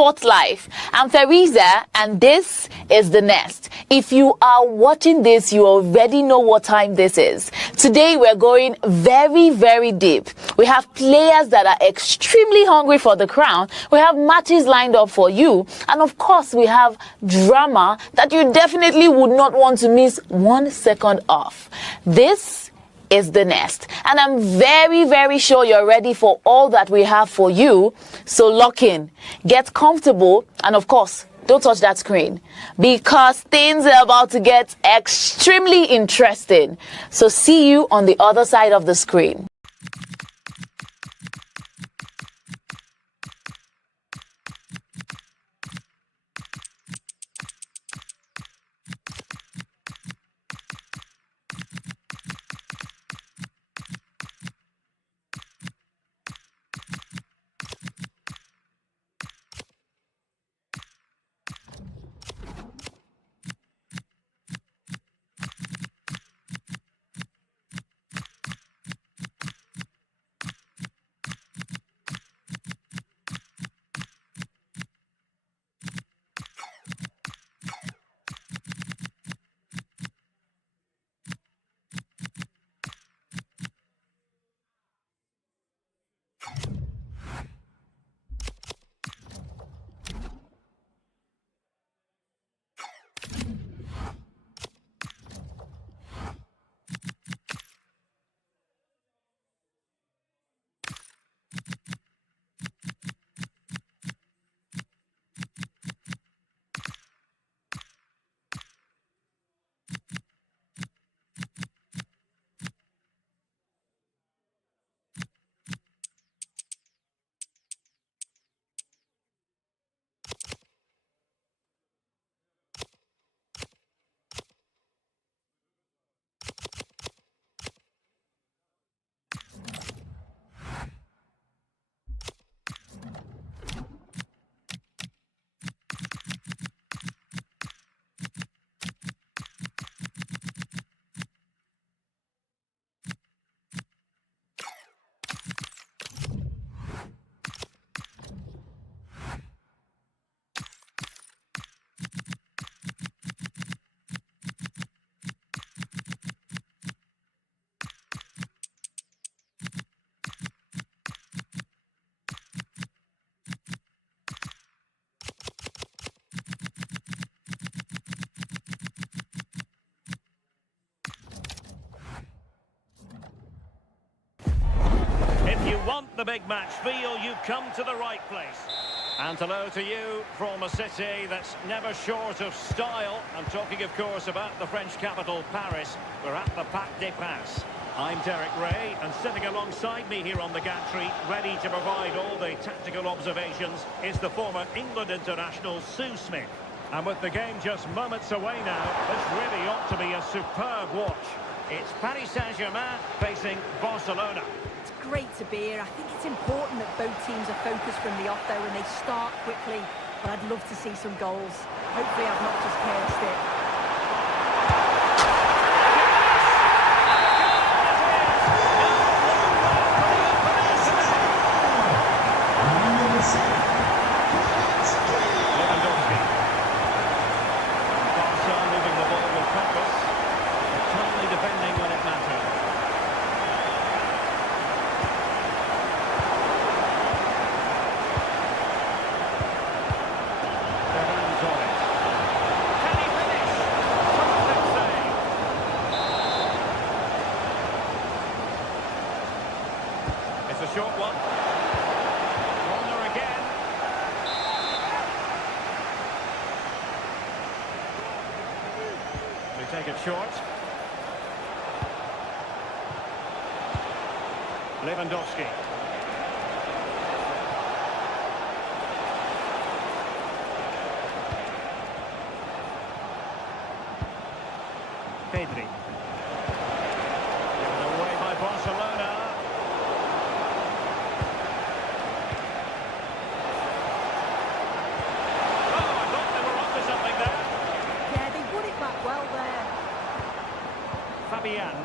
Esports Life. I'm Teresa, and this is The Nest. If you are watching this, you already know what time this is. Today, we're going very, very deep. We have players that are extremely hungry for the crown. We have matches lined up for you. And of course, we have drama that you definitely would not want to miss 1 second off. This is The Nest, and I'm very, very sure you're ready for all that we have for you. So lock in, get comfortable, and of course, don't touch that screen, because things are about to get extremely interesting. So see you on the other side of the screen. Want the big match feel, you've come to the right place. And hello to you from a city that's never short of style. I'm talking, of course, about the French capital, Paris. We're at the Parc des Princes. I'm Derek Ray, and sitting alongside me here on the gantry, ready to provide all the tactical observations, is the former England international, Sue Smith. And with the game just moments away now, this really ought to be a superb watch. It's Paris Saint-Germain facing Barcelona. Great to be here. I think it's important that both teams are focused from the off though and they start quickly, but I'd love to see some goals. Hopefully I've not just cursed it. Barca moving the ball with purpose, timely defending when it matters. It's a short one. Corner again. They take it short. Lewandowski. Pedri. Given away by Barcelona. Well there. Fabian.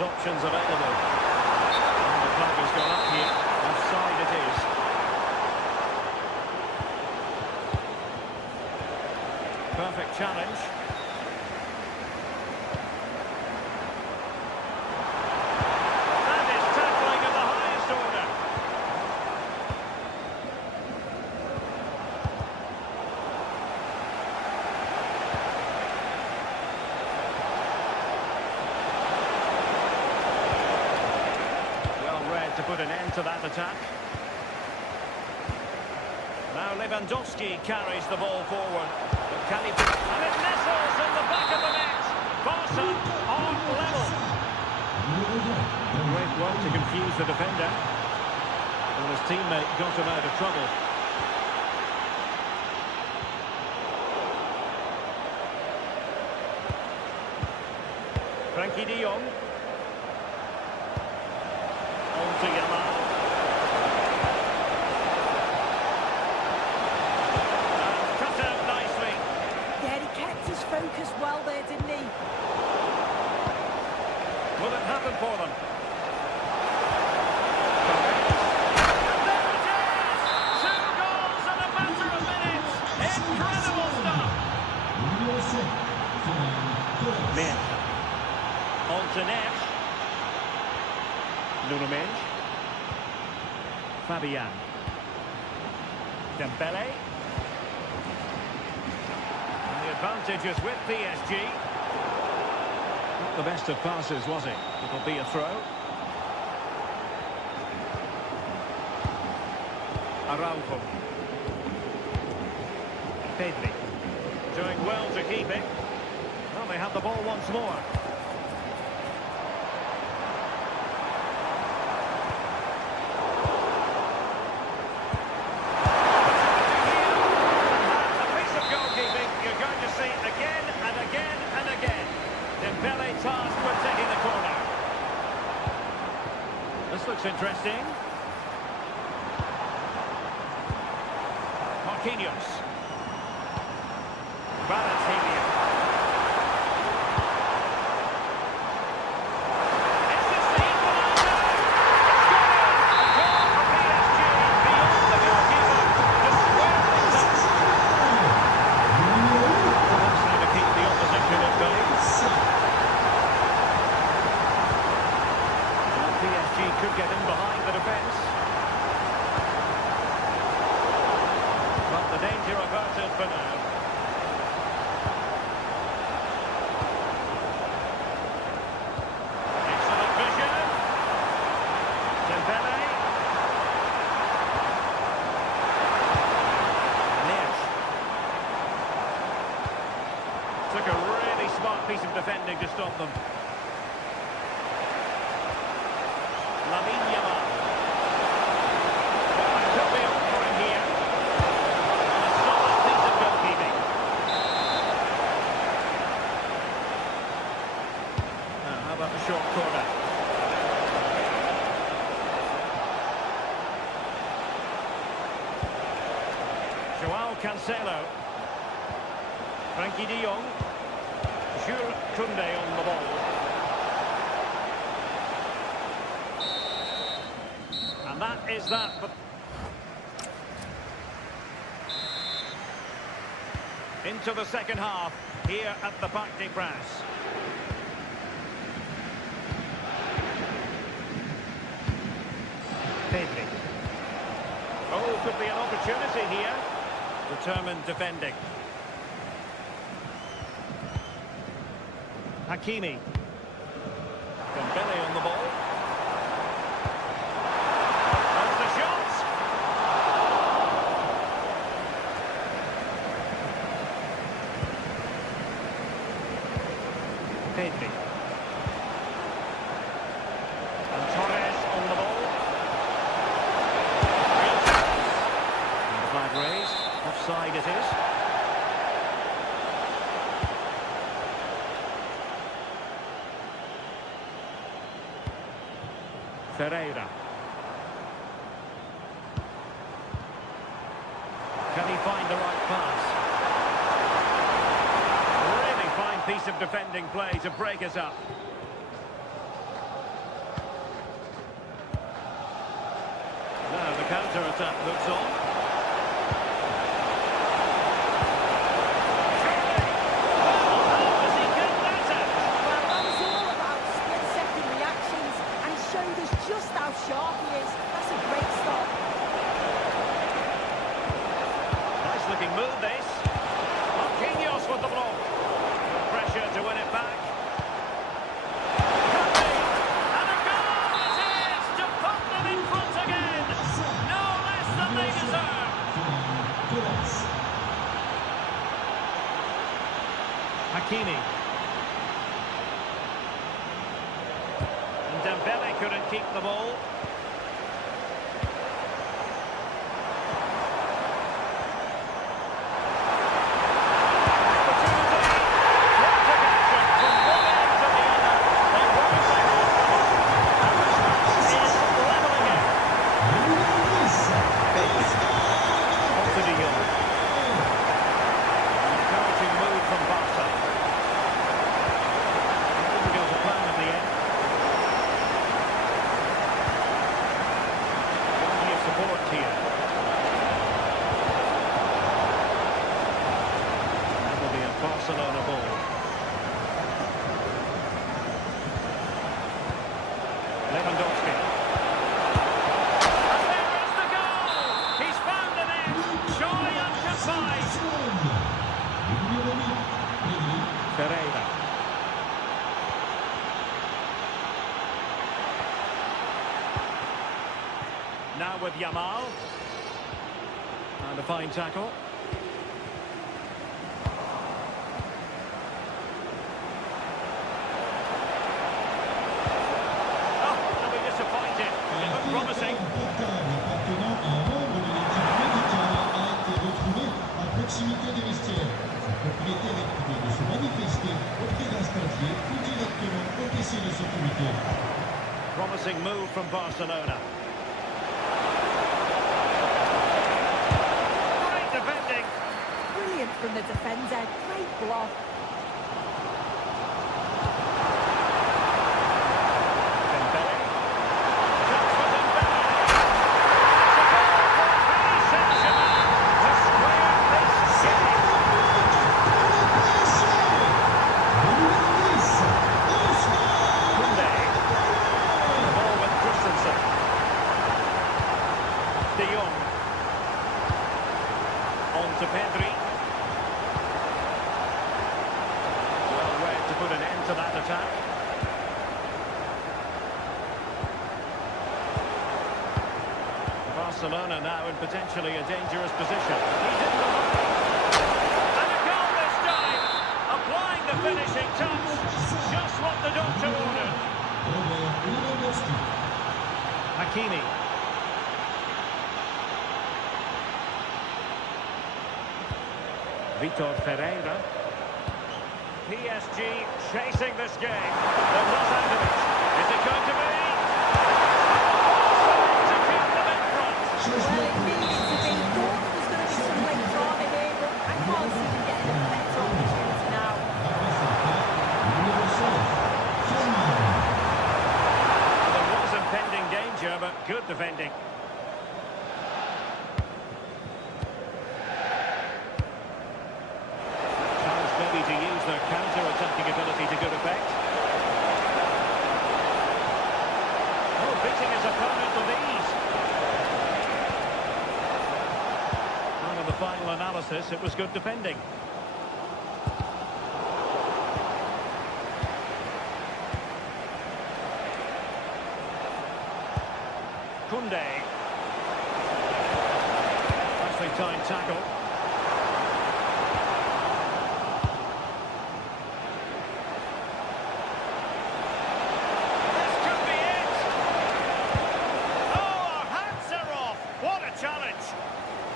There's options available. And the club has gone up here. Offside it is. Perfect challenge. That is tackling of the highest order. Well read to put an end to that attack. Now Lewandowski carries the ball forward. But can he... And it nestles in the back of the net. Barca on level. Great work to confuse the defender. And his teammate got him out of trouble. Frankie de Jong. On to Yamal. Focused well there, didn't he? Will it happen for them? There it is! 2 goals in a matter of minutes! Incredible stuff! Men. On to Nesh. Nuno Mendes. Fabian. Dembele. Advantage is with PSG. Not the best of passes, was it? It'll be a throw. Araujo. Pedri. Doing well to keep it. Well, they have the ball once more. This looks interesting. Marquinhos. Balotelli. Is this the equaliser? It's got it! A goal for PSG beyond the goalkeeper to square things up. That's how to keep the opposition at bay. PSG could get in behind the defence. But the danger averted for now. Excellent vision. Dembele. Nesh. Took a really smart piece of defending to stop them. Yamal. Could be on for him here. A solid piece of goalkeeping. How about the short corner? Joao Cancelo. Frankie de Jong. Jules Koundé on the ball. That is that. Into the second half here at the Parc des Princes. Pedri. Oh, could be an opportunity here. Determined defending. Hakimi. Dembele on the ball. Pedri. And Torres on the ball. And the flag raised. Offside it is. Ferreira. Can he find the right pass? Really fine piece of defending play to break us up. counter-attack moves on. How does he get that out? Well, that was all about split-second reactions, and he showed us just how sharp he is. That's a great stop. Nice looking move this. Marquinhos with the block. Pressure to win it back. Could be. And a goal it is to put them in front again. No less than they deserve. Hakimi. And Dembele couldn't keep the ball. Barcelona ball. Lewandowski. And there is the goal! He's found the net! Surely unconfined! Ferreira. Now with Yamal. And a fine tackle. Promising. Promising move from Barcelona. Great defending. Brilliant from the defender. Great block. To Pedri. Well read to put an end to that attack. Barcelona now in potentially a dangerous position. He's in the line. And a goal this time. Applying the finishing touch. Just what the doctor ordered. Hakimi. Vitor Ferreira. PSG chasing this game. They'll not out of it. Is it going to be? To keep them in front. Well, it needed to be. Thought there was going to be some late drama here, but I can't see them getting a better opportunity now. There was impending danger, but good defending. To use their counter-attacking ability to good effect. Oh, beating his opponent with ease. And in the final analysis, it was good defending. Koundé. Nicely timed tackle.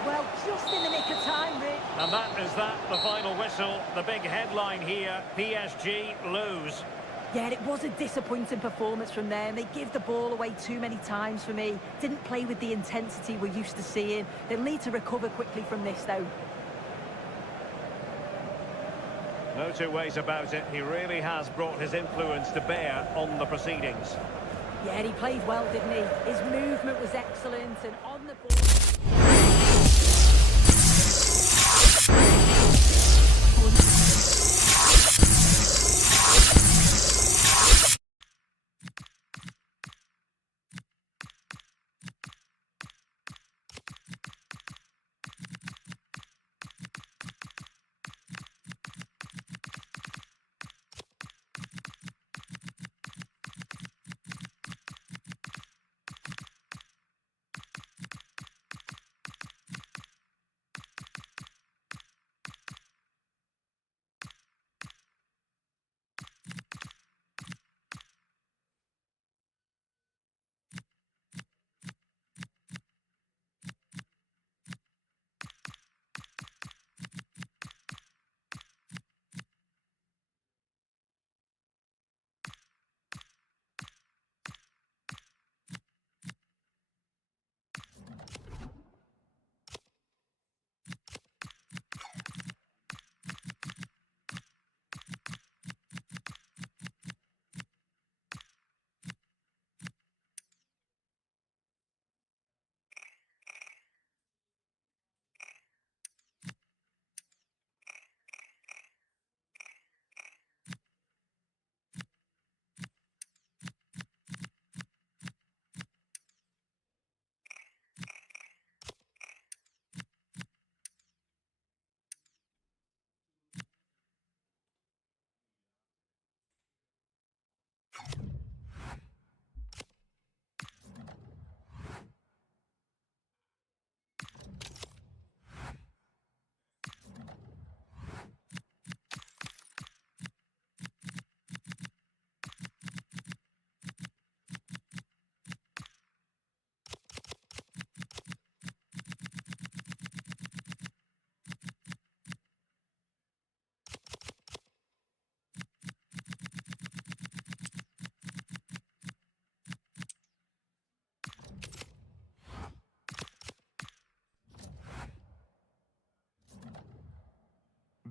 Well, just in the nick of time, Rick. And that is the final whistle. The big headline here, PSG lose. Yeah, it was a disappointing performance from them. They give the ball away too many times for me. Didn't play with the intensity we're used to seeing. They'll need to recover quickly from this, though. No two ways about it. He really has brought his influence to bear on the proceedings. Yeah, he played well, didn't he? His movement was excellent and on the ball.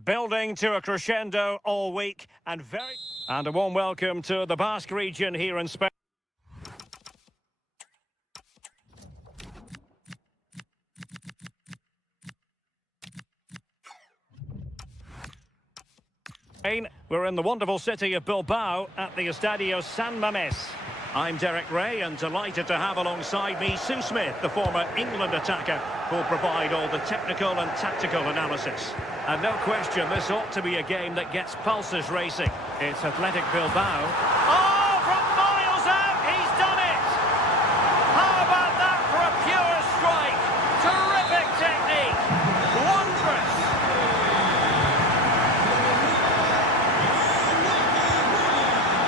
Building to a crescendo all week and a warm welcome to the Basque region here in Spain. We're in the wonderful city of Bilbao at the Estadio San Mamés. I'm Derek Ray and delighted to have alongside me Sue Smith, the former England attacker, who'll provide all the technical and tactical analysis. And no question, this ought to be a game that gets pulses racing. It's Athletic Bilbao. Oh, from miles out, he's done it! How about that for a pure strike? Terrific technique! Wondrous!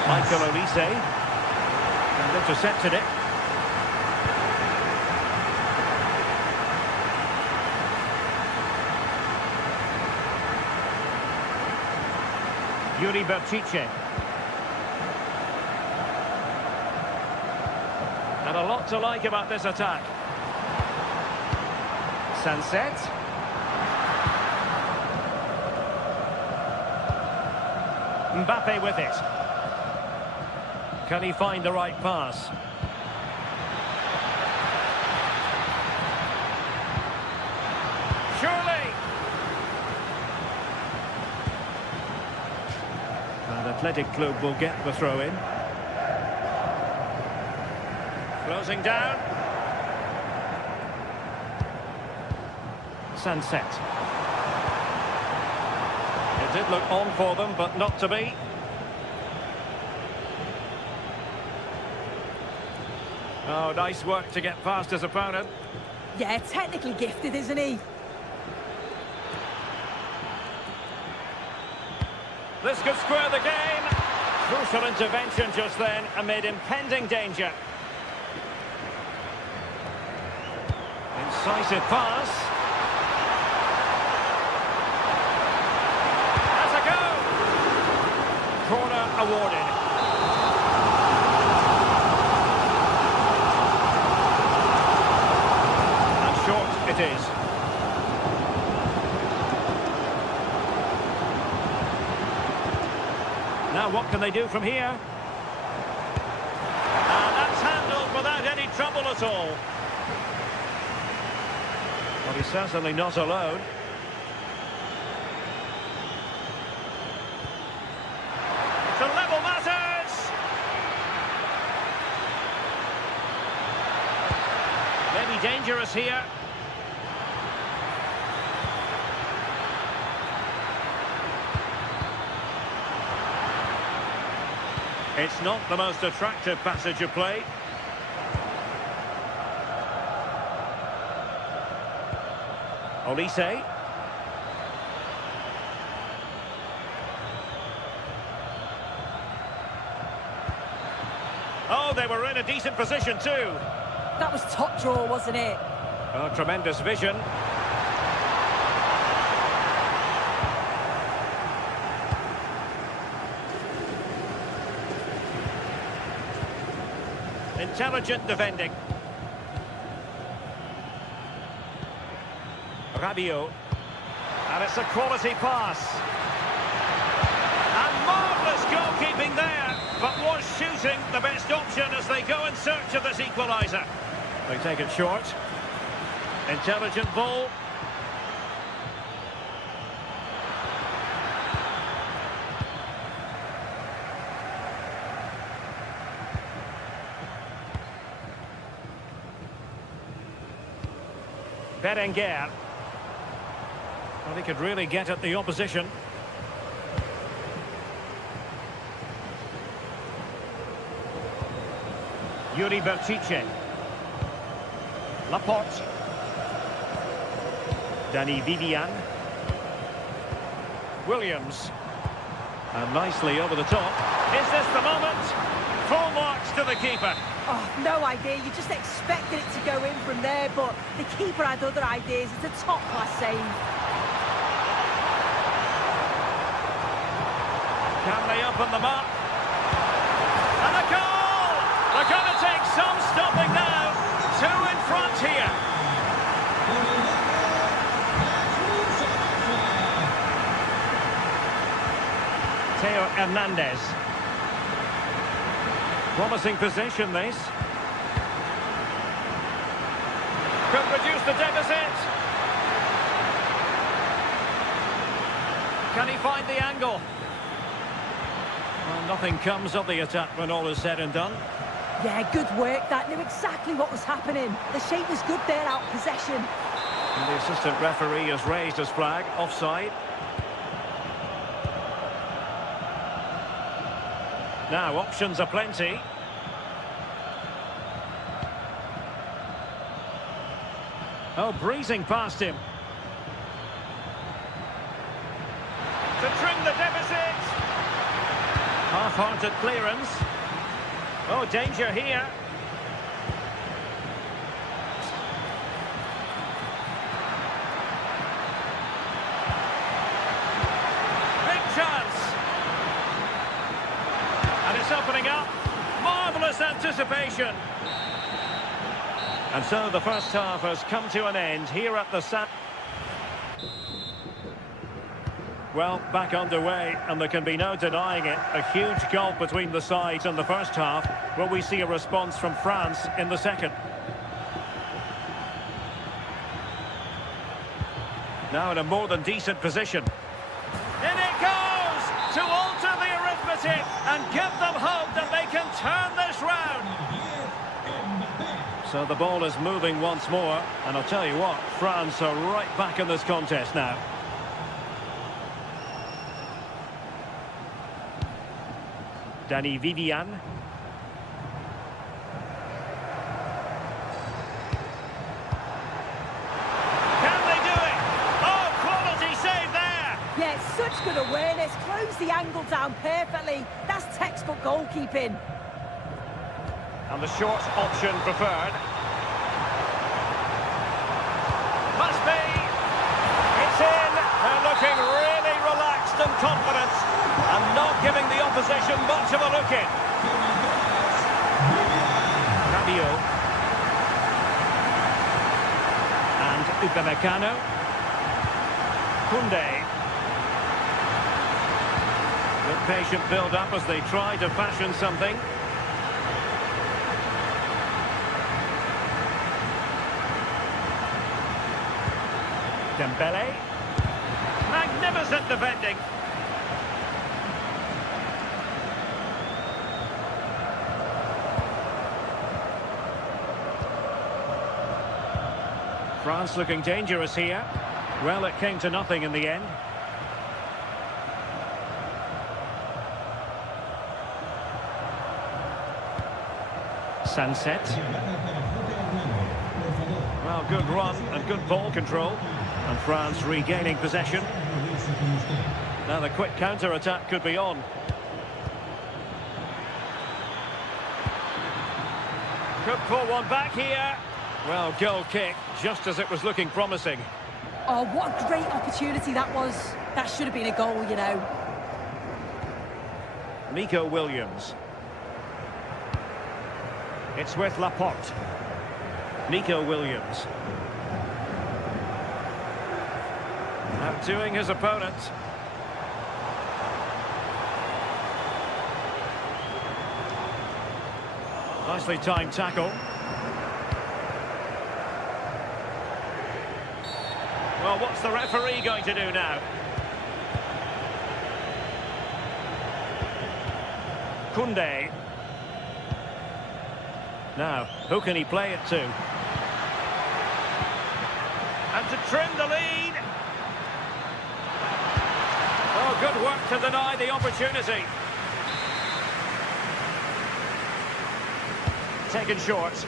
Michael Olise. And intercepted it. Yuri Berchiche. And a lot to like about this attack. Sunset. Mbappe with it. Can he find the right pass? Surely! And Athletic Club will get the throw-in. Closing down. Sunset. It did look on for them, but not to be. Oh, nice work to get past his opponent. Yeah, technically gifted, isn't he? This could square the game. Crucial intervention just then amid impending danger. Incisive pass. Has a go. Corner awarded. It is. Now what can they do from here? And that's But he's certainly not alone. To level matters! Maybe dangerous here. It's not the most attractive passage of play. Olise. Oh, they were in a decent position too. That was top draw, wasn't it? Oh, tremendous vision. Intelligent defending. Rabiot. And it's a quality pass. And marvellous goalkeeping there. But was shooting the best option as they go in search of this equaliser? They take it short. Intelligent ball. Berenguer. Well, he could really get at the opposition. Yuri Bertice. Laporte. Danny Vivian. Williams. And nicely over the top. Is this the moment? Full marks to the keeper. Oh, no idea. You just expected it to go in from there, but the keeper had other ideas. It's a top-class save. Can they open them up? And a goal! They're going to take some stopping now. Two in front here. Theo Hernandez. Promising possession, this. Could reduce the deficit. Can he find the angle? Well, nothing comes of the attack when all is said and done. Yeah, good work. That knew exactly what was happening. The shape was good there, out of possession. And the assistant referee has raised his flag, offside. Now, options are plenty. Oh, breezing past him. To trim the deficit. Half-hearted clearance. Oh, danger here. Big chance. And it's opening up. Marvellous anticipation. And so the first half has come to an end here at the San. Well, back underway, and there can be no denying it. A huge gulf between the sides in the first half. Will we see a response from France in the second? Now in a more than decent position. In it goes! To alter the arithmetic and give them hope that they can turn this round. So the ball is moving once more, and I'll tell you what, France are right back in this contest now. Danny Vivian. Can they do it? Oh, quality save there! Yeah, such good awareness. Closed the angle down perfectly. That's textbook goalkeeping. And the short option preferred. Must be. It's in. They're looking really relaxed and confident. And not giving the opposition much of a look in. Rabiot. And Upamecano. Koundé. Good patient build-up as they try to fashion something. Dembele. Magnificent defending. France looking dangerous here. Well, it came to nothing in the end. Sunset. Well, good run and good ball control. And France regaining possession. Now the quick counter-attack could be on. Could pull one back here. Well, goal kick, just as it was looking promising. Oh, what a great opportunity that was. That should have been a goal, you know. Nico Williams. It's with Laporte. Nico Williams. Outdoing his opponent. Nicely timed tackle. Well, what's the referee going to do now? Koundé. Now, who can he play it to? And to trim the lead. Oh, good work to deny the opportunity. Taken short.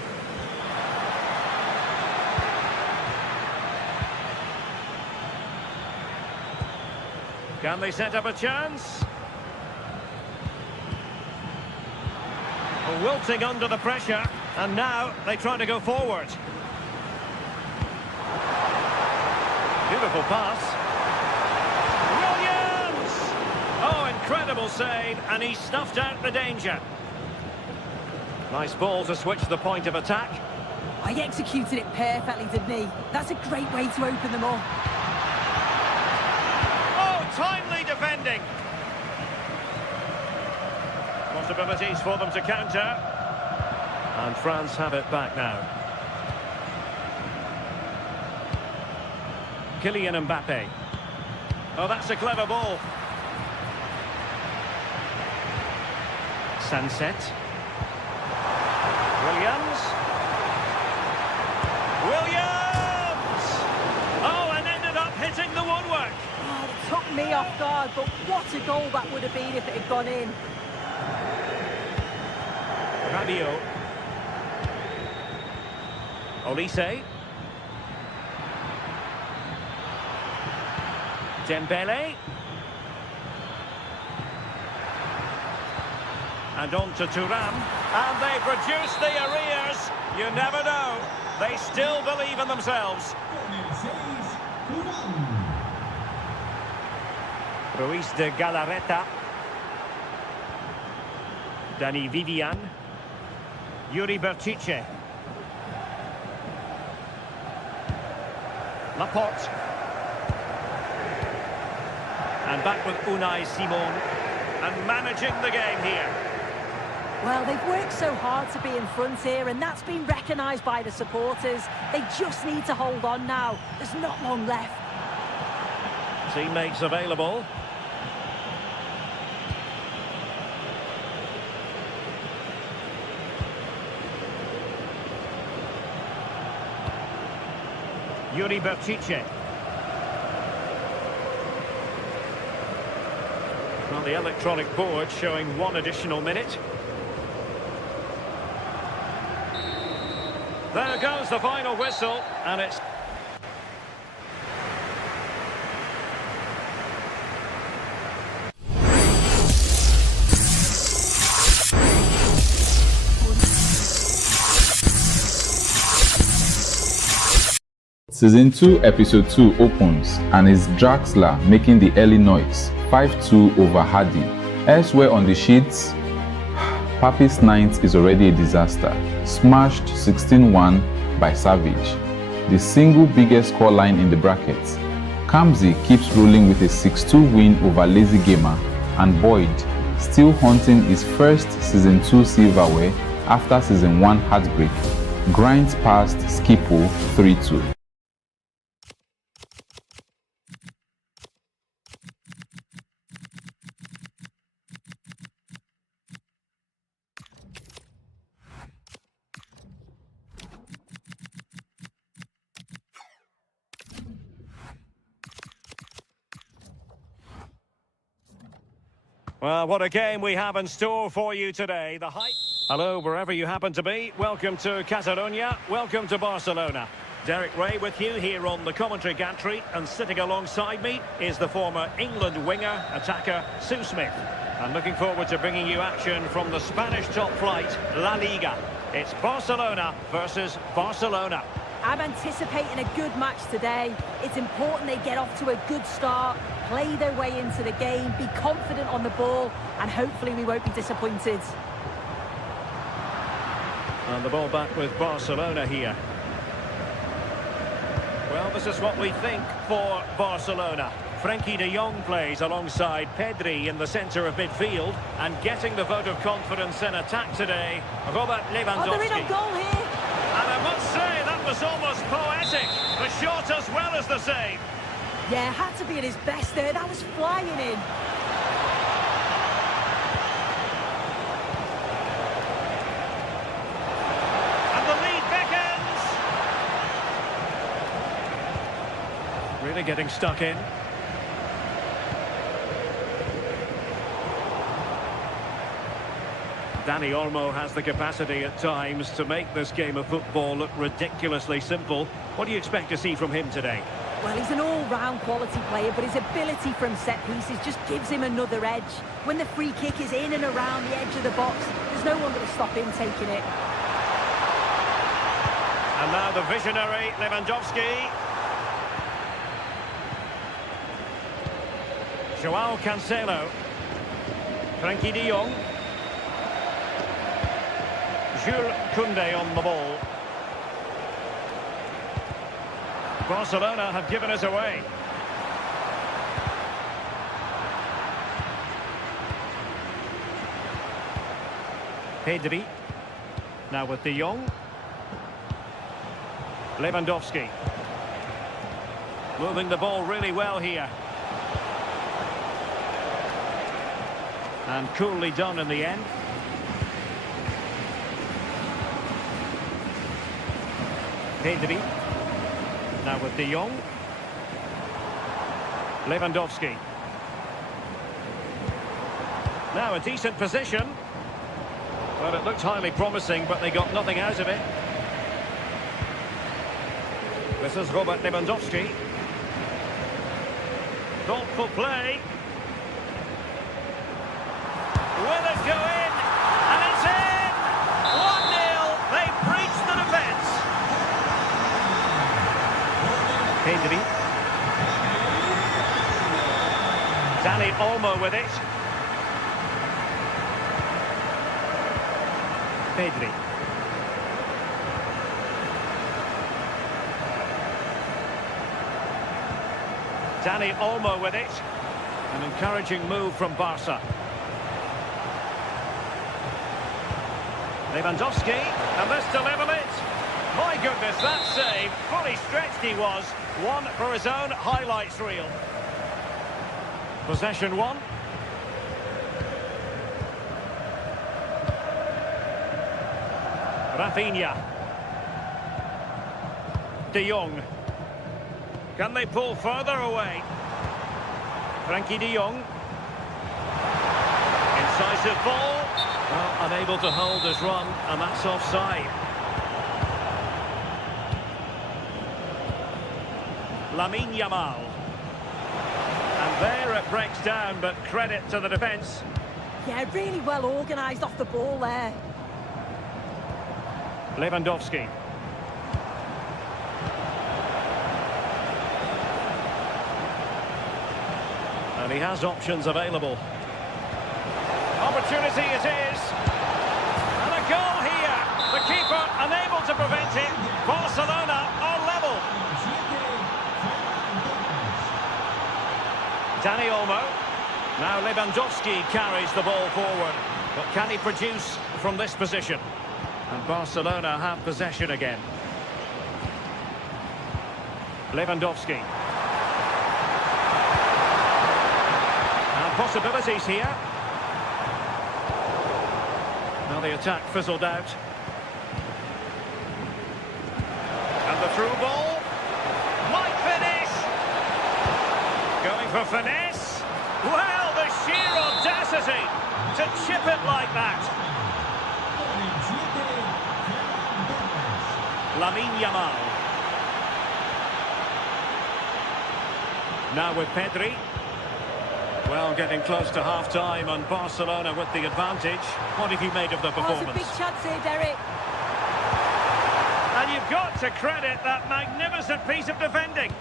Can they set up a chance? Wilting under the pressure, and now they try to go forward. Beautiful pass. Williams! Oh, incredible save, and he snuffed out the danger. Nice ball to switch the point of attack. I executed it perfectly, didn't he? That's a great way to open them up. Timely defending. Possibilities for them to counter. And France have it back now. Kylian Mbappe. Oh, that's a clever ball. Sunset. Williams. Williams! Oh, and ended up hitting the woodwork. Took me off guard, but what a goal that would have been if it had gone in. Rabiot. Olise. Dembele. And on to Thuram. And they produce the arrears. You never know. They still believe in themselves. Ruiz de Galarreta. Dani Vivian. Yuri Bertice. Laporte. And back with Unai Simon. And managing the game here. Well, they've worked so hard to be in front here, and that's been recognised by the supporters. They just need to hold on now. There's not long left. Teammates available. Yuri Bertice. On the electronic board showing one additional minute. There goes the final whistle, and it's... Season 2, Episode 2 opens, and it's Draxler making the early noise, 5-2 over Hardy. Elsewhere on the sheets, Papi's ninth is already a disaster, smashed 16-1 by Savage, the single biggest scoreline in the brackets. Kamsi keeps rolling with a 6-2 win over Lazy Gamer, and Boyd still hunting his first Season 2 silverware after Season 1 heartbreak, grinds past Skippo 3-2. Well, what a game we have in store for you today. The hype. Hello, wherever you happen to be. Welcome to Catalonia. Welcome to Barcelona. Derek Ray with you here on the commentary gantry, and sitting alongside me is the former England winger, attacker, Sue Smith. And looking forward to bringing you action from the Spanish top flight, La Liga. It's Barcelona versus Barcelona. I'm anticipating a good match today. It's important they get off to a good start, play their way into the game, be confident on the ball, and hopefully we won't be disappointed. And the ball back with Barcelona here. Well, this is what we think for Barcelona. Frenkie de Jong plays alongside Pedri in the centre of midfield, and getting the vote of confidence in attack today, Robert Lewandowski. Oh, they're in a goal here. And I must say, that was almost poetic. The shot as well as the save. Yeah, had to be at his best there. That was flying in. And the lead beckons. Really getting stuck in. Dani Olmo has the capacity at times to make this game of football look ridiculously simple. What do you expect to see from him today? Well, he's an all-round quality player, but his ability from set pieces just gives him another edge. When the free kick is in and around the edge of the box, there's no one going to stop him taking it. And now the visionary Lewandowski. Joao Cancelo. Frenkie de Jong. Jules Koundé on the ball. Barcelona have given us away. Pedri. Now with de Jong. Lewandowski. Moving the ball really well here. And coolly done in the end. Pedri. Now with de Jong. Lewandowski. Now a decent position. Well, it looked highly promising, but they got nothing out of it. This is Robert Lewandowski. Thoughtful play. Will it go in? And it's in! 1-0. They breached the defence. Pedri. Dani Olmo with it. Pedri. Dani Olmo with it. An encouraging move from Barca. Lewandowski, and this to level it. My goodness, that save. Fully stretched he was. One for his own highlights reel. Possession one. Rafinha. De Jong. Can they pull further away? Frenkie de Jong. Incisive ball. Well, unable to hold his run, and that's offside. Lamine Yamal. And there it breaks down, but credit to the defence. Yeah, really well organised off the ball there. Lewandowski. And he has options available. Opportunity it is. And a goal here. The keeper unable to prevent it. Barcelona are level. Dani Olmo. Now Lewandowski carries the ball forward. But can he produce from this position? And Barcelona have possession again. Lewandowski. And possibilities here. Now the attack fizzled out. And the through ball. Might finish. Going for finesse. Well, the sheer audacity audacity to chip it like that. Lamine Yamal. Now with Pedri. Well, getting close to half-time and Barcelona with the advantage. What have you made of the performance? Oh, it's a big chance here, Derek. And you've got to credit that magnificent piece of defending.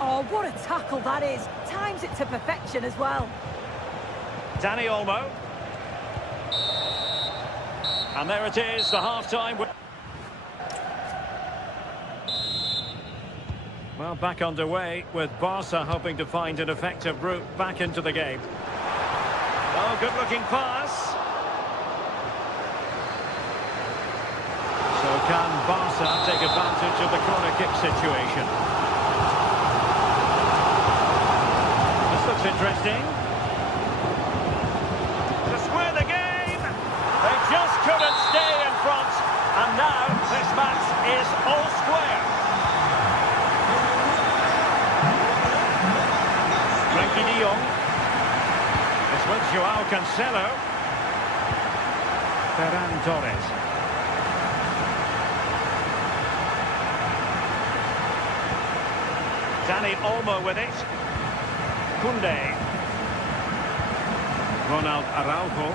Oh, what a tackle that is. Times it to perfection as well. Dani Olmo. And there it is, the half-time. Well, back underway with Barca hoping to find an effective route back into the game. Oh, good-looking pass. So can Barca take advantage of the corner kick situation? This looks interesting. To square the game. They just couldn't stay in front. And now this match is all square. Frankie de Jong. It's with Joao Cancelo. Ferran Torres. Dani Olmo with it. Koundé. Ronald Araujo.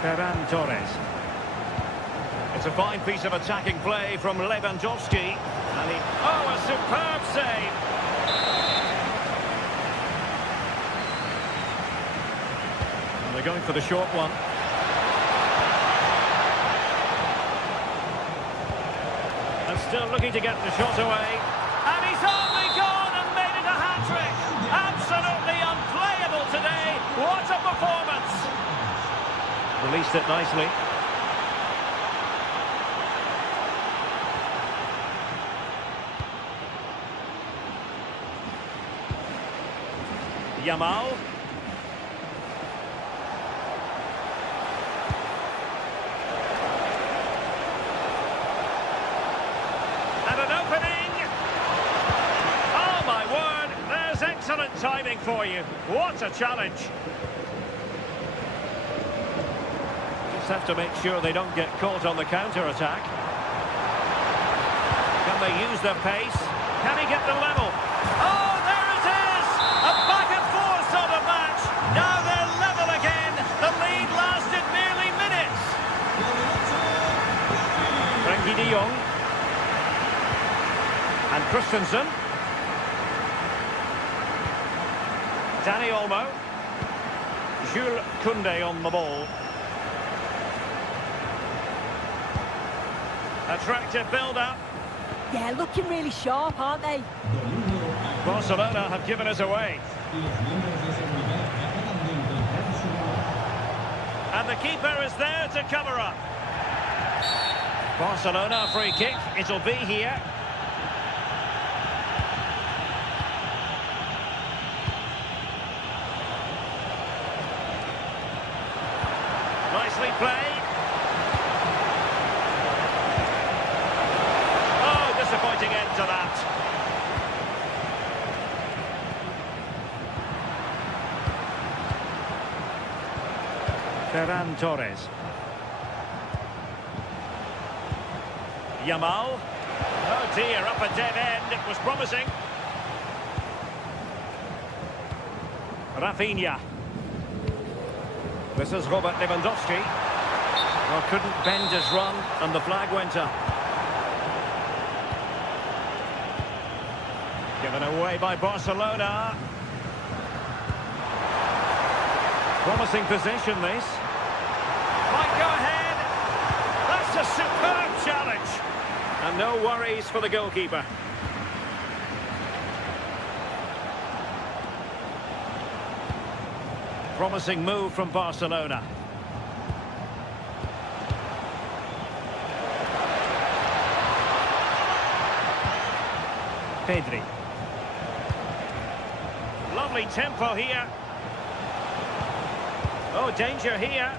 Ferran Torres. It's a fine piece of attacking play from Lewandowski. And a superb save. And they're going for the short one. And still looking to get the shot away. And he's only gone and made it a hat-trick. Absolutely unplayable today. What a performance. Released it nicely. Yamal. And an opening. Oh my word, there's excellent timing for you. What a challenge. Just have to make sure they don't get caught on the counter-attack. Can they use their pace? Can he get the level? Oh, there it is! A back-and-forth sort of match. Now they're level again. The lead lasted nearly minutes. Frankie de Jong. And Christensen. Dani Olmo. Jules Koundé on the ball. Attractive build-up. Yeah, looking really sharp, aren't they? Barcelona have given us away. And the keeper is there to cover up. Barcelona free kick. It'll be here. Nicely played. Oh, disappointing end to that. Ferran Torres. Yamal. Oh dear, up a dead end. It was promising. Rafinha. This is Robert Lewandowski. Well, couldn't bend his run, and the flag went up. Given away by Barcelona. Promising possession, this. Might go ahead. That's a superb challenge. And no worries for the goalkeeper. Promising move from Barcelona. Pedri. Lovely tempo here. Oh, danger here.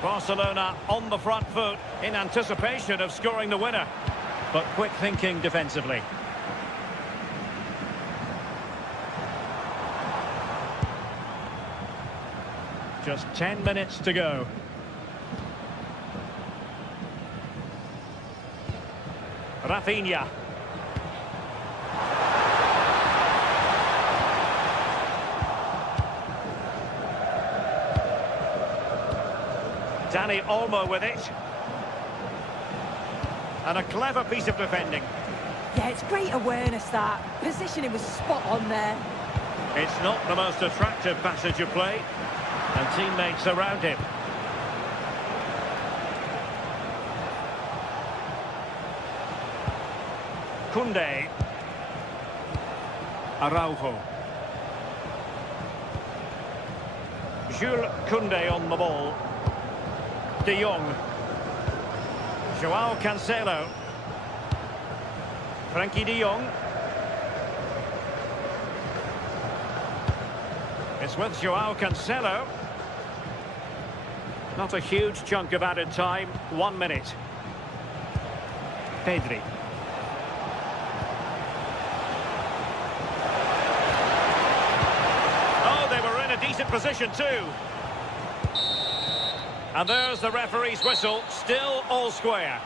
Barcelona on the front foot in anticipation of scoring the winner. But quick thinking defensively. Just 10 minutes to go. Rafinha. Dani Olmo with it. And a clever piece of defending. Yeah, it's great awareness, that. Positioning was spot on there. It's not the most attractive passage of play. And teammates around him. Koundé. Araujo. Jules Koundé on the ball. De Jong. Joao Cancelo. Frankie de Jong. It's with Joao Cancelo. Not a huge chunk of added time. 1 minute. Pedri. Oh, they were in a decent position too. And there's the referee's whistle. Still all square.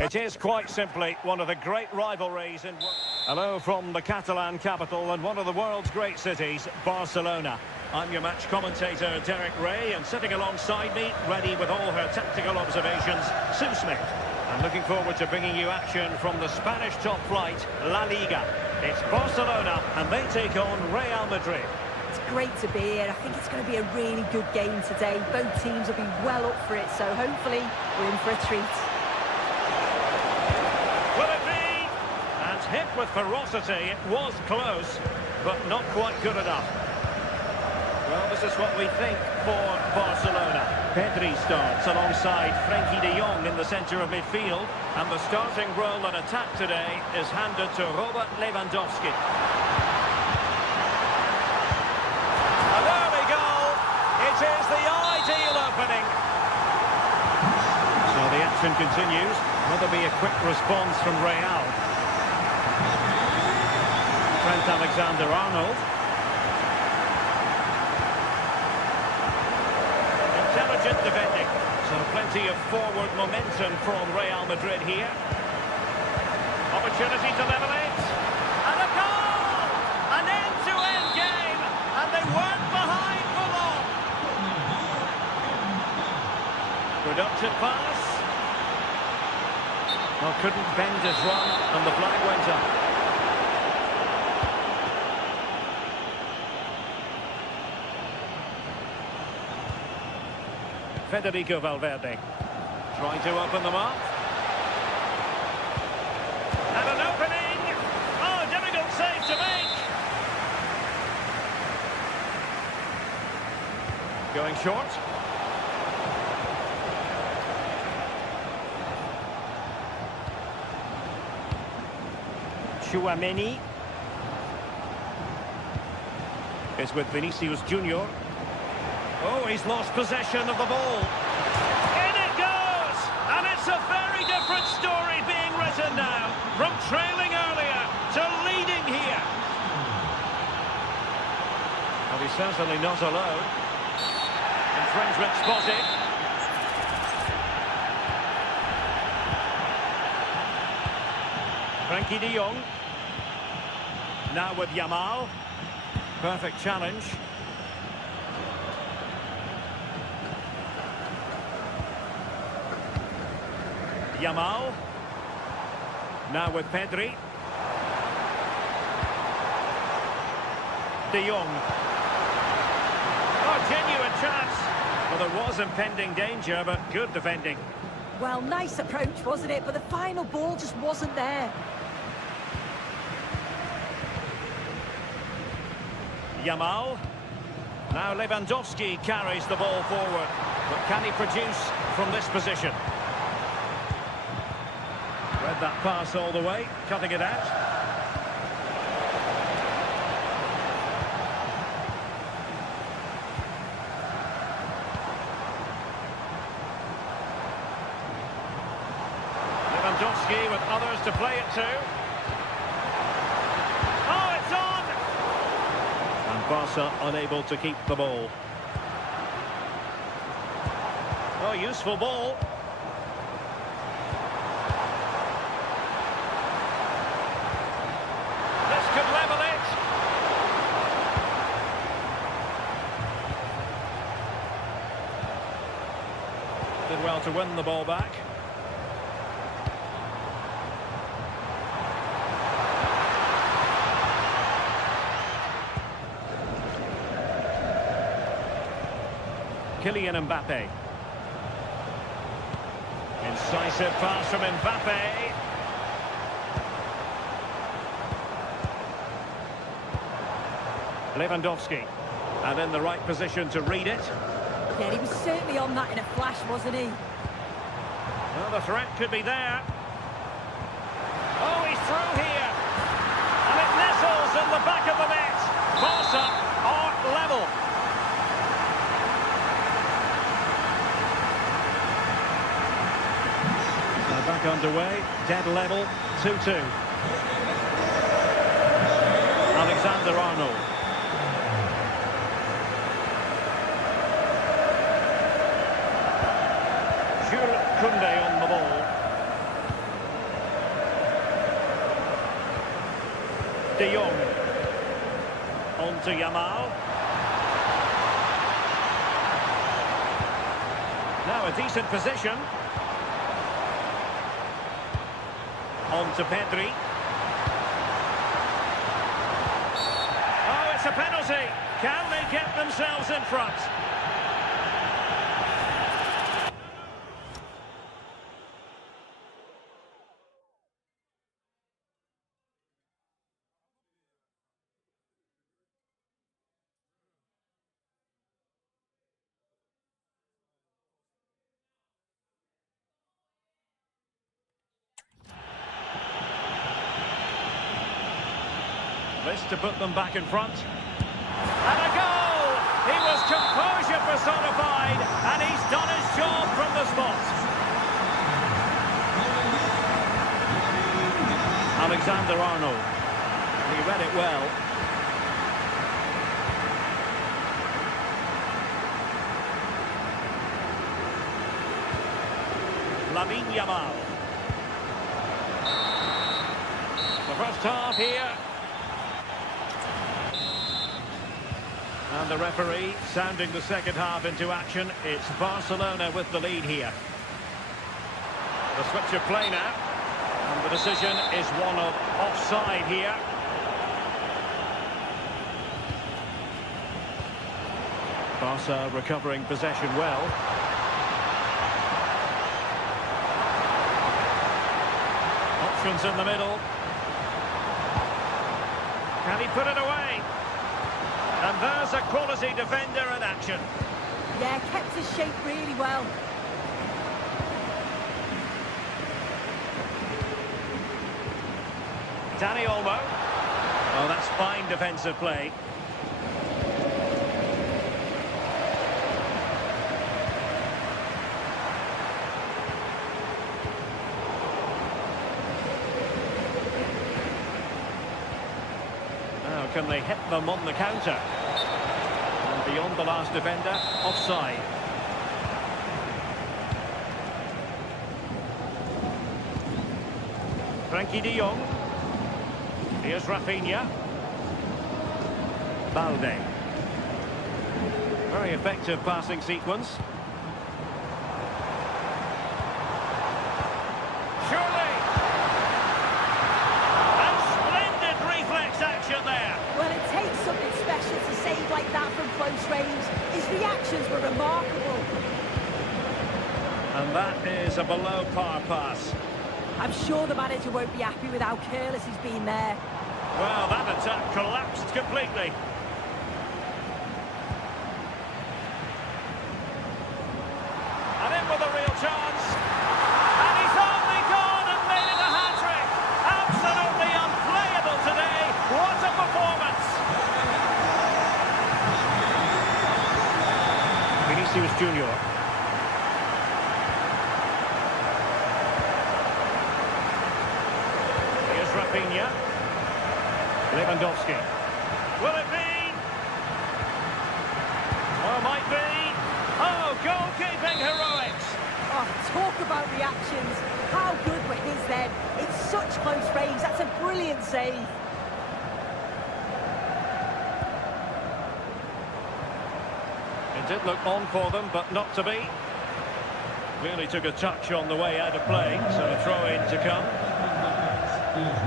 It is quite simply one of the great rivalries in... Hello from the Catalan capital and one of the world's great cities, Barcelona. I'm your match commentator, Derek Ray, and sitting alongside me, ready with all her tactical observations, Sue Smith. I'm looking forward to bringing you action from the Spanish top flight, La Liga. It's Barcelona, and they take on Real Madrid. It's great to be here. I think it's going to be a really good game today. Both teams will be well up for it, so hopefully we're in for a treat. Will it be? And hit with ferocity. It was close, but not quite good enough. Well, this is what we think for Barcelona. Pedri starts alongside Frankie de Jong in the centre of midfield, and the starting role in attack today is handed to Robert Lewandowski. An early goal. It is the ideal opening. So the action continues. Will there be a quick response from Real? Trent Alexander-Arnold. Intelligent defending. So plenty of forward momentum from Real Madrid here. Opportunity to level it. And a goal! An end-to-end game. And they weren't behind for long. Productive pass. Well, couldn't bend his run, and the flag went up. Federico Valverde. Trying to open them up. And an opening! Oh, difficult save to make! Going short. Chouameni is with Vinicius Junior. Oh, he's lost possession of the ball. In it goes! And it's a very different story being written now. From trailing earlier to leading here. And he's certainly not alone. Infringement spotted. Frankie de Jong. Now with Yamal. Perfect challenge. Yamal. Now with Pedri. De Jong. Oh, genuine chance. Well, there was impending danger, but good defending. Well, nice approach, wasn't it? But the final ball just wasn't there. Yamal. Now Lewandowski carries the ball forward. But can he produce from this position? Read that pass all the way, cutting it out. Lewandowski with others to play it to. Oh, it's on! And Barca unable to keep the ball. Oh, useful ball. This could level it. Did well to win the ball back. Kylian Mbappe. Incisive pass from Mbappe. Lewandowski. And in the right position to read it. Yeah, he was certainly on that in a flash, wasn't he? Well, the threat could be there. Oh, he's through here. And it nestles in the back of the net. Barca are level. Back underway, dead level, 2-2. Alexander-Arnold. Jules Koundé on the ball. De Jong. On to Yamal. Now a decent position. On to Pedri. Oh, it's a penalty. Can they get themselves in front? This to put them back in front. And a goal! He was composure personified, and he's done his job from the spot. Alexander-Arnold. He read it well. Lamine Yamal. The first half here. And the referee sounding the second half into action. It's Barcelona with the lead here. The switch of play now. And the decision is one of offside here. Barca recovering possession well. options in the middle. Can he put it away? And there's a quality defender in action. Yeah, kept his shape really well. Danny Olmo. Oh, that's fine defensive play. Now, can they hit them on the counter? And beyond the last defender, offside. Frankie de Jong. Here's Rafinha. Balde. Very effective passing sequence. Surely! And splendid reflex action there. Well, it takes something special to save like that from close range. His reactions were remarkable. And that is a below-par pass. I'm sure the manager won't be happy with how careless he's been there. Well, that attack collapsed completely. And in with a real chance. And he's only gone and made it a hat-trick. Absolutely unplayable today. What a performance. Vinicius Junior. Here's Rafinha. Lewandowski. Will it be? Oh, might be. Oh, goalkeeping heroics. Oh, talk about reactions. How good were his then? It's such close range. That's a brilliant save. It did look on for them, but not to be. Really took a touch on the way out of play, so a throw-in to come.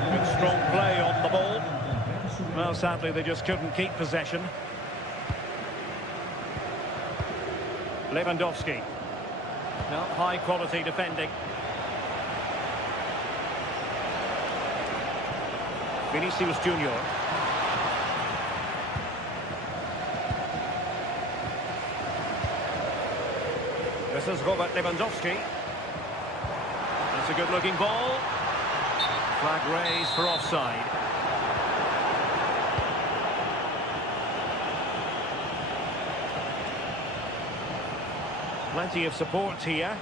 Good strong play on the ball. Well, sadly, they just couldn't keep possession. Lewandowski. Now, high-quality defending. Vinicius Junior. This is Robert Lewandowski. That's a good-looking ball. Flag raised for offside. Plenty of support here.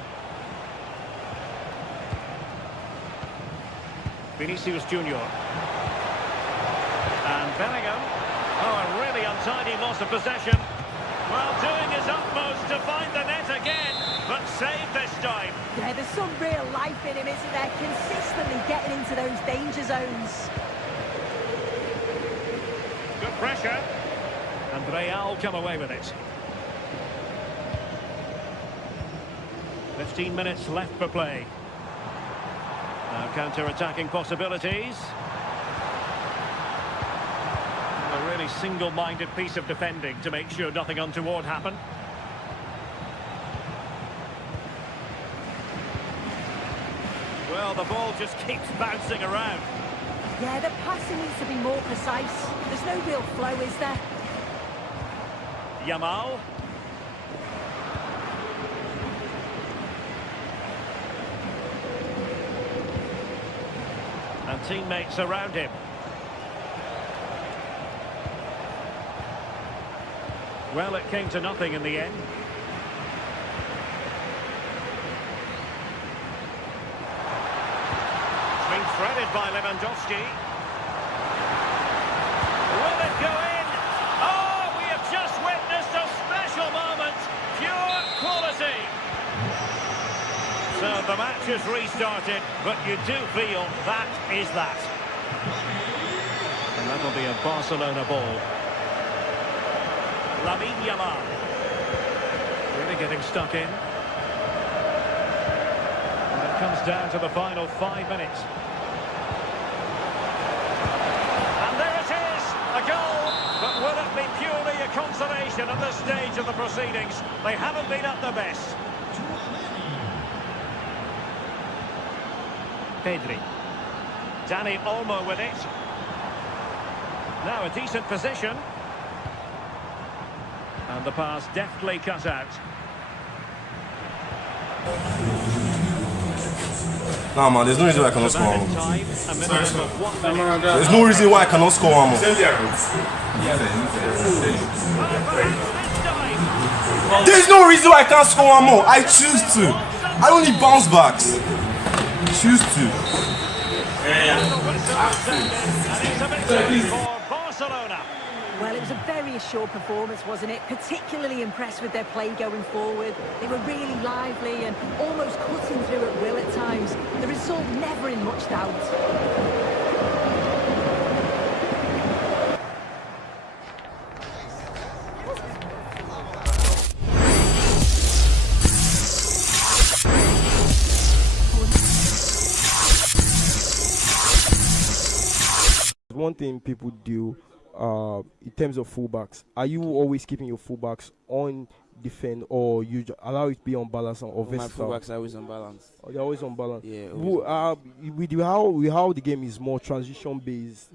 Vinicius Junior. And Bellingham. Oh, a really untidy loss of possession. Well, doing his utmost to find the net again, but saved this time. Yeah, there's some real life in him, isn't there? Consistently getting into those danger zones. Good pressure. And Real come away with it. 15 minutes left for play. Now counter-attacking possibilities. A really single-minded piece of defending to make sure nothing untoward happened. Well, the ball just keeps bouncing around. Yeah, the passing needs to be more precise. There's no real flow, is there? Yamal. And teammates around him. Well, it came to nothing in the end. It's been threaded by Lewandowski. Will it go in? Oh, we have just witnessed a special moment. Pure quality. So the match has restarted, but you do feel that is that. And that'll be a Barcelona ball. Lamine Yamal. Really getting stuck in. And it comes down to the final 5 minutes. And there it is, a goal. But will it be purely a consolation at this stage of the proceedings? They haven't been at their best. Pedri. Danny Olmo with it. Now a decent position. And the pass deftly cut out. Nah, man, there's no reason why I cannot score one more. Time, a minimum of 1 minute. There's no reason why I cannot score one more. There's no reason why I can't score one more. I choose to. I don't need bounce backs. Choose to. For Barcelona. Well, it was a very assured performance, wasn't it? Particularly impressed with their play going forward. They were really lively and almost cutting through at will at times. The result never in much doubt. One thing people do in terms of fullbacks, are you always keeping your fullbacks on defend, or you allow it to be on balance or versatile? My fullbacks are always on balance. Oh, they're always on balance. Yeah. With how the game is more transition based,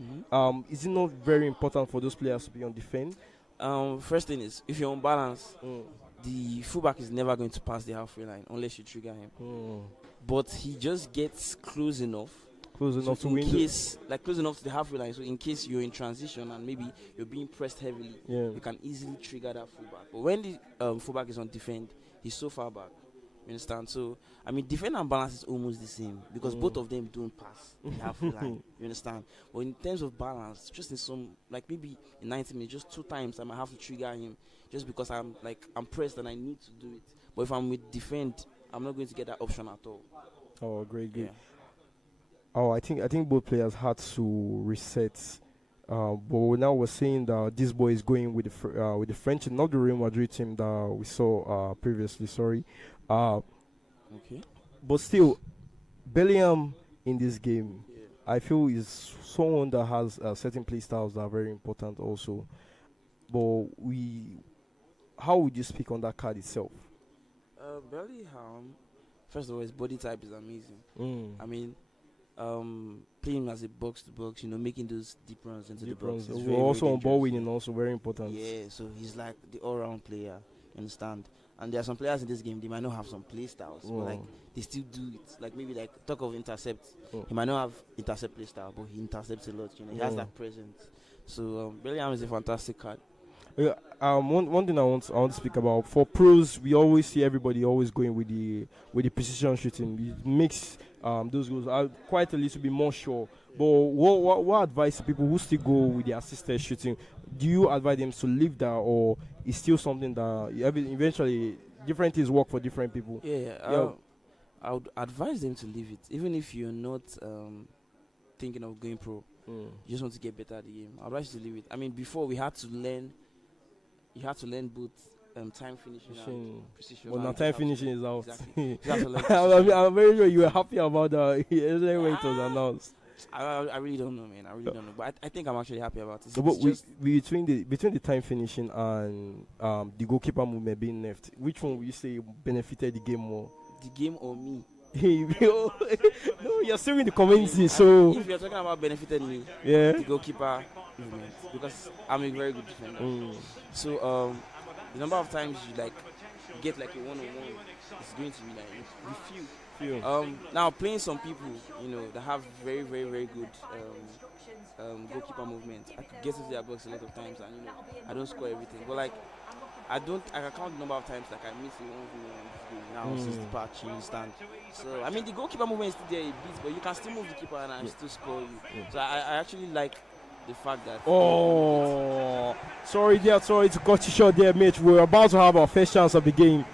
is it not very important for those players to be on defend? First thing is, if you're on balance, the fullback is never going to pass the halfway line unless you trigger him. But he just gets close enough to win. Close enough to the halfway line. So in case you're in transition and maybe you're being pressed heavily, you can easily trigger that fullback. But when the fullback is on defend, he's so far back. You understand? So I mean, defend and balance is almost the same because both of them don't pass the halfway line. You understand? But in terms of balance, just in some, like maybe in 90 minutes, just 2 times I might have to trigger him just because I'm pressed and I need to do it. But if I'm with defend, I'm not going to get that option at all. Oh, great. Yeah. Oh, I think both players had to reset. But now we're saying that this boy is going with the French, not the Real Madrid team that we saw previously. Sorry. Okay. But still, Bellingham in this game, I feel is someone that has certain play styles that are very important also. But how would you speak on that card itself? Bellingham, first of all, his body type is amazing. I mean, playing as a box to box, making those deep runs into the box. We're also on ball winning, also very important. Yeah, so he's like the all-round player. You understand? And there are some players in this game, they might not have some play styles, but they still do it. Like maybe talk of intercept. He might not have intercept play style, but he intercepts a lot. He has that presence. So Bellingham is a fantastic card. Yeah, one thing I want to speak about, for pros, we always see everybody always going with the precision shooting. It makes those goals quite a little bit more sure. But what advice to people who still go with the assisted shooting? Do you advise them to leave that, or is still something that eventually different things work for different people? I would advise them to leave it, even if you're not thinking of going pro. You just want to get better at the game. I'd advise you to leave it. I mean, before we had to learn. You had to learn both time finishing and precision. Well, now time finishing is out. Exactly. You have to learn I'm very sure you were happy about that when it was announced. I really don't know, man. I really don't know. But I think I'm actually happy about it. So, but between the time finishing and the goalkeeper movement being left, which one would you say benefited the game more? The game or me? No, you're still in the community, so if you're talking about benefited me, the goalkeeper movement, because I'm a very good defender. So the number of times you get a one-on-one is going to be few. Now playing some people, that have very, very, very good goalkeeper movement, I could get into their box a lot of times, and I don't score everything. But I can count the number of times I miss a 1v1 now since the patch, you understand? So I mean the goalkeeper movement is still there a bit, but you can still move the keeper and I still score you. So I actually like the fact that sorry to cut you short there, mate. We're about to have our first chance of the game.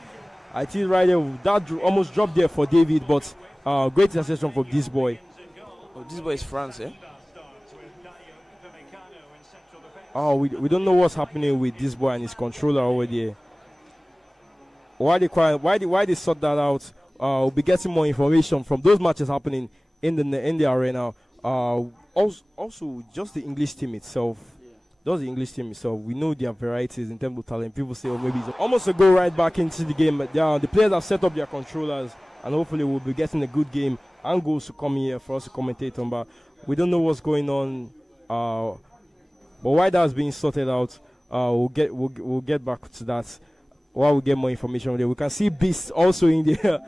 I think right there that almost dropped there for David, but great interception from this boy. Oh, this boy is France, eh? Oh, we don't know what's happening with this boy and his controller over there. Why they sort that out? We'll be getting more information from those matches happening in the arena. Also, just the English team itself. We know their varieties in terms of talent. People say, maybe it's almost a go right back into the game. The players have set up their controllers, and hopefully we'll be getting a good game and goals to come here for us to commentate on. But We don't know what's going on. But while that's being sorted out, we'll get back to that. While we get more information there, we can see Beast also in there,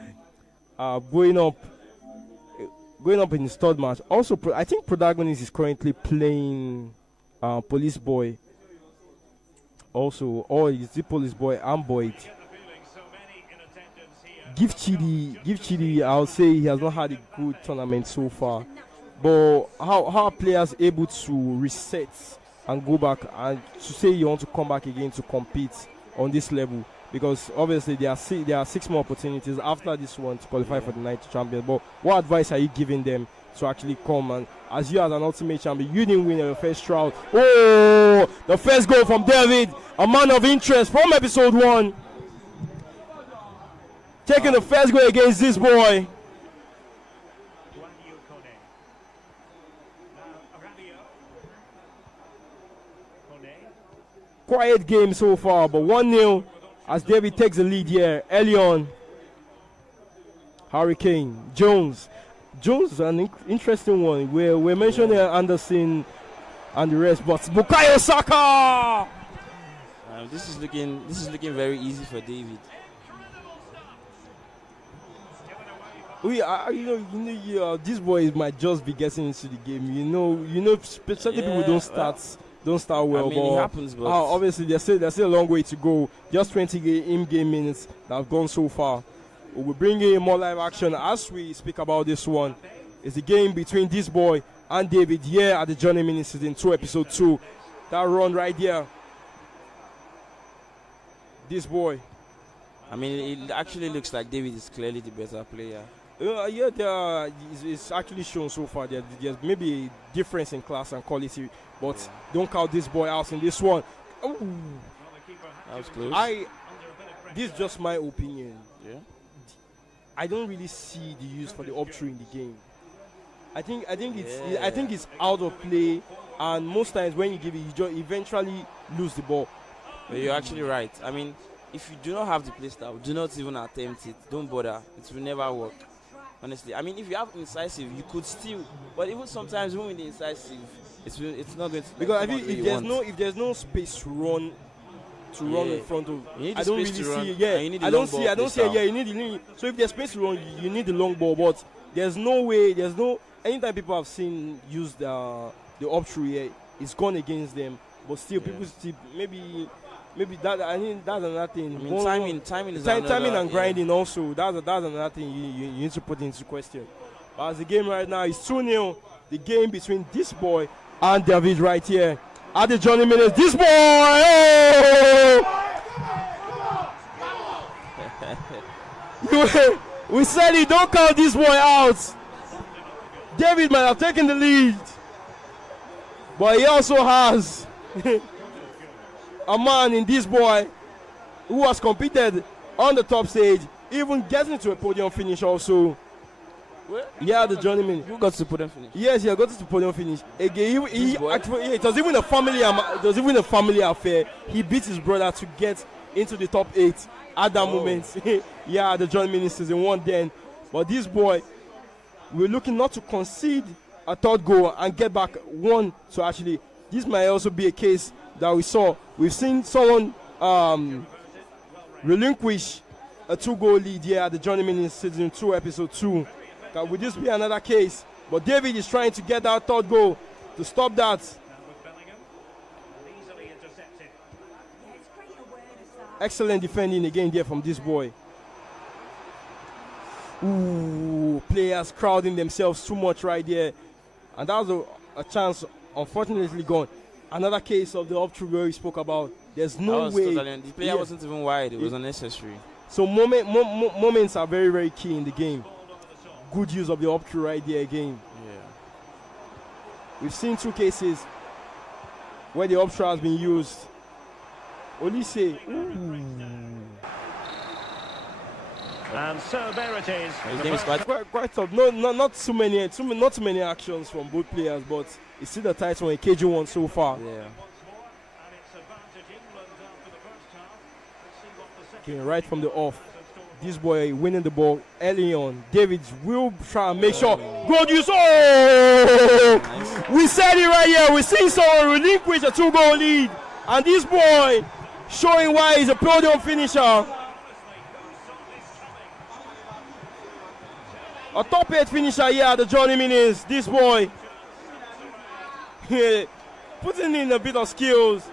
going up in his third match. Also, I think Protagonist is currently playing Police Boy. Also, or is the Police Boy and Boyd? Give Chidi, I'll say he has not had a good tournament so far. But how are players able to reset and go back and to say you want to come back again to compete on this level? Because obviously there are 6 more opportunities after this one to qualify for the night champion. But what advice are you giving them to actually come? And as you as an ultimate champion, you didn't win your first round. Oh, the first goal from David, a man of interest from episode 1. Taking the first goal against this boy. Quiet game so far, but 1-0 as David takes the lead here. Early on. Hurricane. Jones is an interesting one. We're mentioning Anderson and the rest, but Bukayo Saka! This is looking very easy for David. These boys might just be getting into the game. Certain people don't start well. I mean, it happens, but obviously there's still a long way to go. Just 20 in-game minutes that have gone so far. We'll bring in more live action as we speak about this one. It's the game between this boy and David here at the Johnny Mini Season 2, Episode 2. That run right there. This boy. I mean, it actually looks like David is clearly the better player. It's actually shown so far. There's maybe a difference in class and quality, but don't count this boy out in this one. Ooh. That was close. This is just my opinion. Yeah. I don't really see the use for the up-throw in the game. I think it's out of play, and most times when you give it, you just eventually lose the ball. But you're actually right. I mean, if you do not have the play style, do not even attempt it. Don't bother. It will never work. Honestly, I mean, if you have incisive, you could still. But even sometimes, when with the incisive, it's not going to. Because I think if there's no space to run in front of, I don't really see it. Yeah, I don't see it. Yeah, you need. So if there's space to run, you need the long ball. But there's no way. Anytime people have seen use the up through here, it's gone against them. But still, people still maybe that. I mean, that's another thing. I mean, timing is timing and grinding also. That's another thing you need to put into question. But as the game right now is 2-0, the game between this boy and David right here at the Johnny Minutes. This boy. Oh! We said it. Don't count this boy out. David might have taken the lead, but he also has a man in this boy who has competed on the top stage, even getting to a podium finish also. Yeah, the journeyman. Who got to podium finish? Yes, he got to podium finish. Again, it was even a family affair. He beat his brother to get into the top 8 at that moment. Yeah, the journeyman in season 1 then. But this boy, we're looking not to concede a third goal and get back one to actually. This might also be a case that we saw. We've seen someone relinquish a 2-goal lead here at the Journeyman in season 2, episode 2. Would this be another case? But David is trying to get that third goal to stop that. Excellent defending again there from this boy. Ooh, players crowding themselves too much right there. And that was a chance, unfortunately, gone. Another case of the up-through where we spoke about. There's no way. The player wasn't even wide. It was unnecessary. So moments are very, very key in the game. Good use of the up-through right there again. Yeah. We've seen 2 cases where the up-throw has been used. Olise. And so there it is. His game is quite tough. Not too many actions from both players, but it's still the tight one, a KG one so far. Yeah. Okay, right from the off. This boy winning the ball early on. David will try and make sure. Good use. Oh! Nice. We said it right here. We see someone relinquish a 2-goal lead. And this boy showing why he's a podium finisher. A top 8 finisher here at the Johnny Minis. This boy putting in a bit of skills.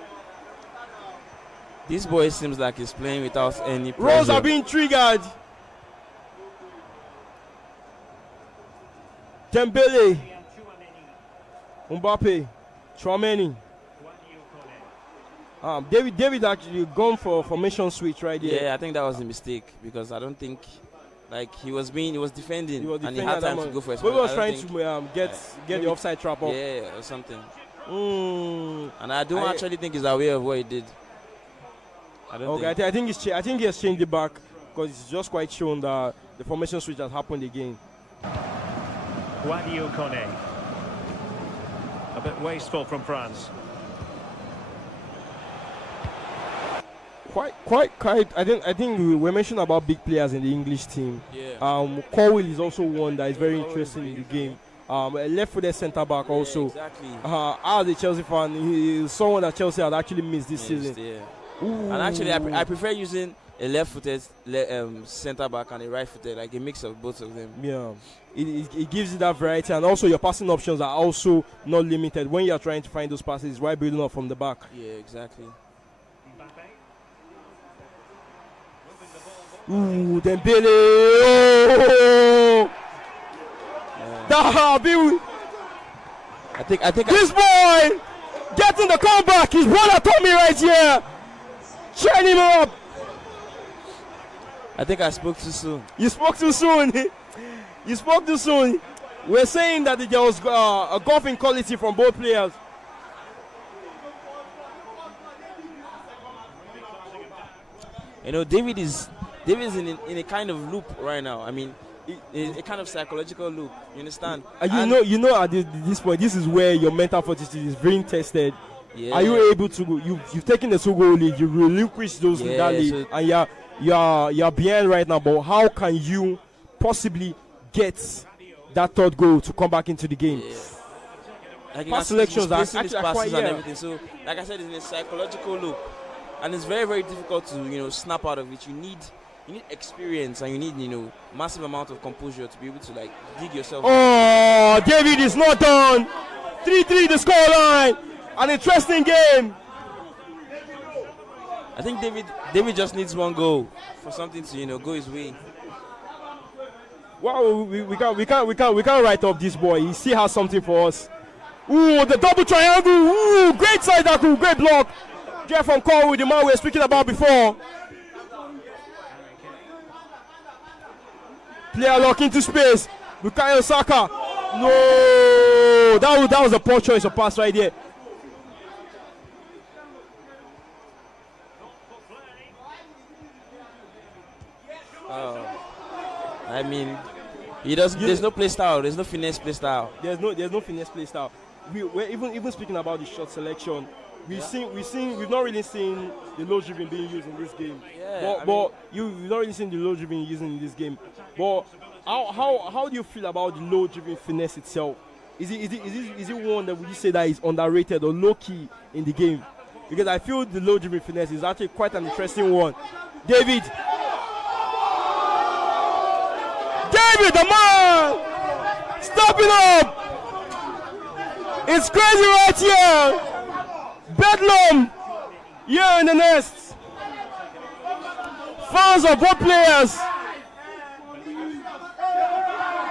This boy seems like he's playing without any pressure. Roles are being triggered. Dembele, Mbappe, Tchouameni. David actually gone for formation switch right there. Yeah, I think that was a mistake because I don't think, like, he was defending, and he had time to go for it. But he was trying to get the offside trap off. Yeah, or something. And I don't actually think he's aware of what he did. I think he has changed it back because it's just quite shown that the formation switch has happened again. Guadio Kone. A bit wasteful from France. Quite. I think we were mentioning about big players in the English team. Yeah. Colwill is also one that is very interesting in the game. A left-footed centre back also. Exactly. As a Chelsea fan, he is someone that Chelsea had actually missed this season. Yeah. And actually, I prefer using a left-footed centre back and a right-footed, like a mix of both of them. Yeah, it gives you that variety, and also your passing options are also not limited when you are trying to find those passes while building up from the back. Yeah, exactly. Ooh, Dembele! Oh! I think this boy getting the comeback. His brother told me right here. Chain him up. I think I spoke too soon. You spoke too soon. You spoke too soon. We're saying that there was a golfing quality from both players. You know, David is in a kind of loop right now. I mean, a kind of psychological loop. You understand? You know, at this point, this is where your mental fortitude is being tested. Yeah. Are you able to go? You've taken the 2-goal lead. You relinquish those in that lead, and you're behind right now. But how can you possibly get that 3rd goal to come back into the game? Yeah. Like pass selections are actually passes and everything. So, like I said, it's in a psychological loop, and it's very, very difficult to snap out of it. You need experience, and you need massive amount of composure to be able to like dig yourself. Oh, David is not done. 3-3 the scoreline. An interesting game. I think David just needs 1 goal for something to go his way. Wow, we can't write off this boy. He still has something for us. Ooh, the double triangle. Ooh, great side tackle, great block. Get from Cole with the man we were speaking about before. Player lock into space. Bukayo Saka. No, that was a poor choice of pass right there. I mean, there's no play style. There's no finesse play style. There's no finesse play style. We're even speaking about the shot selection. We've not really seen the low dribbling being used in this game. Yeah, you've not really seen the low dribbling used in this game. But how do you feel about the low dribbling finesse itself? Is it one that would you say that is underrated or low key in the game? Because I feel the low dribbling finesse is actually quite an interesting one. David, the man, stepping up. It's crazy right here. Bedlam here in the nest. Fans of both players.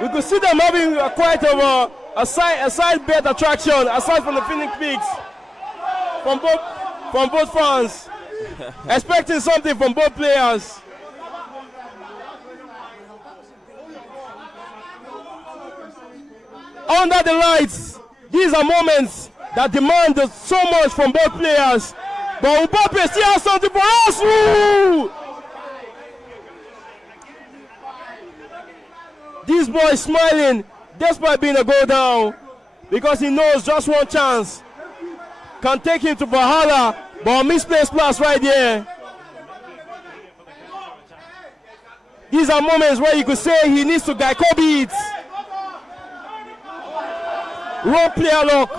We could see them having quite a side bet attraction aside from the Phoenix Peaks from both fans. Expecting something from both players. Under the lights, these are moments that demand so much from both players. But Mbappe still has something for us. Woo! This boy is smiling despite being a goal down because he knows just one chance can take him to Valhalla, but a misplaced pass right there. These are moments where you could say he needs to guy Kobe it. Wrong player lock.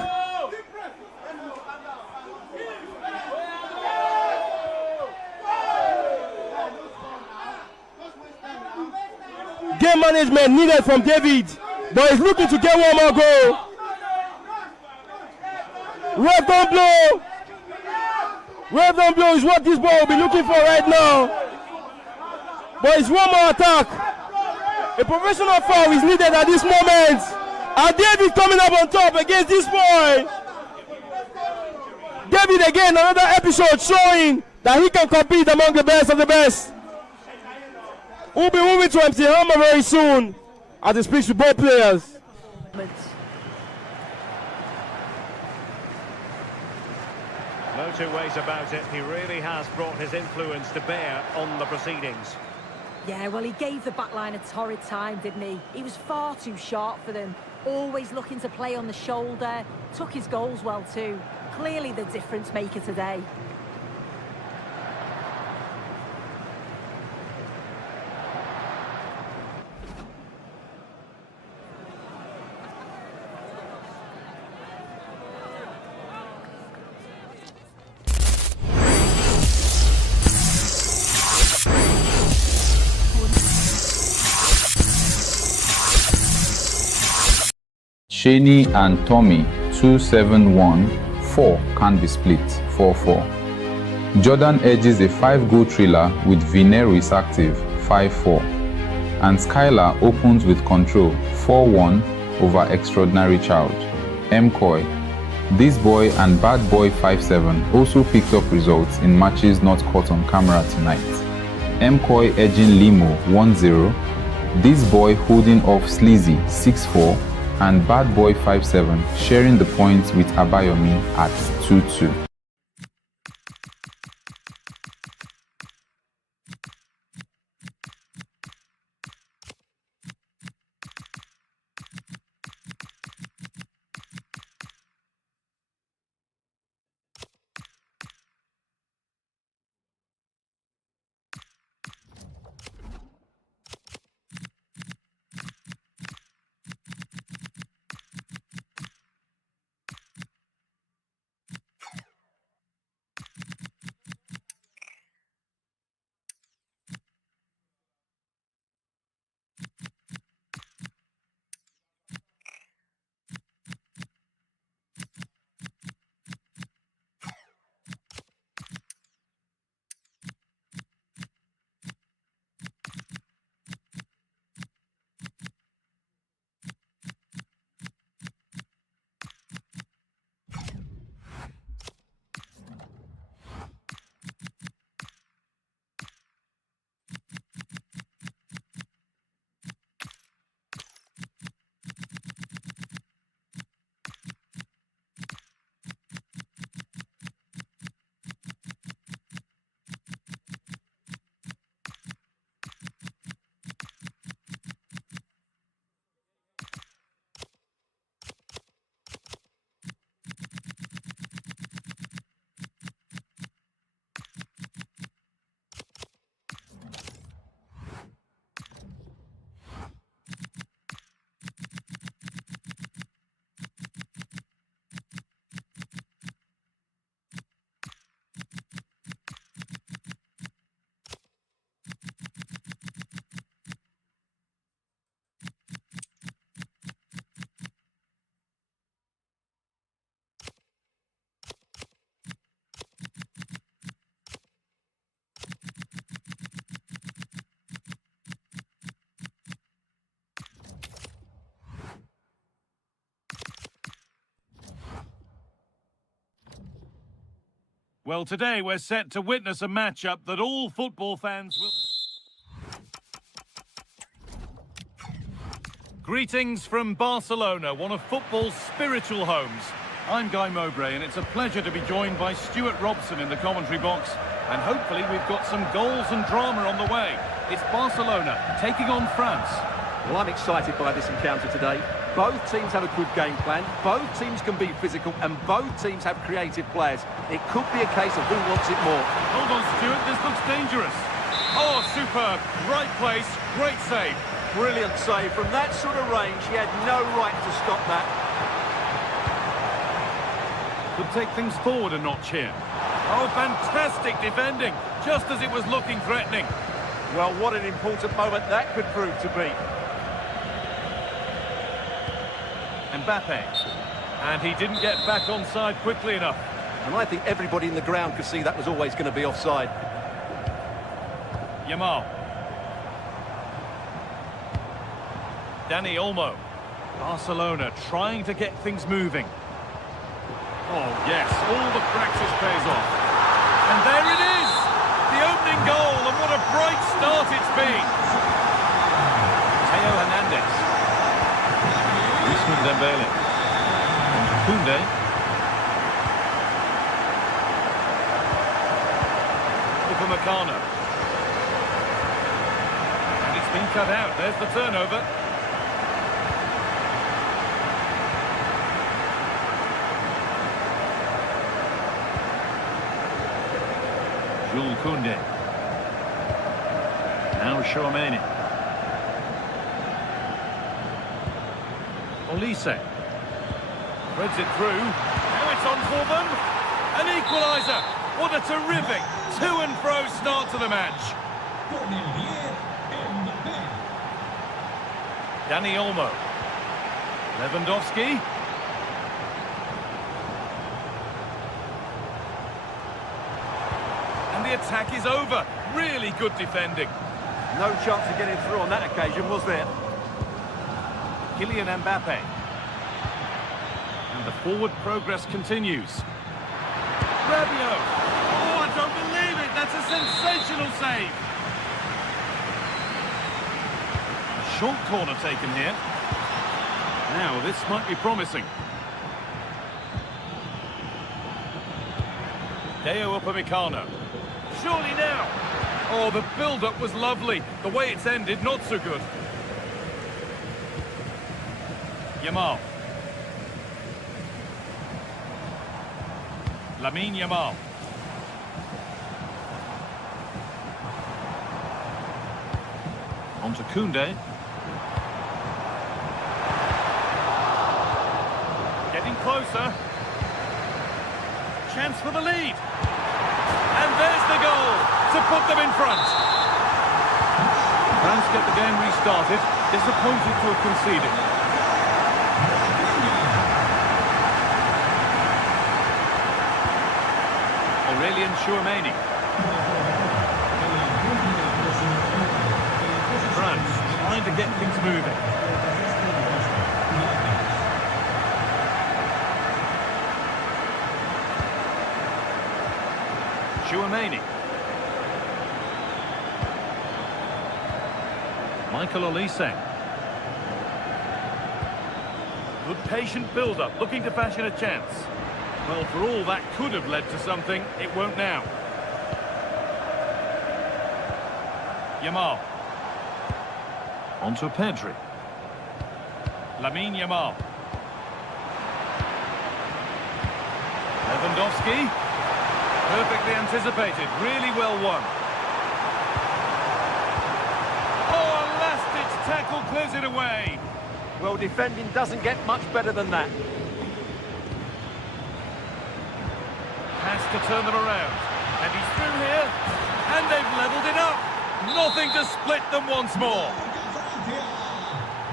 Game management needed from David, but he's looking to get one more goal. Red don't blow. Red don't blow is what this ball will be looking for right now. But it's one more attack. A professional foul is needed at this moment. And David coming up on top against this boy. David again, another episode showing that he can compete among the best of the best. We'll be moving to MC Hammer very soon as he speaks to both players. No two ways about it. He really has brought his influence to bear on the proceedings. Yeah, well, he gave the back line a torrid time, didn't he? He was far too sharp for them. Always looking to play on the shoulder. Took his goals well too. Clearly the difference maker today. Shaney and Tommy 2-7-1-4 can't be split 4-4. Jordan edges a 5-goal thriller with Vinero is active 5-4. And Skylar opens with control 4-1 over Extraordinary Child. MCoy, This Boy and Bad Boy 5-7 also picked up results in matches not caught on camera tonight. MCoy edging Limo 1-0, This Boy holding off Sleazy 6-4, and Bad Boy 5-7 sharing the points with Abayomi at 2-2. Well, today we're set to witness a matchup that all football fans will... Greetings from Barcelona, one of football's spiritual homes. I'm Guy Mowbray, and it's a pleasure to be joined by Stuart Robson in the commentary box. And hopefully we've got some goals and drama on the way. It's Barcelona taking on France. Well, I'm excited by this encounter today. Both teams have a good game plan, both teams can be physical, and both teams have creative players. It could be a case of who wants it more. Hold on, Stuart, this looks dangerous. Oh, superb. Right place, great save. Brilliant save. From that sort of range, he had no right to stop that. Could take things forward a notch here. Oh, fantastic defending, just as it was looking threatening. Well, what an important moment that could prove to be. Mbappe. And he didn't get back onside quickly enough. And I think everybody in the ground could see that was always going to be offside. Yamal. Dani Olmo. Barcelona trying to get things moving. Oh, yes, all the practice pays off. And there it is! The opening goal, and what a bright start it's been! Theo Hernandez. Ousmane Dembele. Koundé. Upamecano. And it's been cut out. There's the turnover. Jules Koundé. Now Chouameni. Olise. Threads it through. Now it's on for them. An equaliser. What a terrific to and fro start to the match. Dani Olmo. Lewandowski. And the attack is over. Really good defending. No chance of getting through on that occasion, was there? Kylian Mbappe. And the forward progress continues. Rabiot. Oh, I don't believe it. That's a sensational save. A short corner taken here. Now, this might be promising. Theo Upamecano. Surely now. Oh, the build-up was lovely. The way it's ended, not so good. Yamal. Lamine Yamal. On to Koundé. Getting closer. Chance for the lead. And there's the goal to put them in front. France get the game restarted. Disappointed to have conceded. Aurelien Chouameni. France trying to get things moving. Chouameni. Michael Olise. Good patient build-up, looking to fashion a chance. Well, for all that could have led to something, it won't now. Yamal. On to Pedri. Lamine Yamal. Lewandowski. Perfectly anticipated, really well won. Oh, a last-ditch tackle clears it away. Well, defending doesn't get much better than that. Has to turn them around. And he's through here. And they've levelled it up. Nothing to split them once more.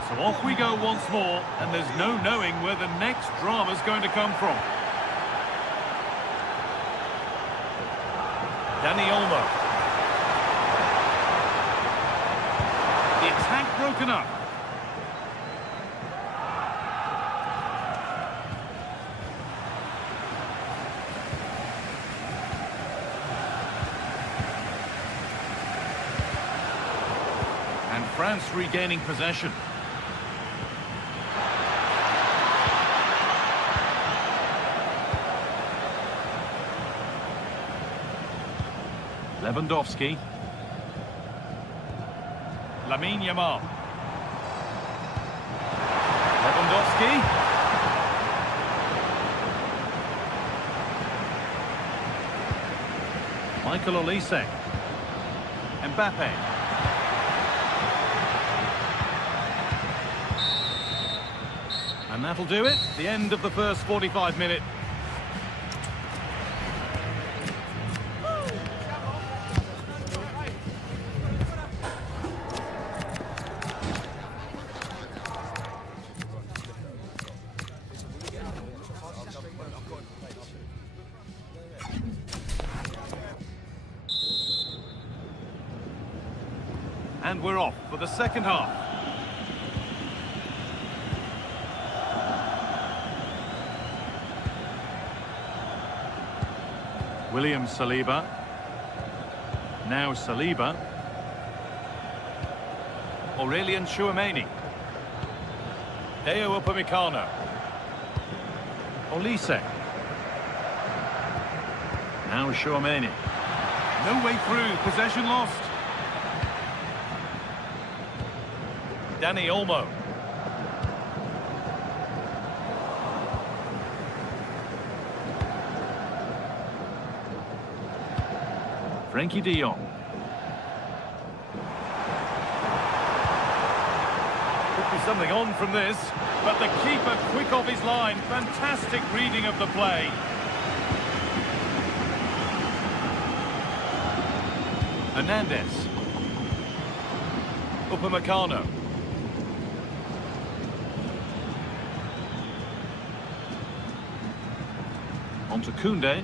So off we go once more, and there's no knowing where the next drama's going to come from. Dani Olmo. The attack broken up. And France regaining possession. Lewandowski. Lamine Yamal. Lewandowski. Michael Olise. Mbappe. And that'll do it. The end of the first 45 minutes. And we're off for the second half. William Saliba. Now Saliba. Aurelian Tchouameni. Deo Upamecano. Olise. Now Tchouameni. No way through, possession lost. Dani Olmo. Frankie de Jong. Could be something on from this, but the keeper quick off his line. Fantastic reading of the play. Hernandez. Upamecano. On to Koundé.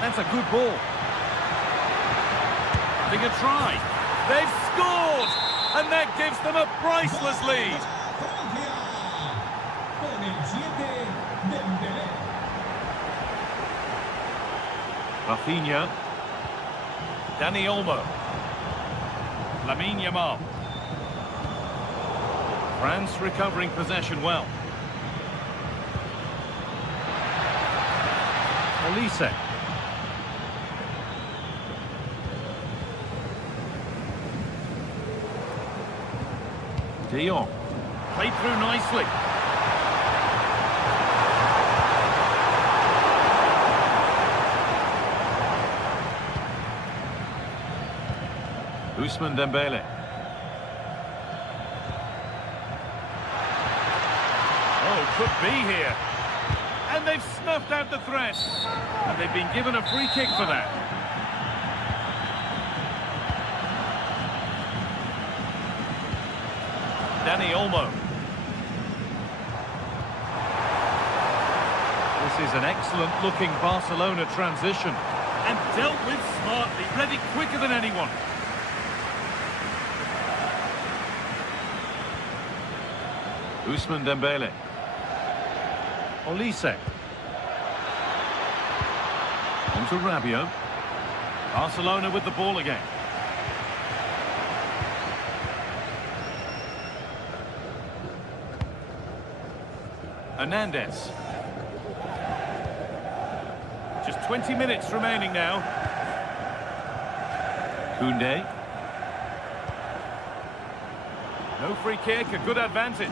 That's a good ball. Having a try. They've scored! And that gives them a priceless lead. Rafinha. Dani Olmo. Lamine Yamal. France recovering possession well. Olise. De Jong. Played through nicely. Ousmane Dembele. Oh, could be here. And they've snuffed out the threat. And they've been given a free kick for that. Dani Olmo. This is an excellent-looking Barcelona transition. And dealt with smartly, read it quicker than anyone. Ousmane Dembele. Olise. On to Rabiot. Barcelona with the ball again. Hernandez. Just 20 minutes remaining now. Koundé. No free kick, a good advantage.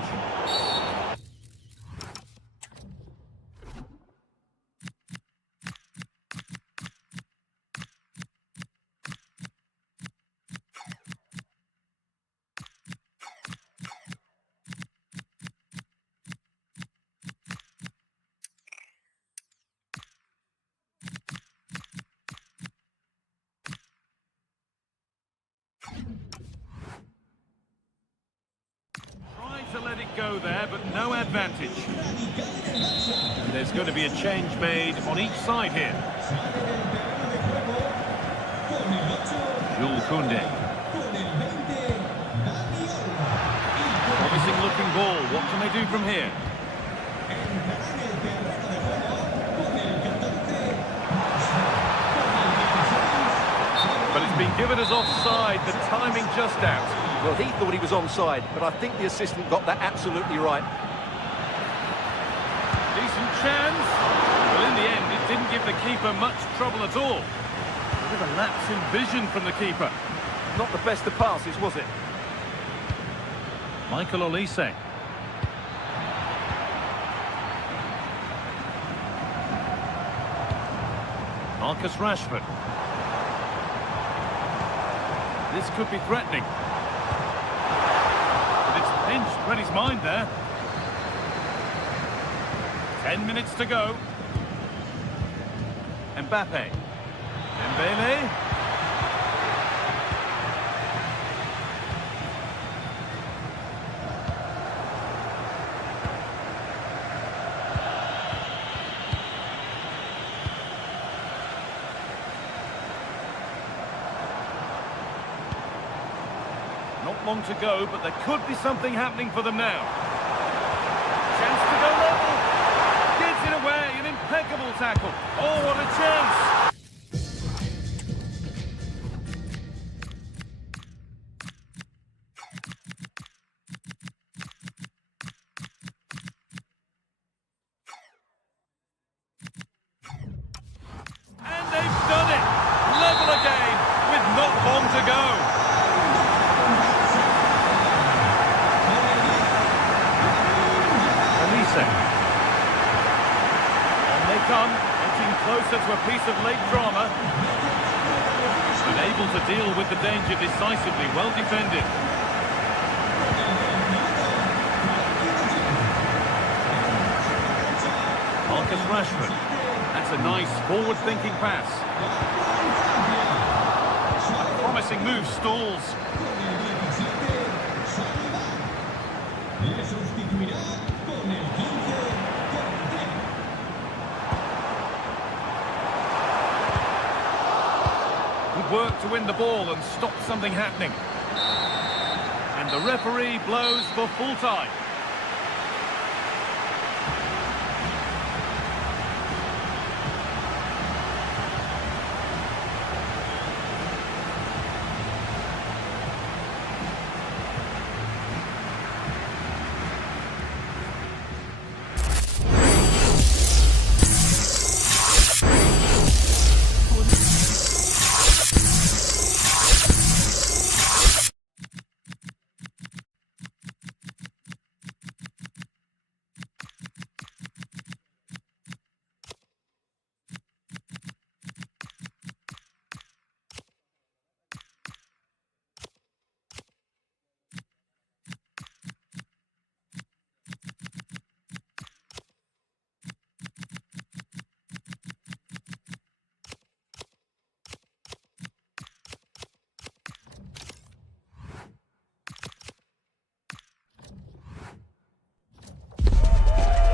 To let it go there, but no advantage. And there's going to be a change made on each side here. Jules Koundé. Promising looking ball. What can they do from here? But it's been given as offside. The timing just out. Well, he thought he was onside, but I think the assistant got that absolutely right. Decent chance. Well, in the end, it didn't give the keeper much trouble at all. A bit of a lapse in vision from the keeper. Not the best of passes, was it? Michael Olise. Marcus Rashford. This could be threatening. But it's pinched, read his mind there. 10 minutes to go. Mbappe. Dembele. Not long to go, but there could be something happening for them now. Chance to go level. Gets it away, an impeccable tackle. Oh, what a chance! And they've done it! Level again, with not long to go. On they come, edging closer to a piece of late drama. But able to deal with the danger decisively, well defended. Marcus Rashford. That's a nice forward-thinking pass. A promising move stalls. Good work to win the ball and stop something happening. And the referee blows for full time.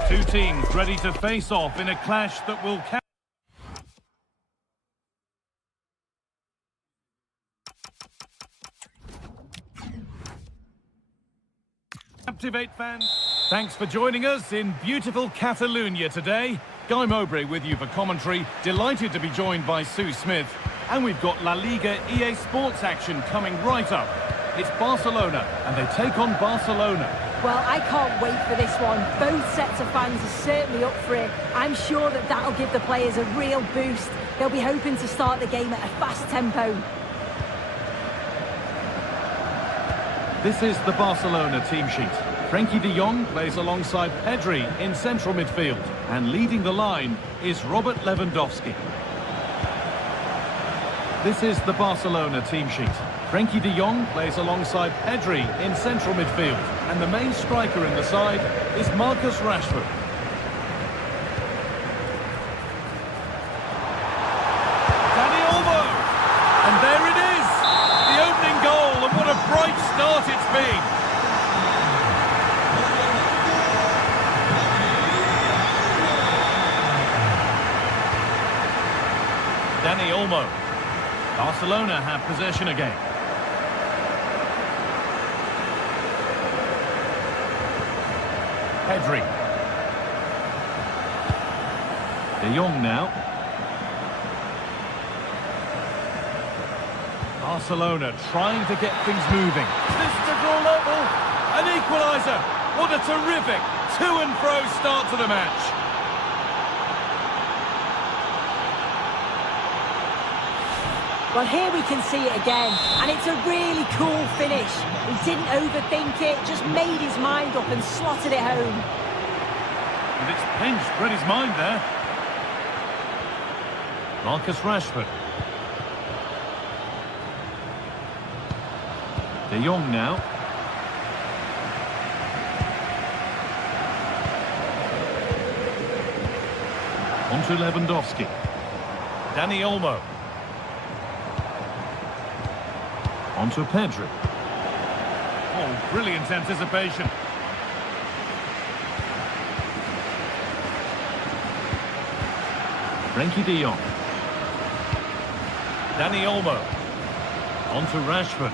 Two teams ready to face off in a clash that will captivate fans. Thanks for joining us in beautiful Catalonia today. Guy Mowbray with you for commentary. Delighted to be joined by Sue Smith. And we've got La Liga EA Sports action coming right up. It's Barcelona, and they take on Barcelona. Well, I can't wait for this one. Both sets of fans are certainly up for it. I'm sure that that'll give the players a real boost. They'll be hoping to start the game at a fast tempo. This is the Barcelona team sheet. Frenkie de Jong plays alongside Pedri in central midfield. And leading the line is Robert Lewandowski. This is the Barcelona team sheet. Frenkie de Jong plays alongside Pedri in central midfield. And the main striker in the side is Marcus Rashford. Dani Olmo! And there it is! The opening goal, and what a bright start it's been! Dani Olmo. Barcelona have possession again. Pedri. De Jong now. Barcelona trying to get things moving. This to draw level. An equaliser. What a terrific to and fro start to the match. Well, here we can see it again, and it's a really cool finish. He didn't overthink it, just made his mind up and slotted it home. And it's pinched, read his mind there. Marcus Rashford. De Jong now. On to Lewandowski. Dani Olmo. On to Pedri. Oh, brilliant anticipation. Frenkie de Jong. Dani Olmo. On to Rashford.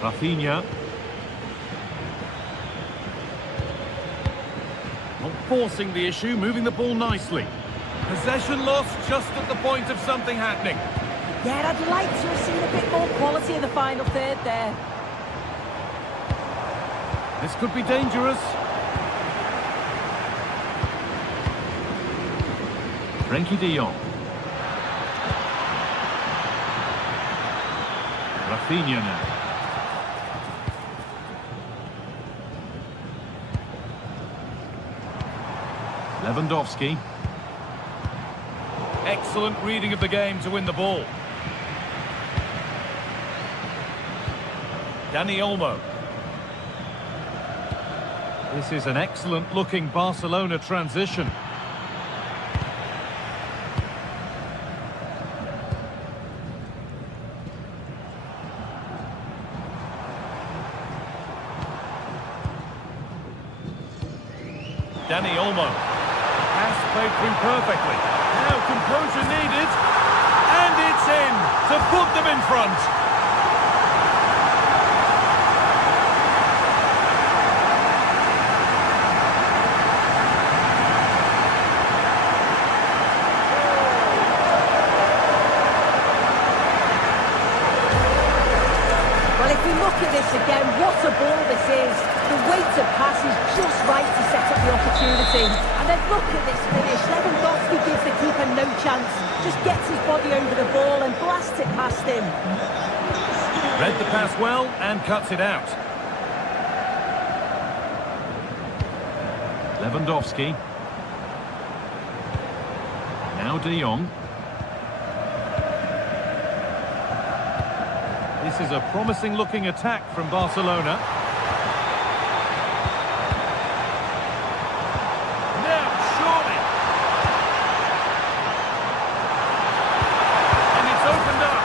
Rafinha. Not forcing the issue, moving the ball nicely. Possession lost just at the point of something happening. Yeah, I'd like to have seen a bit more quality in the final third there. This could be dangerous. Frenkie de Jong. Rafinha now. Lewandowski. Excellent reading of the game to win the ball. Dani Olmo. This is an excellent looking Barcelona transition. Dani Olmo. Pass played through perfectly. Now composure needed. And it's in to put them in front. Well, if we look at this again, what a ball this is. The weight of pass is just right to set up the opportunity. And then look at this finish. Lewandowski gives the keeper no chance. Just gets his body over the ball and blasts it past him. Read the pass well and cuts it out. Lewandowski. Now De Jong. This is a promising looking attack from Barcelona. Now, surely. And it's opened up.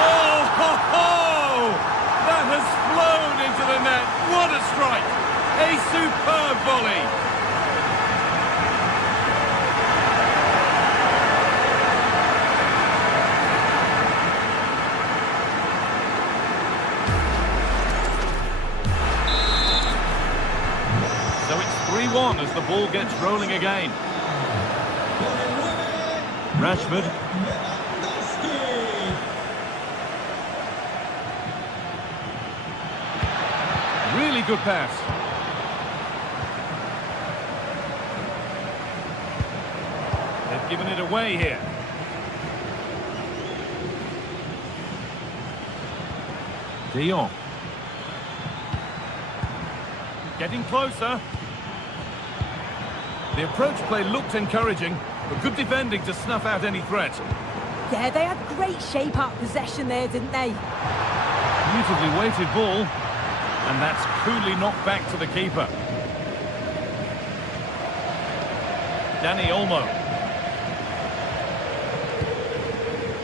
Oh, ho, ho! That has flown into the net. What a strike! A superb volley. So it's 3-1 as the ball gets rolling again. Rashford. Really good pass. They've given it away here. De Jong. Getting closer. The approach play looked encouraging, but good defending to snuff out any threat. Yeah, they had great shape out possession there, didn't they? Beautifully weighted ball, and that's coolly knocked back to the keeper. Dani Olmo.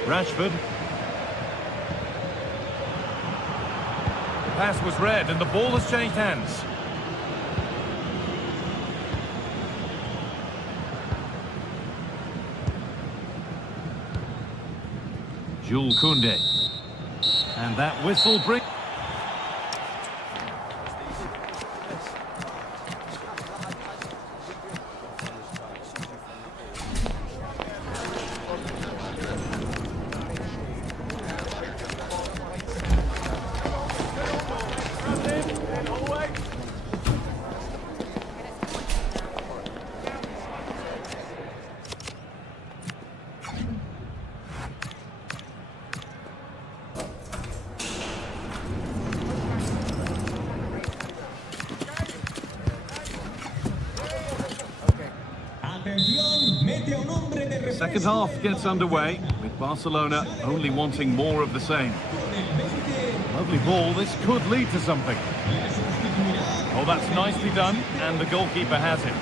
Rashford. The pass was read, and the ball has changed hands. Jules Koundé. And that whistle brings... Second half gets underway, with Barcelona only wanting more of the same. Lovely ball, this could lead to something. Oh, that's nicely done, and the goalkeeper has it.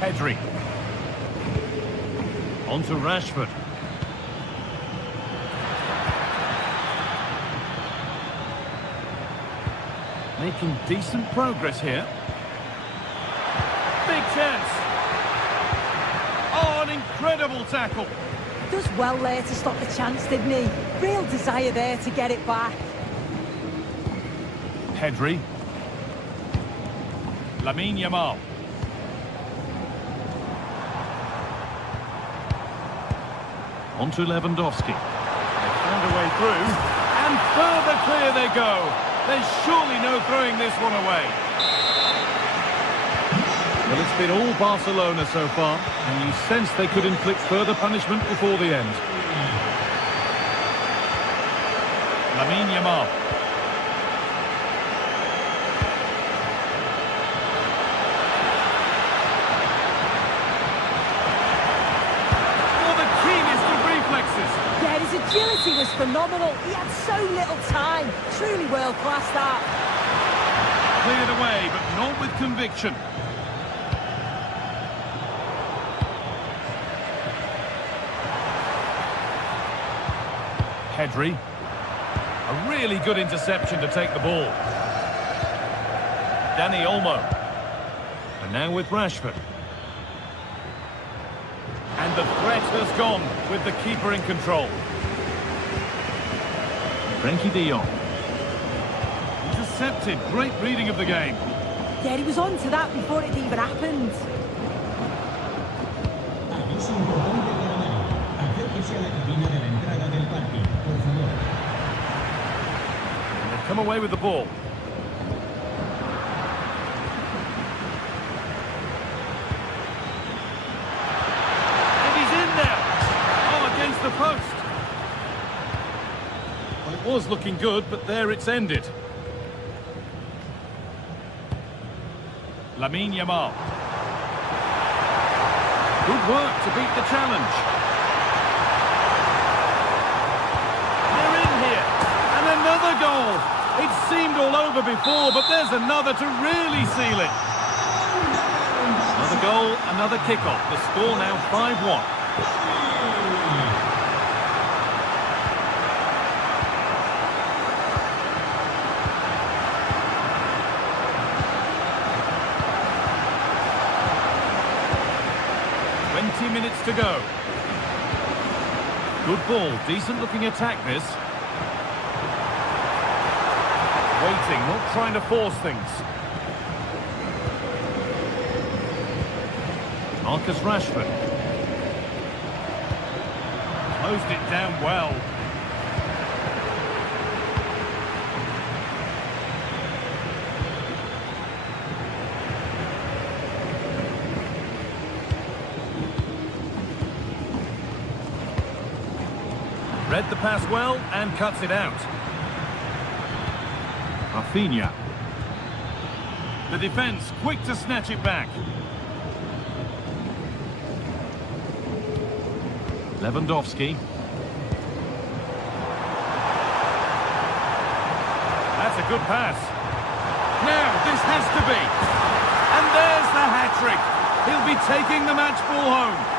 Pedri. On to Rashford. Making decent progress here. Big chance. Oh, an incredible tackle. Does well there to stop the chance, didn't he? Real desire there to get it back. Pedri. Lamine Yamal. On to Lewandowski. They found a way through. And further clear they go. There's surely no throwing this one away. Well, it's been all Barcelona so far, and you sense they could inflict further punishment before the end. Lamine Yamal. Oh, the keenest of reflexes. Yeah, his agility was phenomenal. He had so little time. Truly world-class that. Cleared away, but not with conviction. Pedri. A really good interception to take the ball. Dani Olmo. And now with Rashford. And the threat has gone with the keeper in control. Frenkie de Jong. Intercepted. Great reading of the game. Yeah, he was on to that before it even happened. And they've come away with the ball. And he's in there. Oh, against the post. Well, it was looking good, but there it's ended. Lamine Yamal. Good work to beat the challenge. They're in here. And another goal. It seemed all over before, but there's another to really seal it. Another goal, another kick-off. The score now 5-1. Minutes to go. Good ball, decent looking attack this. Waiting, not trying to force things. Marcus Rashford. Closed it down well. Read the pass well and cuts it out. Rafinha. The defence quick to snatch it back. Lewandowski. That's a good pass. Now this has to be. And there's the hat-trick. He'll be taking the match ball home.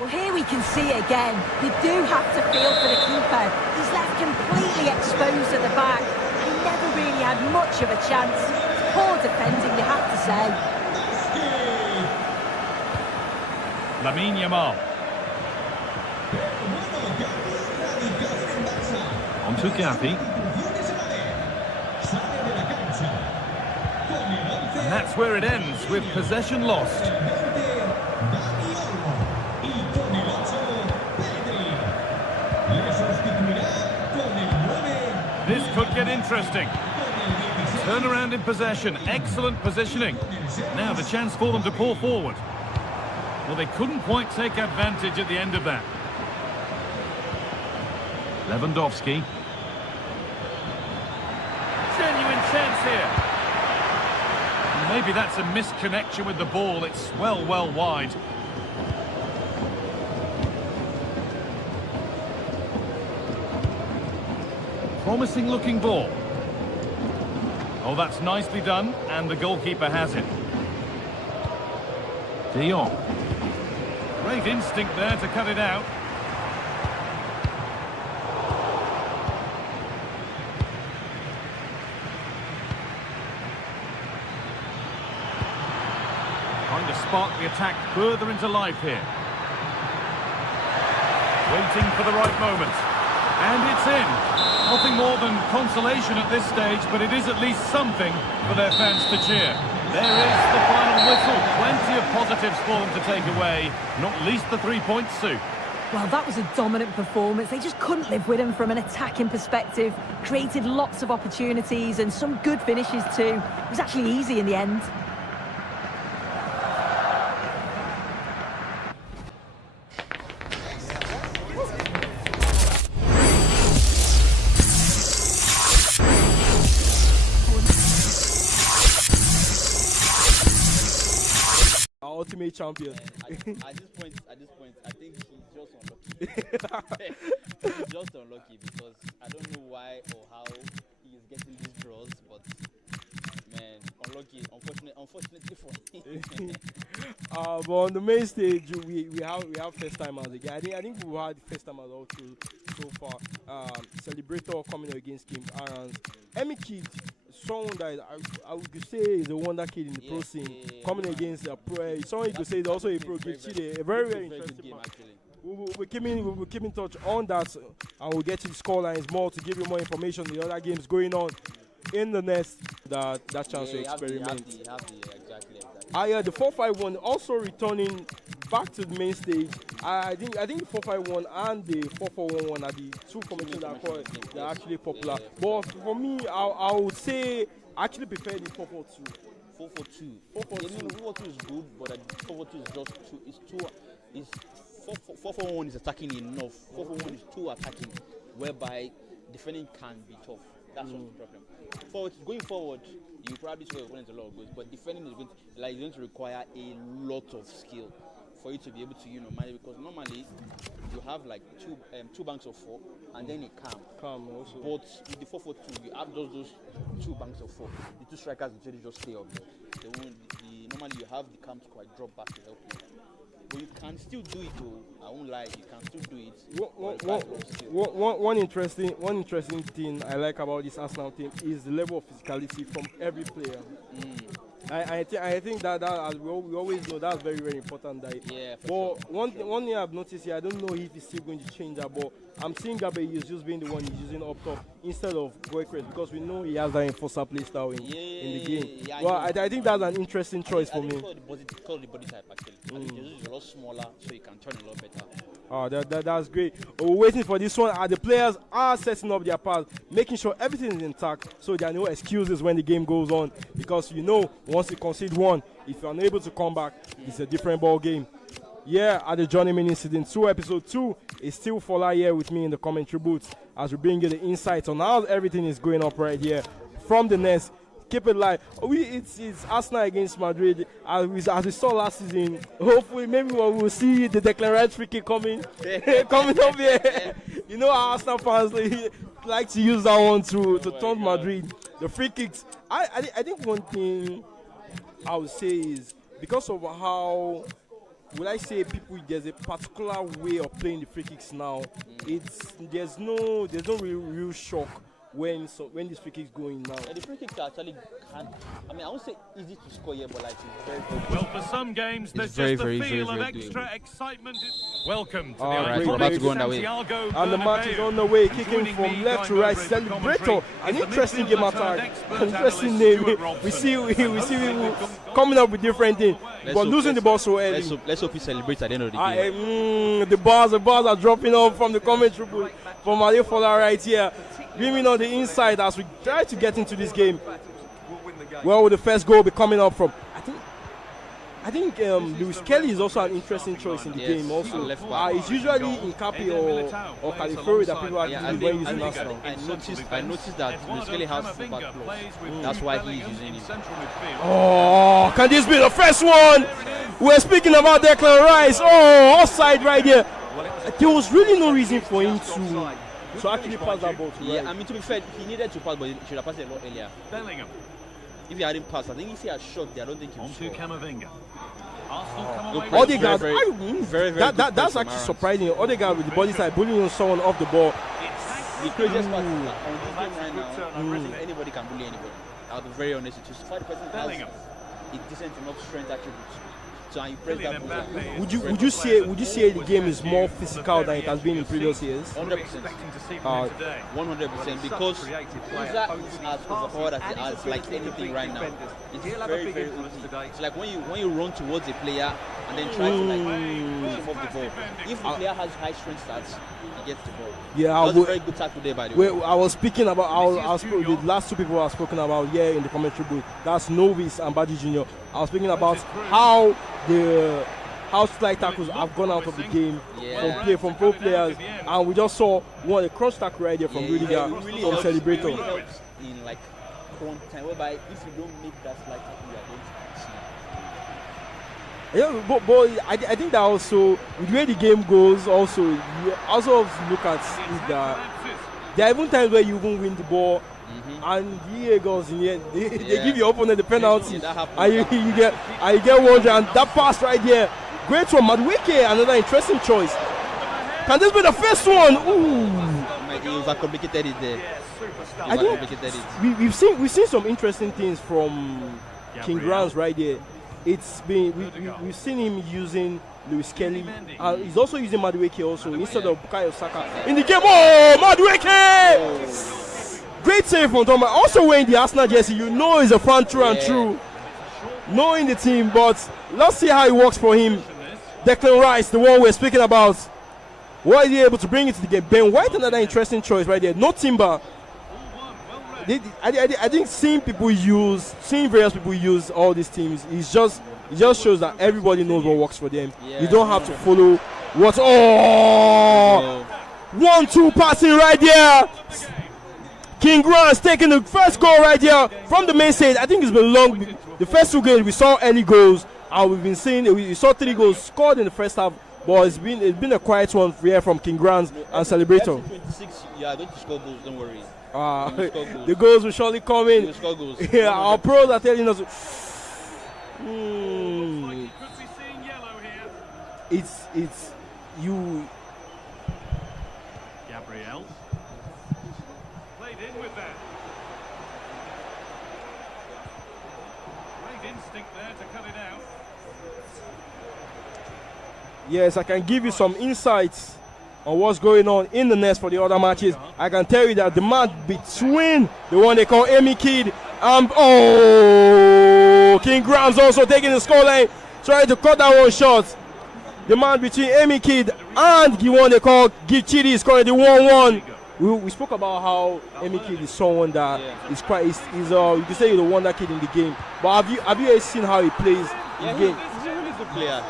Well, here we can see it again. You do have to feel for the keeper. He's left completely exposed at the back. He never really had much of a chance. It's poor defending, you have to say. Lamine Yamal. On to Gavi. And that's where it ends, with possession lost. This could get interesting. Turnaround in possession, excellent positioning. Now the chance for them to pull forward. Well, they couldn't quite take advantage at the end of that. Lewandowski. Genuine chance here. Maybe that's a misconnection with the ball. It's well wide. Promising looking ball. Oh, that's nicely done, and the goalkeeper has it. De Jong. Great instinct there to cut it out. Trying to spark the attack further into life here. Waiting for the right moment. And it's in. Nothing more than consolation at this stage, but it is at least something for their fans to cheer. There is the final whistle. Plenty of positives for them to take away, not least the 3 points, Sue. Well, that was a dominant performance. They just couldn't live with him from an attacking perspective. Created lots of opportunities and some good finishes too. It was actually easy in the end. Ultimate champion. At this point, I think he's just unlucky. He's just unlucky because I don't know why or how he is getting these draws, but man, unlucky. Unfortunately for him. But on the main stage, we have first timers again. I think we've had first timers all through so far. Celebrator coming against Kim Arans. Emi Kid, someone that I would say is a wonder kid in the pro scene, coming against a pro. Someone you could say is also a pro kid. A very interesting game actually. We'll keep in touch on that, and we'll get to the scorelines more to give you more information on the other games going on in the next that chance to experiment. Exactly. The 4-5-1 also returning back to the main stage. I think the 4-5-1 and the 4-4-1 are the two formations that are actually popular. But for me, I would say I actually prefer the 4-4-2. 4-4-2. 4-4-2 is good, but 4-4-2 is just too. It's too. 4-4-1 is attacking enough. 4-4-1 is too attacking, whereby defending can be tough. That's what's the problem. Going forward, you probably score your opponent a lot of goals, but defending is going to require a lot of skill for you to be able to manage, because normally you have like two banks of 4 and then a calm also. But with the 4-4-2, you have those 2 banks of 4. The 2 strikers usually just stay up there. Normally you have the calm to quite drop back to help you. But you can still do it though. I won't lie, you can still do it. One interesting thing I like about this Arsenal team is the level of physicality from every player. I think that as we always know, that's very, very important. One thing I've noticed here, I don't know if he's still going to change that, but I'm seeing Gabriel is just being the one he's using up top instead of Goikrez, because we know he has that enforcer play style in the game. I think that's an interesting choice for me. Call the body type actually. I think Jesus is a lot smaller, so he can turn a lot better. That's great. We're waiting for this one. The players are setting up their path, making sure everything is intact, so there are no excuses when the game goes on. Because once you concede one, if you're unable to come back, it's a different ball game. At the Johnny Mini Season 2, Episode 2, is still Fola here with me in the commentary booth as we bring you the insights on how everything is going up right here from the nest. Keep it live. It's Arsenal against Madrid. As we saw last season, hopefully maybe we'll see the Declan Rice free kick coming up here. How Arsenal fans like to use that one to taunt Madrid. The free kicks. I think one thing I would say is because of how, will I say, there's a particular way of playing the free kicks now. There's no real shock when this free kicks going now. The free kicks are actually I won't say easy to score here, but it's very, very well, for some games there's just a feel of extra excitement. Welcome to the iconic Santiago Bernabeu. And the match is on the way, kicking from left to right. Celebrator, an interesting game attack, interesting name. We see people coming up with different things, but losing the ball so early. Let's hope he celebrates at the end of the game. The bars are dropping off from the commentary booth from Ali Fola right here, giving on the inside as we try to get into this game. where will the first goal be coming up from? I think Lewis Kelly is also an interesting choice in the game. Also, it's usually in Capi or Califori that people are when using Arsenal. I noticed that Lewis Kelly has fullback plus. That's why he's using it. Oh, can this be the first one? We're speaking about Declan Rice. Oh, offside right there. There was really no reason for him to actually pass that ball to Rice. Yeah, I mean, to be fair, he needed to pass, but he should have passed it a lot earlier. Bellingham. If he hadn't passed, I think if he had shot there, I don't think he would On to score. Camavinga. Arsenal come away. Odegaard, very that's actually surprising. Odegaard with the body side bullying someone off the ball. The craziest part is that on this game right now, I don't think anybody can bully anybody. I'll be very honest with you. So the person has a decent enough strength attributes. So I press that button. Would you say the game is more physical than it has been in previous years? 100%. 100%, because Uza is as overpowered as like anything right now. It's very, very easy. It's like when you run towards a player and then try to like push him off the ball. If the player has high strength stats, he gets the ball. Yeah, that was a very good tackle there, by the way. I was speaking about the last two people I've spoken about here in the commentary booth. That's Novis and Baji Jr. I was speaking about how slide tackles have gone out of the game from pro players, and we just saw one a cross tackle right there from Rudiger from Celebrator. It really helps in like front time, whereby if you don't make that slide tackle, you are going to see. Yeah, but I think that also with the way the game goes, also you also look at is that there are even times where you even win the ball. And the Eagles in the end, they give your opponent the penalty, and you get 100. And that pass right there, great one, Madueke, another interesting choice. Can this be the first one? Ooh, he overcomplicated it there. I think we've seen some interesting things from King Grants right there. It's been we've seen him using Lewis Kelly, and he's also using Madueke also instead of Bukayo Saka in the game. Oh, Madueke! Great save from Thomas. Also wearing the Arsenal jersey, you know he's a fan through and through. Knowing the team, but let's see how it works for him. Declan Rice, the one we're speaking about. What is he able to bring into the game? Ben White, another interesting choice right there. No Timber. I think seeing various people use all these teams, it just shows that everybody knows what works for them. You don't have to follow what. Oh, 1-2 passing right there. King Grant's taking the first goal right here from the main stage. I think it's been long. The first two games we saw early goals, and we've been seeing we saw 3 goals scored in the first half. But it's been a quiet one here from King Grant's and Celebrator. 26, yeah, going to score goals. Don't worry. The goals will surely come in. Score goals. Yeah, our pros are telling us. It's you. Gabriel. In with that. Great instinct there to cut it out. Yes, I can give you some insights on what's going on in the nest for the other matches. I can tell you that the match between the one they call Amy Kidd and King Grams also taking the scoreline, trying to cut that one short. The match between Amy Kidd and the one they call Give Chidi is scoring the 1-1. We spoke about how Emi Kidd is someone that is quite you can say he's the wonder kid in the game. But have you seen how he plays in the game? He's a really good player.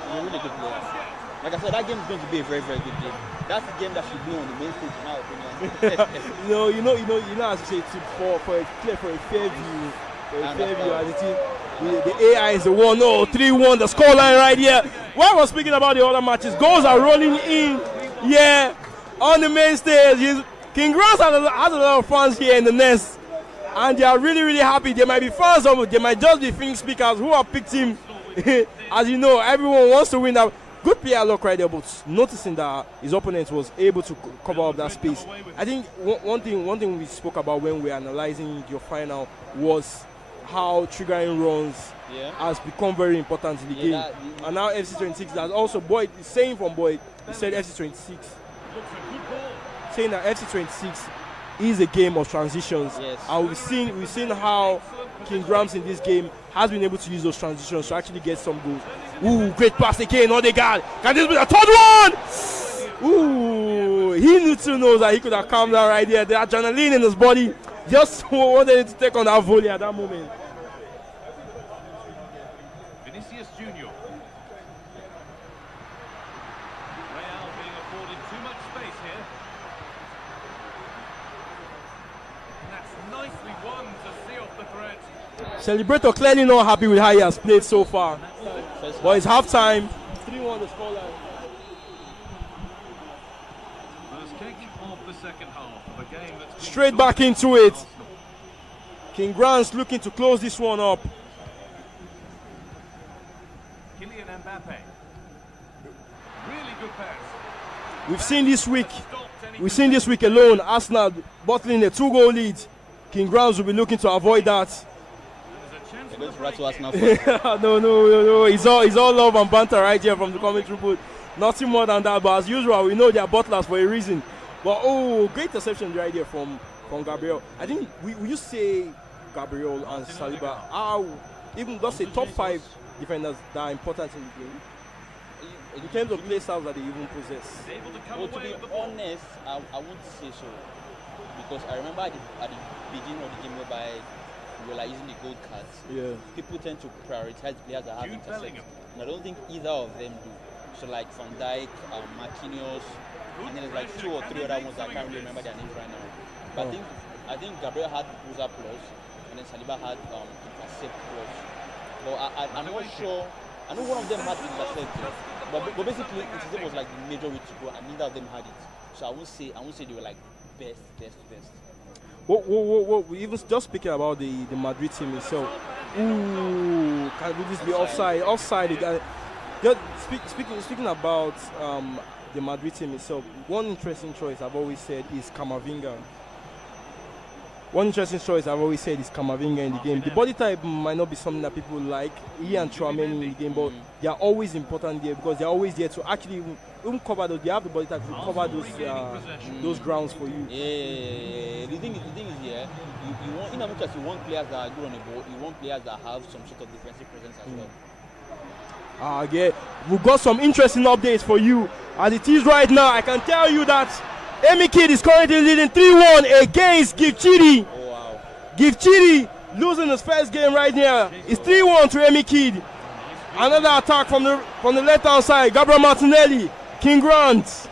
Like I said, that game is going to be a very, very good game. That's the game that should be on the main stage, in my opinion. you know, as you say, for a fair view, as it is, the AI is the 3-1, the scoreline right here. While we're speaking about the other matches, goals are rolling in. Yeah, on the main stage. King Grants has a lot of fans here in the nest, and they are really, really happy. They might be fans of it, they might just be film speakers who have picked him. As you know, everyone wants to win that. Good player luck right there, but noticing that his opponent was able to cover up that space. I think one thing we spoke about when we were analyzing your final was how triggering runs has become very important in the game. And now FC26, that's also Boyd saying from Boyd, he said FC26. Saying that FC26 is a game of transitions, and we've seen how King Grams in this game has been able to use those transitions to actually get some goals. Ooh, great pass again, Odegaard. Can this be the third one? Ooh, he knew to know that he could have calmed down right there. The adrenaline in his body just wanted to take on that volley at that moment. Celebrator clearly not happy with how he has played so far. But it's halftime. 3-1 the scoreline. First kick of the second half of a game that's Straight back into it. King Grant's looking to close this one up. Kylian Mbappe. Really good pass. We've seen this week alone, Arsenal bottling a 2-goal lead. King Grants will be looking to avoid that. They're going to rattle Arsenal. No. It's all love and banter right here from the commentary booth. Nothing more than that. But as usual, we know they are butlers for a reason. But great interception right here from Gabriel. I think we used to say Gabriel and Saliba are even just say top 5 defenders that are important in the game. In terms of play styles that they even possess. Well, to be honest, I won't say so. Because I remember at the beginning of the game whereby we were like using the gold cards. Yeah. People tend to prioritize players that have intercepts. And I don't think either of them do. So like Van Dijk, Marquinhos, and then there's like 2 or 3 other ones that I can't really remember their names right now. But I think Gabriel had Bruiser Plus, and then Saliba had Intercept Plus. But I'm not sure. I know one of them had Intercept, but basically Intercept was like the major way to go, and neither of them had it. So I won't say they were like best. What we even just speaking about the Madrid team itself. Ooh, can this be offside? Offside again. Just speaking about the Madrid team itself, one interesting choice I've always said is Camavinga. In the game. The body type might not be something that people like. He and Tchouaméni in the game, but they are always important there because they are always there to actually even cover those. They have the body type to cover those grounds for you. Yeah. The thing is, yeah, you want, in as much as you want players that are good on the ball, you want players that have some sort of defensive presence as well. Yeah, we've got some interesting updates for you. As it is right now, I can tell you that Emi Kid is currently leading 3-1 against Gifchidi. Oh, wow. Gifchidi losing his first game right here. It's 3-1 to Emi Kid. Another attack from the left-hand side. Gabriel Martinelli, King Grant.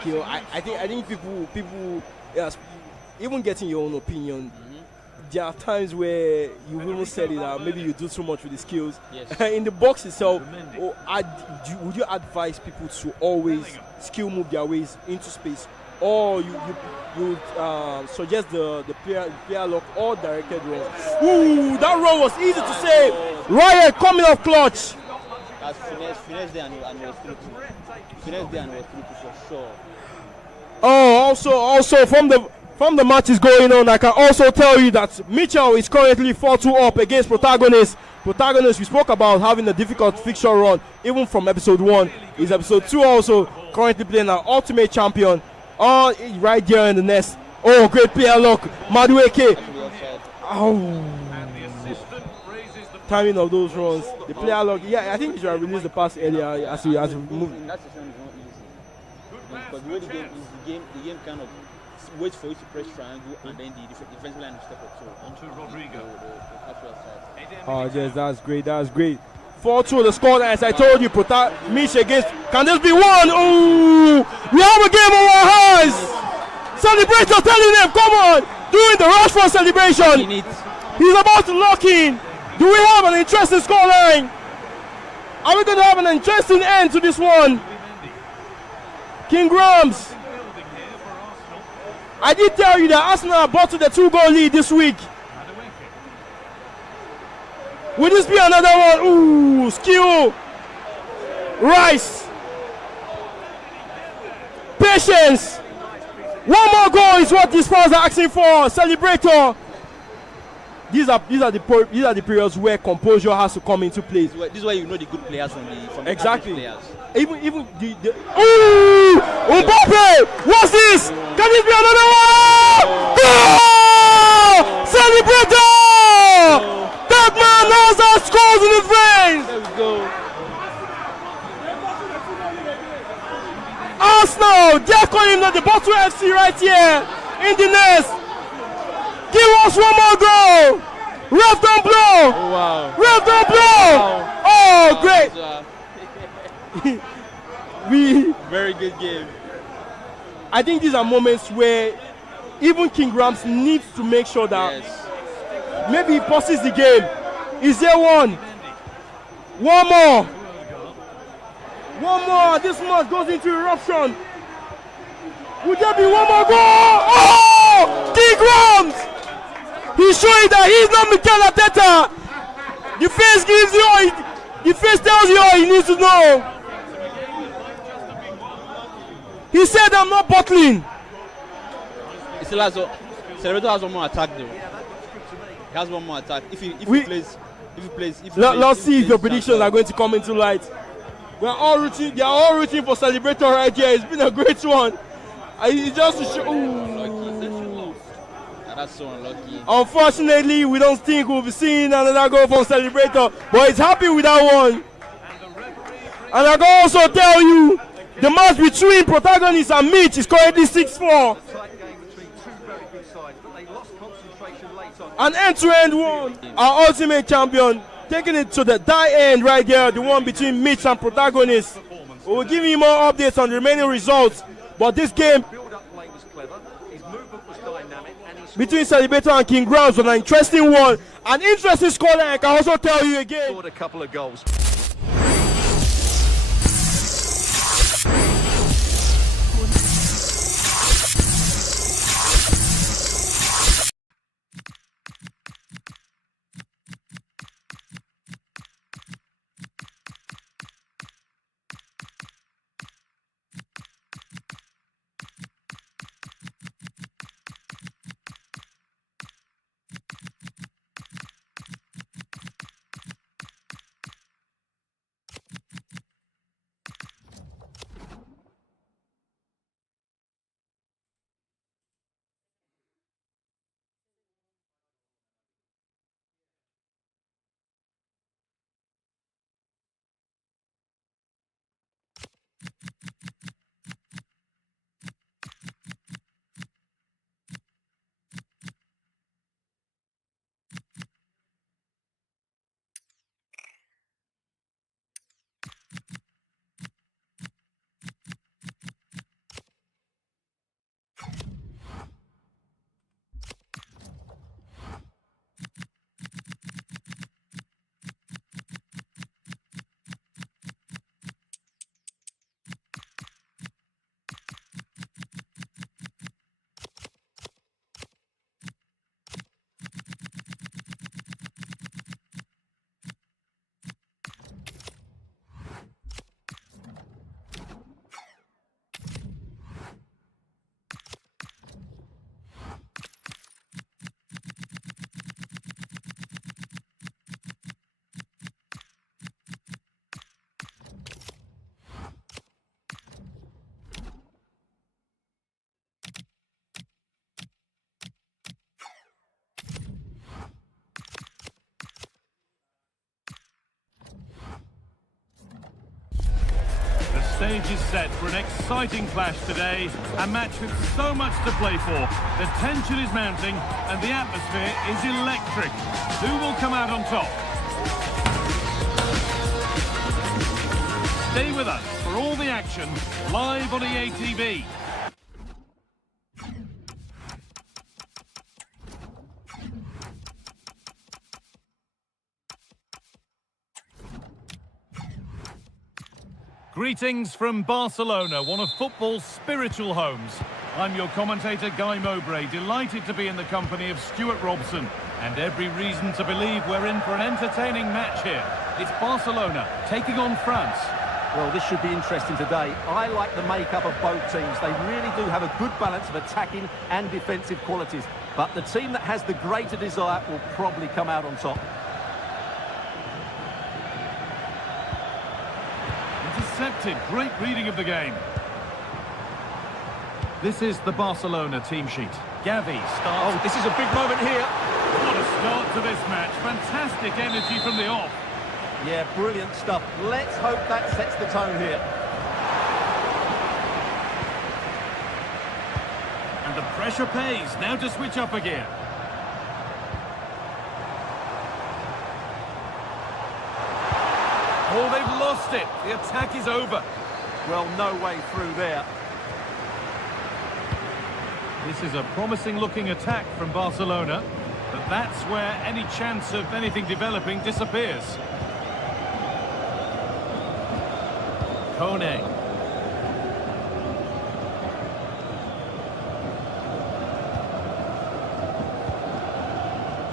Skill. I think people, yes, even getting your own opinion. There are times where you will say that maybe you do too much with the skills. Yes. In the box itself, would you advise people to always skill move their ways into space, or you suggest the player lock or directed runs? Ooh, that run was easy to save. Riot coming off clutch. That's finesse there and it was through for sure. Oh, also from the matches going on, I can also tell you that Mitchell is currently 4-2 up against Protagonist. Protagonist, we spoke about having a difficult fixture run, even from episode 1. Is episode 2 also currently playing an ultimate champion. Right there in the nest. Oh, great player lock. Madueke. Oh. Timing of those runs. The player lock. Yeah, I think you should have released the pass earlier as we move. That session is not easy. Because the way the game kind of waits for you to press triangle and then the defensive line will step up. So onto Rodrigo. Yes, that's great. 4-2 the score, as I told you. Mitch against. Can this be one? Ooh, we have a game on our hands. Celebrator telling them, come on, doing the rush for celebration. He's about to lock in. Do we have an interesting scoreline? Are we going to have an interesting end to this one? King Grams. I did tell you that Arsenal bottled the 2-goal lead this week. Will this be another one? Ooh, skill. Rice. Patience. One more goal is what these fans are asking for. Celebrator. These are the periods where composure has to come into play. This is where you know the good players from the exactly. Players. Even the ooh, Mbappe! What's this? Can this be another one? Goal! Celebrator! That man knows how scores in his veins. There we go. Arsenal, they're calling him the Bottle FC right here in the nest. Give us one more goal. Ref don't blow. Oh, wow. Ref don't blow. Wow. Oh, great. Very good game. I think these are moments where even King Grams needs to make sure that maybe he pauses the game. Is there one? One more. One more. This match goes into eruption. Would there be one more goal? Oh! King Grams! He's showing that he's not Mikel Arteta. The face gives you all. The face tells you all you need to know. He said, "I'm not bottling." He still has Celebrator has one more attack though. He has one more attack. If he plays. Let's see if your predictions are going to come into light. They are all rooting for Celebrator right here. It's been a great one. It's just to show. That's so unlucky. Unfortunately, we don't think we'll be seeing another goal from Celebrator, but he's happy with that one. And I can also tell you, the match between Protagonist and Mitch is currently 6-4. An end-to-end one. Our ultimate champion taking it to the die end right here, the one between Mitch and Protagonist. We will give you more updates on the remaining results, but this game between Celebrator and King Grounds was an interesting one. An interesting scoreline, I can also tell you again. Scored a couple of goals. The stage is set for an exciting clash today, a match with so much to play for. The tension is mounting and the atmosphere is electric. Who will come out on top? Stay with us for all the action, live on EA TV. Greetings from Barcelona, one of football's spiritual homes. I'm your commentator, Guy Mowbray, delighted to be in the company of Stuart Robson, and every reason to believe we're in for an entertaining match here. It's Barcelona taking on France. Well, this should be interesting today. I like the makeup of both teams. They really do have a good balance of attacking and defensive qualities. But the team that has the greater desire will probably come out on top. Intercepted, great reading of the game. This is the Barcelona team sheet. Gavi starts. Oh, this is a big moment here. What a start to this match. Fantastic energy from the off. Yeah, brilliant stuff. Let's hope that sets the tone here. And the pressure pays. Now to switch up again. Oh, they've lost it. The attack is over. Well, no way through there. This is a promising looking attack from Barcelona. But that's where any chance of anything developing disappears. Kone.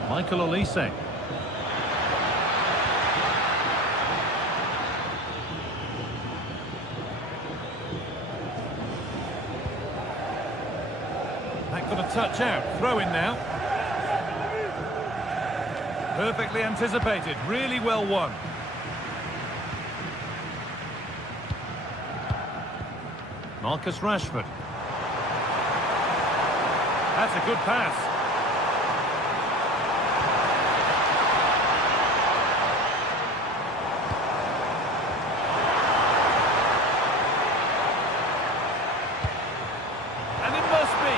Michael Olise. That got a touch out. Throw in now. Perfectly anticipated. Really well won. Marcus Rashford. That's a good pass. And it must be.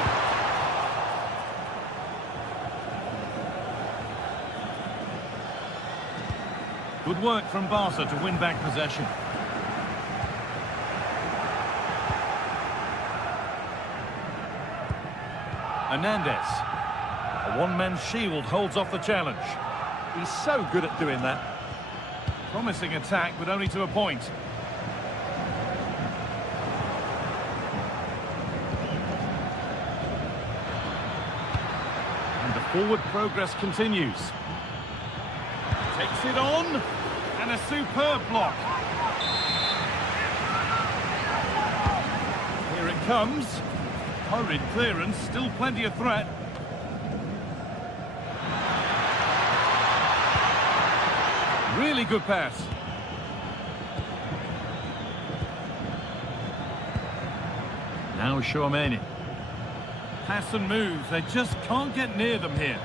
Good work from Barca to win back possession. Hernandez. A one-man shield holds off the challenge. He's so good at doing that. Promising attack, but only to a point. And the forward progress continues. Takes it on, and a superb block. Here it comes. Hurried clearance, still plenty of threat. Really good pass. Now Chouameni. Pass and move, they just can't get near them here.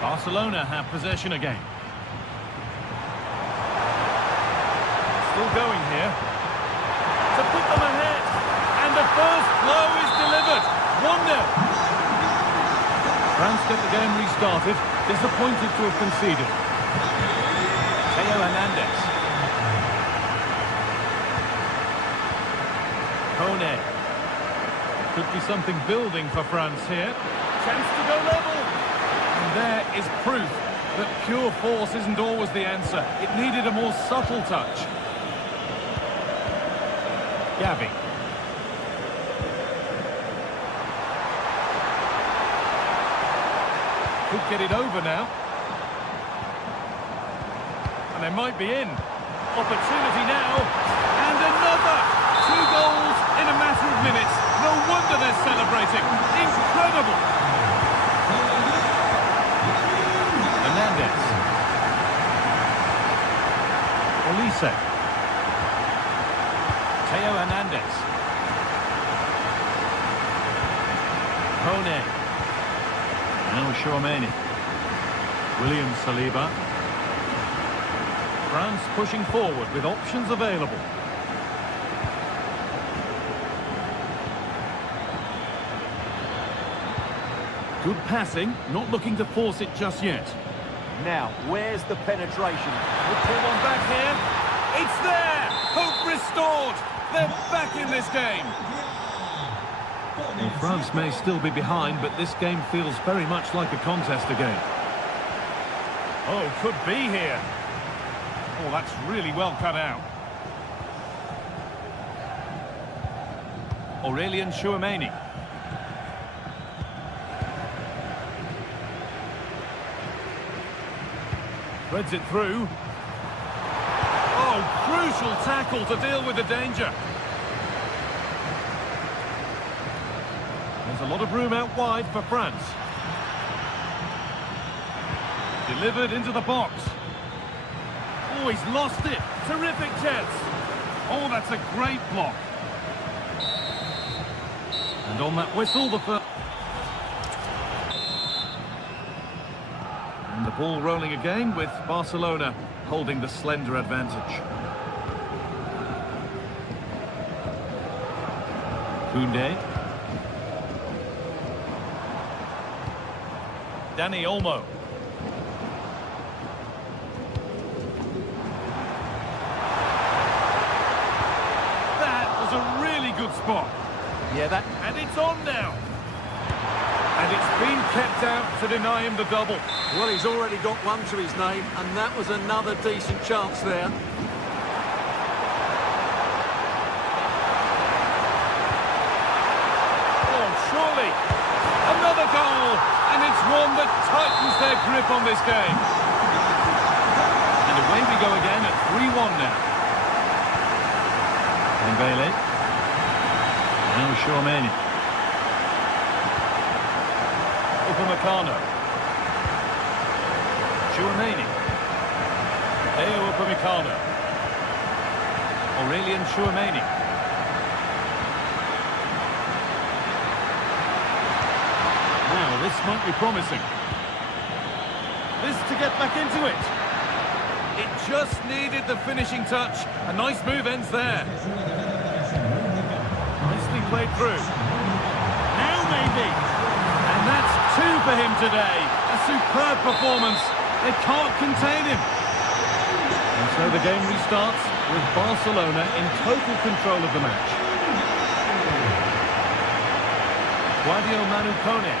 Barcelona have possession again. Still going here. To put them ahead. And the first blow is delivered. 1-0. France get the game restarted. Disappointed to have conceded. Theo Hernandez. Kone. Could be something building for France here. Chance to go level. And there is proof that pure force isn't always the answer. It needed a more subtle touch. Gavi. Could get it over now. And they might be in. Opportunity now. And another. 2 goals in a matter of minutes. No wonder they're celebrating. Incredible. Hernandez. Olise. Theo Hernandez. Kone. Now Chouameni. William Saliba. France pushing forward with options available. Good passing, not looking to force it just yet. Now, where's the penetration? We'll pull one back here. It's there! Hope restored! They're back in this game. Well, France may still be behind, but this game feels very much like a contest again. Oh, could be here. Oh, that's really well cut out. Aurelien Chouameni. Threads it through. Oh, crucial tackle to deal with the danger. There's a lot of room out wide for France. Delivered into the box. Oh, he's lost it. Terrific chance. Oh, that's a great block. And on that whistle, the first... And the ball rolling again with Barcelona holding the slender advantage. Koundé. Dani Olmo. That was a really good spot. Yeah, that... And it's on now. And it's been kept out to deny him the double. Well, he's already got one to his name, and that was another decent chance there. Oh, surely. Another goal, and it's one that tightens their grip on this game. And away we go again at 3-1 now. Dembele. Now Chouameni. Upamecano. Chouameni. Upamecano. Aurelian Chouameni. Now this might be promising. This to get back into it. It just needed the finishing touch. A nice move ends there. Nicely played through. Now maybe. And that's two for him today. A superb performance. They can't contain him. And so the game restarts with Barcelona in total control of the match. Sadio Manu Kone.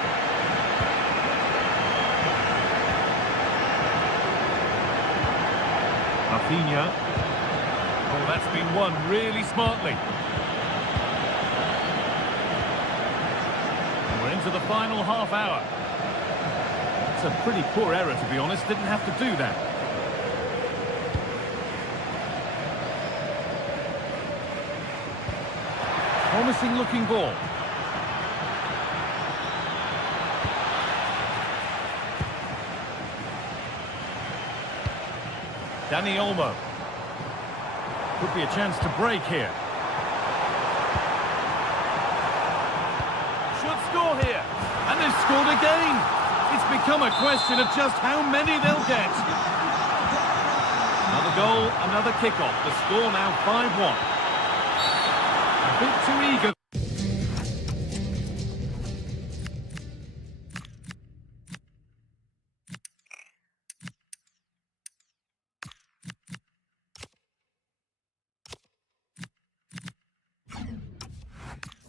Rafinha. Oh, that's been won really smartly. And we're into the final half hour. It's a pretty poor error, to be honest. Didn't have to do that. Promising looking ball. Dani Olmo. Could be a chance to break here. Should score here. And they've scored again. It's become a question of just how many they'll get. Another goal, another kickoff. The score now 5-1. A bit too eager.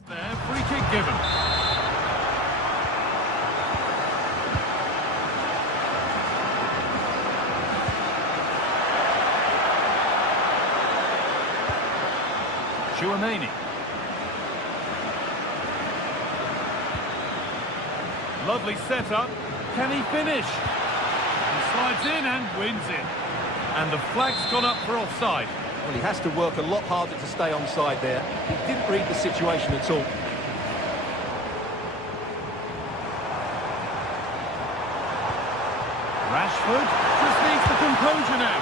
There, free kick given. Chouameni. Lovely setup. Can he finish? He slides in and wins it. And the flag's gone up for offside. Well, he has to work a lot harder to stay onside there. He didn't read the situation at all. Rashford just needs the composure now.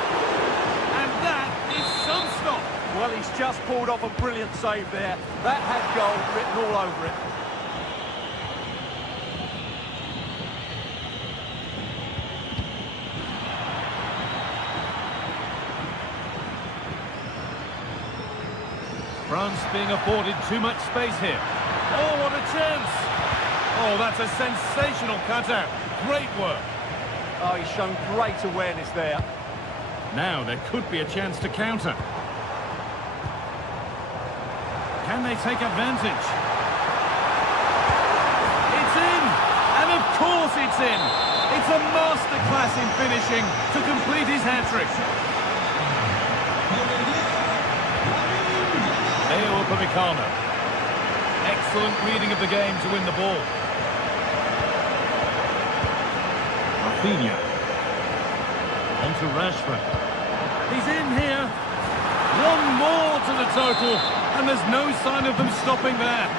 And that is some stop. Well, he's just pulled off a brilliant save there. That had goal written all over it. France being afforded too much space here. Oh, what a chance! Oh, that's a sensational cutout. Great work. Oh, he's shown great awareness there. Now there could be a chance to counter. Can they take advantage? It's in! And of course it's in! It's a masterclass in finishing to complete his hat-trick. Upamecano. Excellent reading of the game to win the ball. Rafinha. On to Rashford. He's in here. One more to the total, and there's no sign of them stopping there.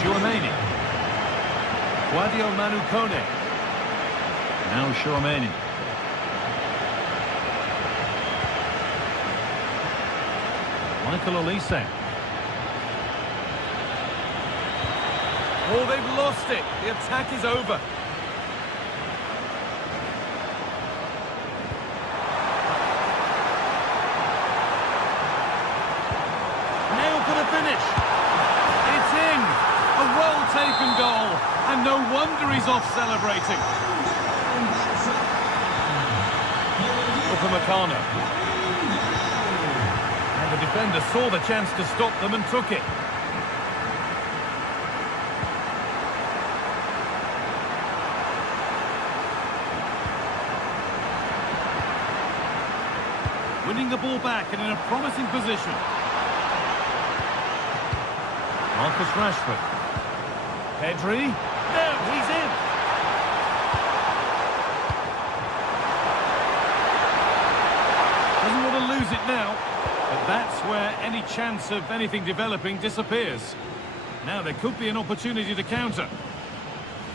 Chouameni. Sadio Manu Kone. Now Chouameni. Michael Olise. Oh, they've lost it. The attack is over. Now for the finish. It's in. A well-taken goal. And no wonder he's off celebrating. Upamecano. The defender saw the chance to stop them and took it. winning the ball back and in a promising position. Marcus Rashford. Pedri. There, he's in. Doesn't want to lose it now. But that's where any chance of anything developing disappears. Now there could be an opportunity to counter.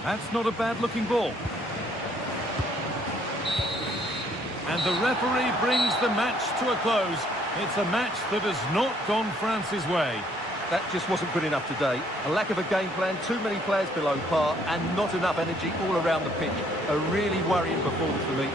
That's not a bad-looking ball. And the referee brings the match to a close. It's a match that has not gone France's way. That just wasn't good enough today. A lack of a game plan, too many players below par, and not enough energy all around the pitch. A really worrying performance for me.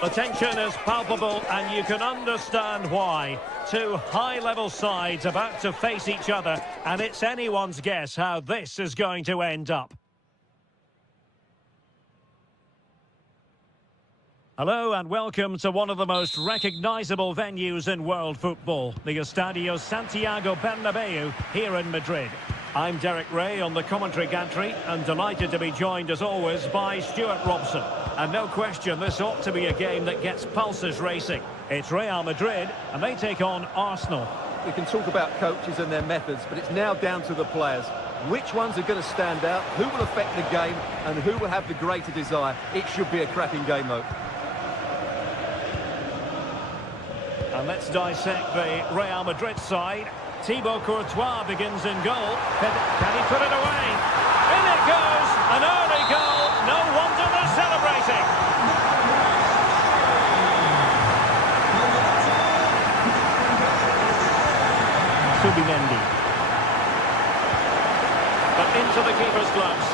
The tension is palpable, and you can understand why. Two high-level sides about to face each other, and it's anyone's guess how this is going to end up. Hello and welcome to one of the most recognisable venues in world football, the Estadio Santiago Bernabeu here in Madrid. I'm Derek Ray on the commentary gantry and delighted to be joined as always by Stuart Robson. And no question, this ought to be a game that gets pulses racing. It's Real Madrid and they take on Arsenal. We can talk about coaches and their methods, but it's now down to the players. Which ones are going to stand out, who will affect the game, and who will have the greater desire? It should be a cracking game, though. And let's dissect the Real Madrid side. Thibaut Courtois begins in goal. Can he put it away? In it goes! An early goal! No wonder they're celebrating! Subimendi. But into the keeper's gloves.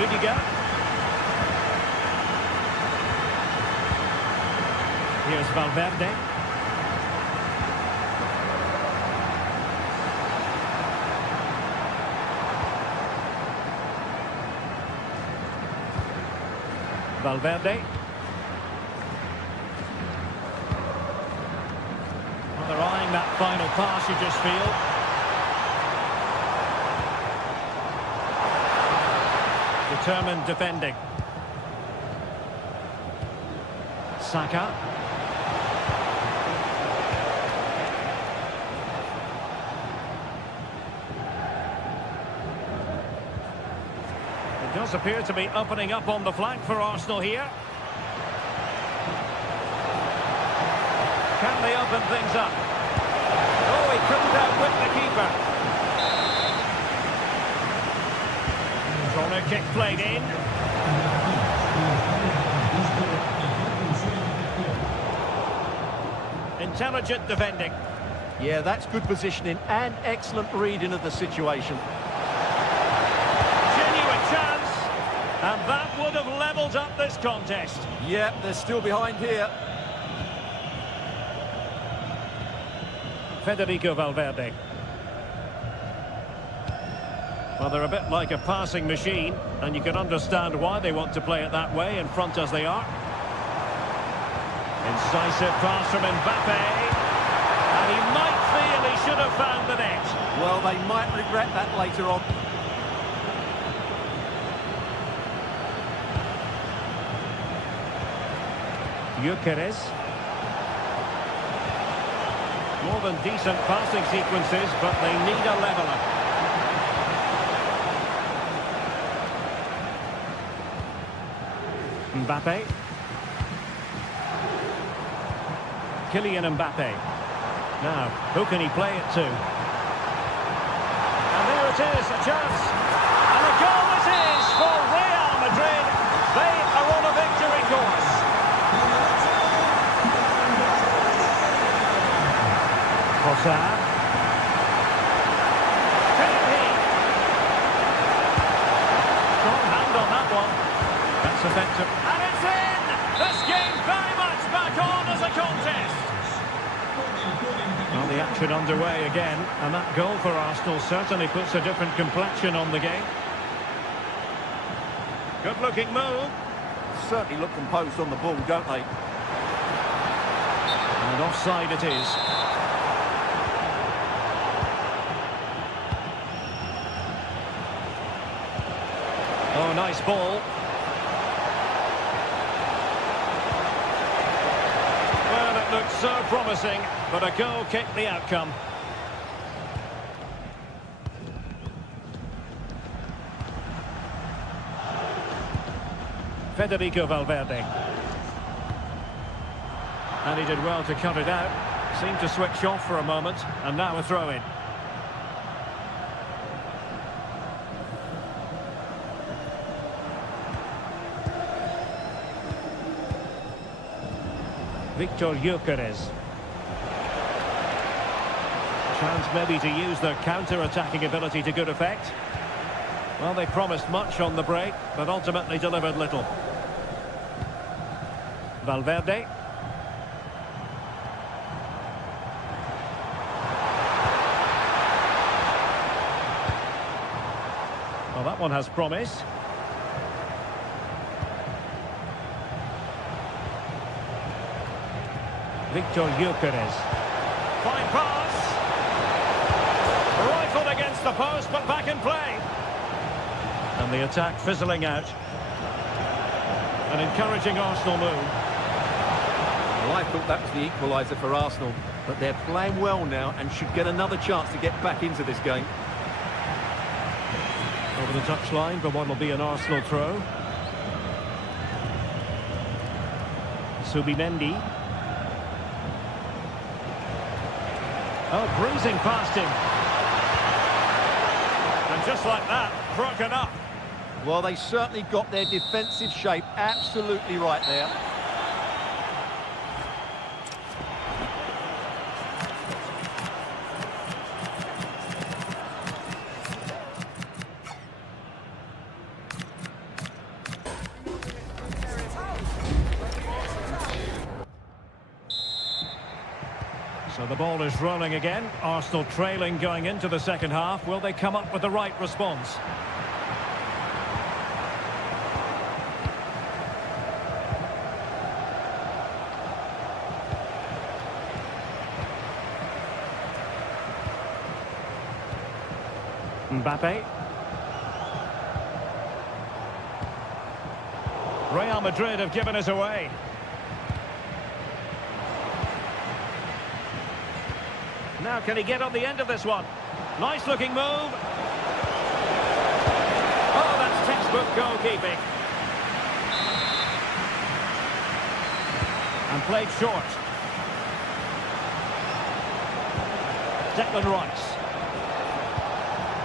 Rudiger. Here's Valverde. Valverde. Well, they're eyeing that final pass, you just feel. Determined defending. Saka. It does appear to be opening up on the flank for Arsenal here. Can they open things up? Oh, he couldn't outwit the keeper. Corner kick played in. Intelligent defending. Yeah, that's good positioning and excellent reading of the situation. Genuine chance, and that would have levelled up this contest. Yeah, they're still behind here. Federico Valverde. Well, they're a bit like a passing machine, and you can understand why they want to play it that way, in front as they are. Incisive pass from Mbappe, and he might feel he should have found the net. Well, they might regret that later on. Gyökeres. More than decent passing sequences, but they need a leveller. Mbappe. Kylian Mbappe. Now, who can he play it to? And there it is, a chance. And a goal it is for Real Madrid. They are on a victory course. Trossard. Strong hand on that one. That's effective. And it's in! This game very much back on as a contest. Well, the action underway again, and that goal for Arsenal certainly puts a different complexion on the game. Good-looking move. Certainly look composed on the ball, don't they? And offside it is. Oh, nice ball. Well, it looked so promising, but a goal kicked the outcome. Federico Valverde. And he did well to cut it out. Seemed to switch off for a moment, and now a throw-in. Victor Gyökeres. Chance maybe to use their counter-attacking ability to good effect. Well, they promised much on the break, but ultimately delivered little. Valverde. Well, that one has promise. Victor Gyökeres. Fine pass. Rifled against the post, but back in play. And the attack fizzling out. An encouraging Arsenal move. Well, I thought that was the equaliser for Arsenal, but they're playing well now and should get another chance to get back into this game. Over the touchline for what will be an Arsenal throw. Subimendi. Oh, breezing past him. And just like that, broken up. Well, they certainly got their defensive shape absolutely right there. So the ball is rolling again. Arsenal trailing going into the second half. Will they come up with the right response? Mbappe. Real Madrid have given us away. Now can he get on the end of this one? Nice looking move. Oh, that's textbook goalkeeping. And played short. Declan Rice.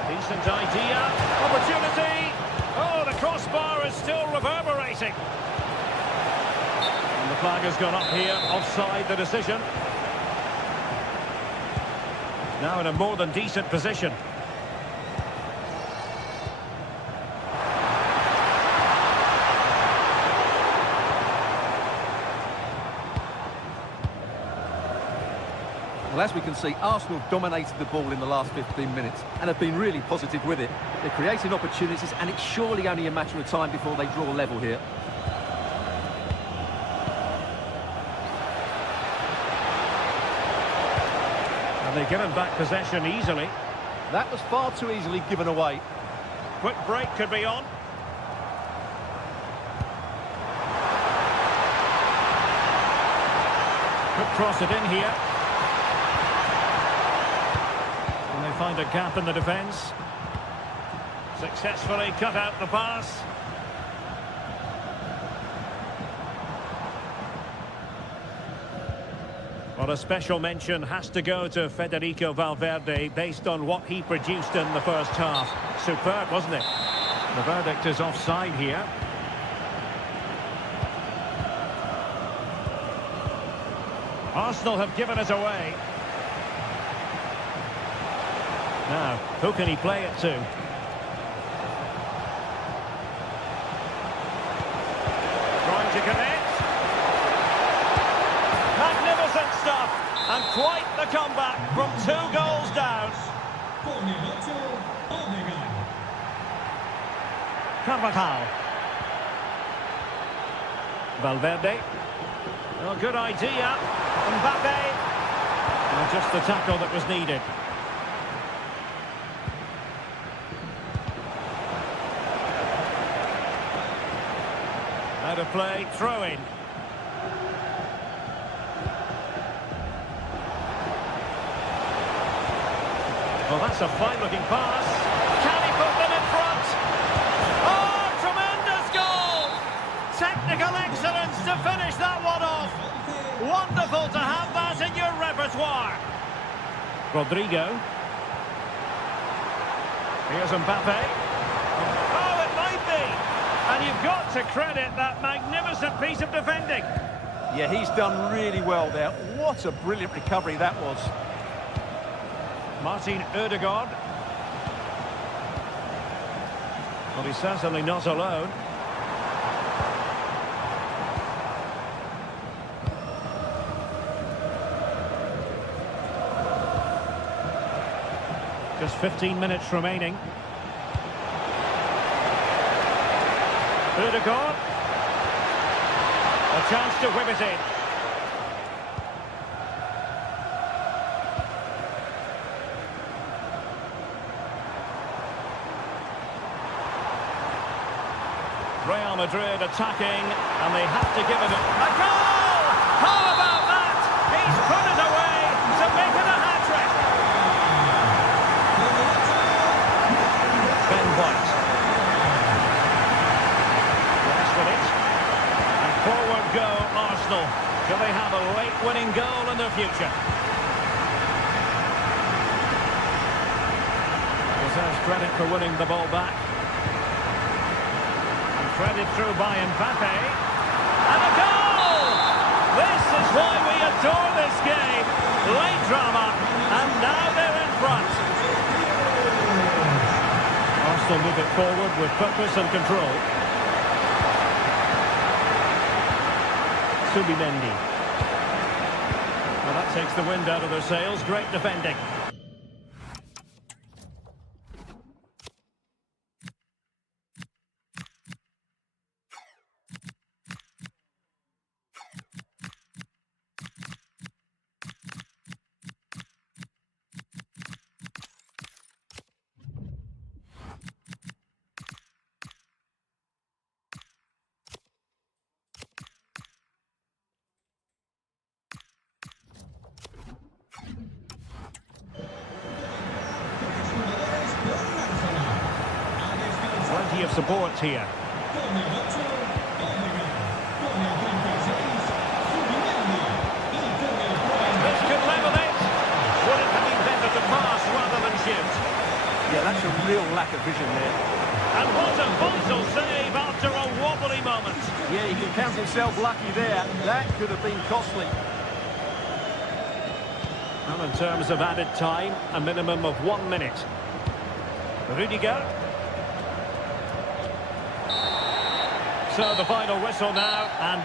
Decent idea. Opportunity. Oh, the crossbar is still reverberating. And the flag has gone up here. Offside the decision. Now in a more than decent position. Well, as we can see, Arsenal dominated the ball in the last 15 minutes and have been really positive with it. They're creating opportunities, and it's surely only a matter of time before they draw level here. And they give him back possession easily. That was far too easily given away. Quick break could be on. Could cross it in here. find a gap in the defence. Successfully cut out the pass. Well, a special mention has to go to Federico Valverde based on what he produced in the first half. Superb, wasn't it? The verdict is offside here. Arsenal have given it away. Now, who can he play it to? Trying to connect. Magnificent stuff. And quite the comeback from 2 goals down. Carvajal. Valverde. Well, good idea. Mbappe. Well, just the tackle that was needed. Out of play, throw in. Well, that's a fine-looking pass. Can he put them in front? Oh, tremendous goal! Technical excellence to finish that one off. Wonderful to have that in your repertoire. Rodrigo. Here's Mbappe. Oh, it might be. And you've got to credit that magnificent piece of defending. Yeah, he's done really well there. What a brilliant recovery that was. Martin Ødegaard. Well, he's certainly not alone. Just 15 minutes remaining. Ødegaard. A chance to whip it in. Real Madrid attacking, and they have to give it a goal! How about that? He's put it away to make it a hat-trick. Ben White. Yes, with it. And forward go Arsenal. Do they have a late winning goal in their future? Deserves credit for winning the ball back. Threaded through by Mbappe. And a goal! This is why we adore this game. Late drama, and now they're in front. Arsenal move it forward with purpose and control. Subimendi. Well, that takes the wind out of their sails. Great defending. Plenty of support here. This could level it. Would it have been better to pass rather than shoot? Yeah, that's a real lack of vision there. And what a vital save after a wobbly moment. Yeah, he can count himself lucky there. That could have been costly. Well, in terms of added time, a minimum of 1 minute. Rudiger. So the final whistle now, and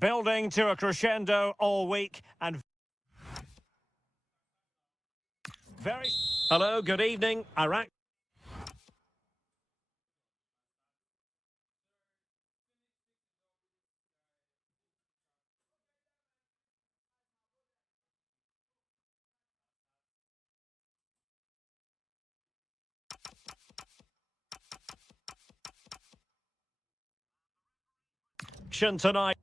building to a crescendo all week and very... Hello, good evening, Iraq. Tonight.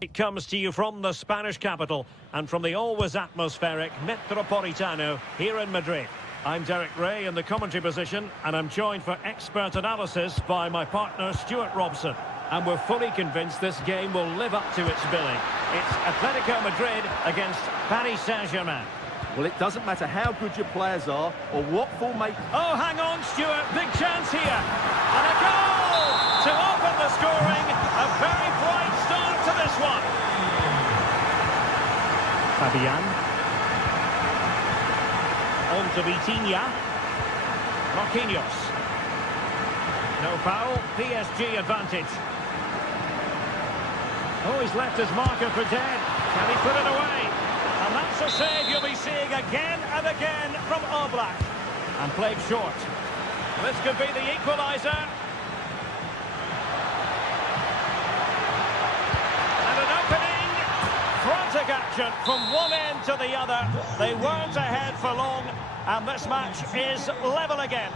It comes to you from the Spanish capital and from the always atmospheric Metropolitano here in Madrid. I'm Derek Ray in the commentary position and I'm joined for expert analysis by my partner Stuart Robson. And we're fully convinced this game will live up to its billing. It's Atletico Madrid against Paris Saint-Germain. Well, it doesn't matter how good your players are or what formation... Oh, hang on, Stuart. Big chance here. And a goal to open the scoring. A very bright start to this one. Fabian. On to Vitinha. Marquinhos. No foul. PSG advantage. Oh, he's left his marker for dead. Can he put it away? And that's a save you'll be seeing again and again from Oblak. And played short. This could be the equaliser. And an opening. Frantic action from one end to the other. They weren't ahead for long. And this match is level again.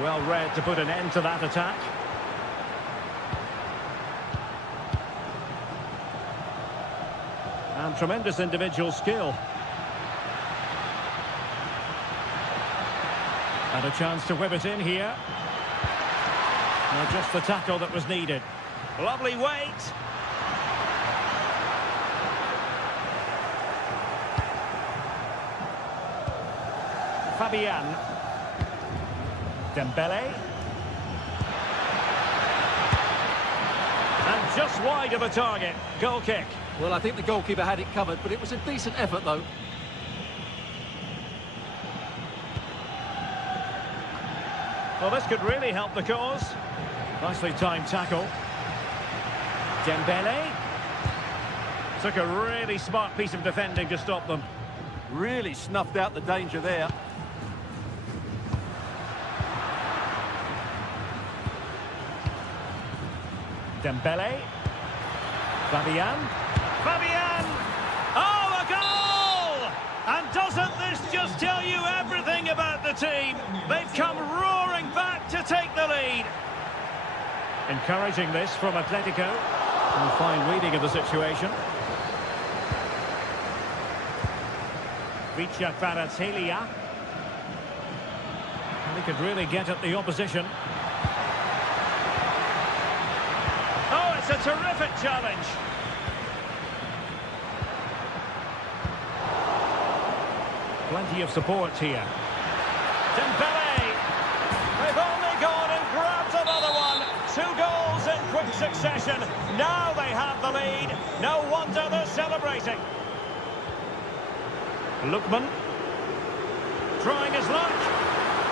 Well read to put an end to that attack. And tremendous individual skill. And a chance to whip it in here. Now just the tackle that was needed. Lovely weight. Fabian. Dembele. And just wide of the target. Goal kick. Well, I think the goalkeeper had it covered, but it was a decent effort, though. Well, this could really help the cause. Nicely timed tackle. Dembele. Took a really smart piece of defending to stop them. Really snuffed out the danger there. Dembele. Fabian. Fabian! Oh, a goal! And doesn't this just tell you everything about the team? They've come roaring back to take the lead. Encouraging this from Atletico. And a fine reading of the situation. Vicha Kvaratskhelia. And he could really get at the opposition. Oh, it's a terrific challenge. Plenty of support here. Dembele! They've only gone and grabbed another one. 2 goals in quick succession. Now they have the lead. No wonder they're celebrating. Lookman. Trying his luck.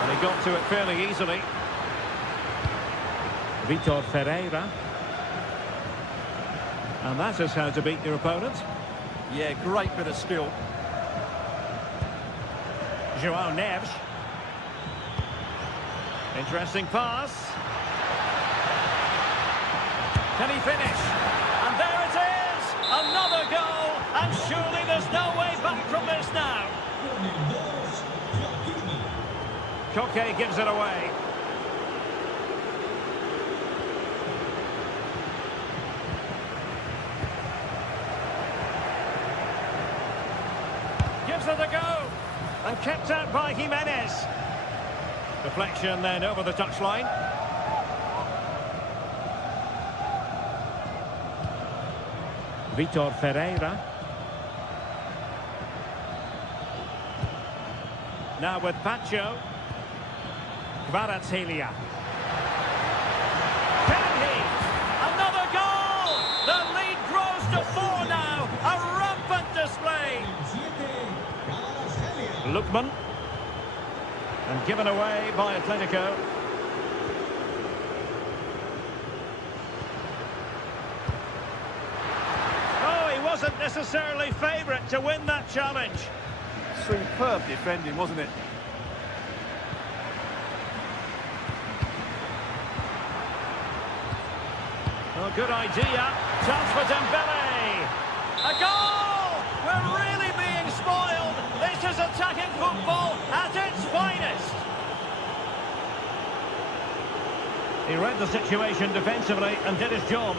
And he got to it fairly easily. Vitor Ferreira. And that is how to beat your opponent. Yeah, great bit of skill. João Neves. Interesting pass. Can he finish? And there it is! Another goal! And surely there's no way back from this now. Koke gives it away. Gives it a go. And kept out by Jimenez. Deflection then over the touchline. Vitor Ferreira. Now with Pacho. Kvaratskhelia. Can he? Another goal! The lead grows to 4 now. A rampant display. Lookman. And given away by Atletico. necessarily favourite to win that challenge. Superb defending, wasn't it? Oh, good idea. Chance for Dembele. A goal! We're really being spoiled. This is attacking football at its finest. He read the situation defensively and did his job.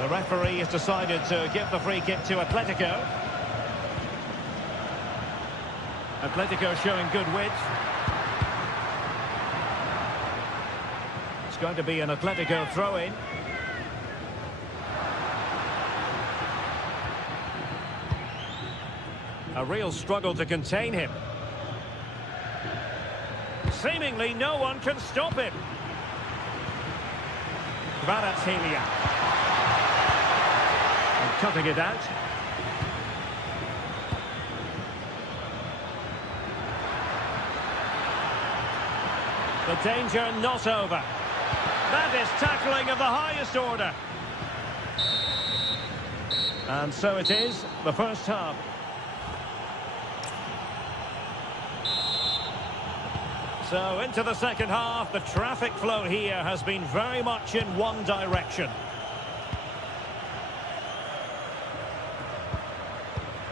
The referee has decided to give the free kick to Atletico. Atletico showing good width. It's going to be an Atletico throw-in. A real struggle to contain him. Seemingly no one can stop him. Kvaratskhelia. Cutting it out. The danger not over. That is tackling of the highest order. And so it is, the first half. So into the second half, the traffic flow here has been very much in one direction.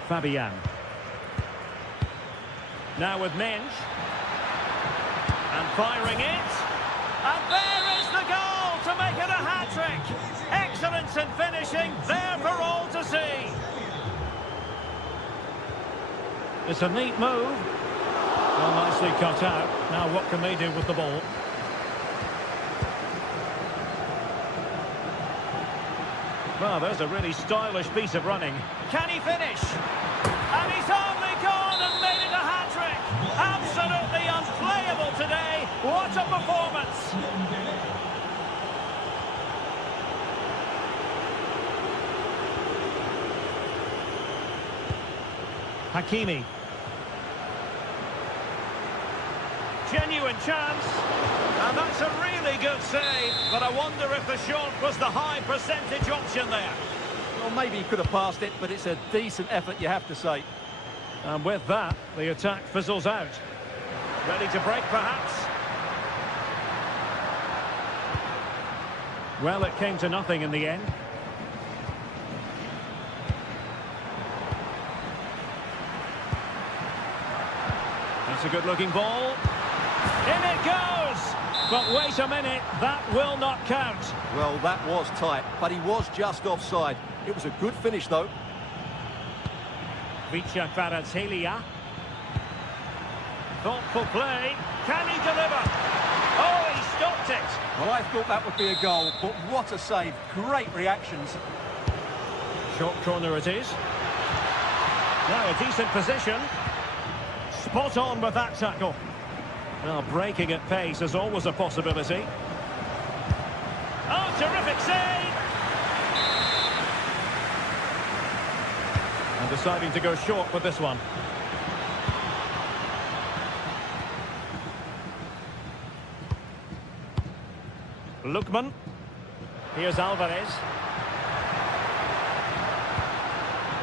Fabian. Now with Mensch. And firing it. And there is the goal to make it a hat-trick. Excellence in finishing, there for all to see. It's a neat move. Well, nicely cut out. Now what can they do with the ball? Well, there's a really stylish piece of running. Can he finish? And he's only gone and made it a hat-trick. Absolutely unplayable today. What a performance. Hakimi. Genuine chance. And that's a really good save. But I wonder if the shot was the high percentage option there. Well, maybe he could have passed it, but it's a decent effort, you have to say. And with that, the attack fizzles out. Ready to break, perhaps? Well, it came to nothing in the end. That's a good-looking ball. In it goes! But wait a minute, that will not count. Well, that was tight, but he was just offside. It was a good finish, though. Kvaratskhelia. Thoughtful play. Can he deliver? Oh, he stopped it. Well, I thought that would be a goal, but what a save. Great reactions. Short corner it is. Now a decent position. Spot on with that tackle. Well, breaking at pace is always a possibility. Oh, terrific save! And deciding to go short with this one. Lookman. Here's Alvarez.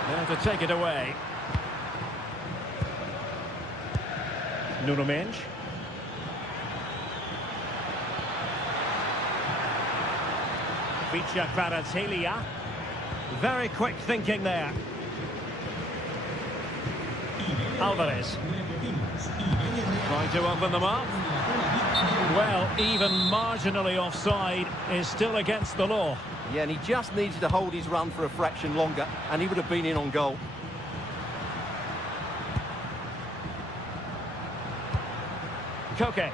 There to take it away. Nuno Mensch. Kvaratskhelia. Very quick thinking there. Alvarez. Trying to open them up. Well, even marginally offside is still against the law. Yeah, and he just needed to hold his run for a fraction longer, and he would have been in on goal. Koke.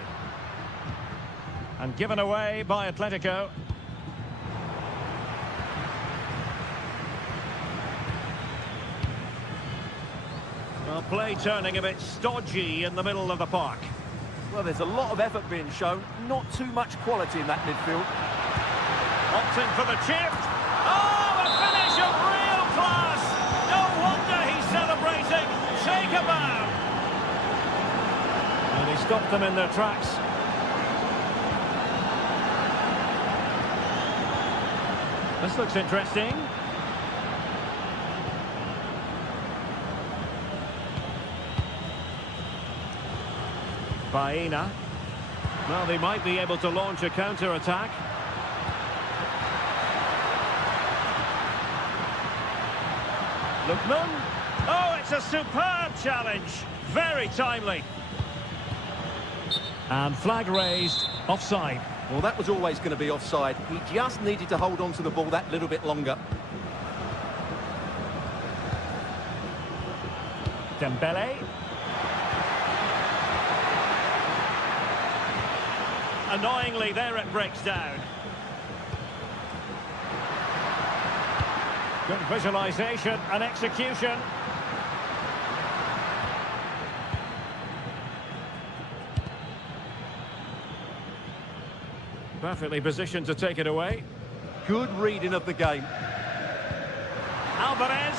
And given away by Atletico. Well, play turning a bit stodgy in the middle of the park. Well, there's a lot of effort being shown, not too much quality in that midfield. Opting for the chip. Oh, a finish of real class. No wonder he's celebrating. Take a bow. And he stopped them in their tracks. This looks interesting. Baena. Well, they might be able to launch a counter-attack. Lookman. Oh, it's a superb challenge. Very timely. And flag raised, offside. Well, that was always going to be offside. He just needed to hold on to the ball that little bit longer. Dembele. Annoyingly, there it breaks down. Good visualisation and execution. Perfectly positioned to take it away. Good reading of the game. Alvarez.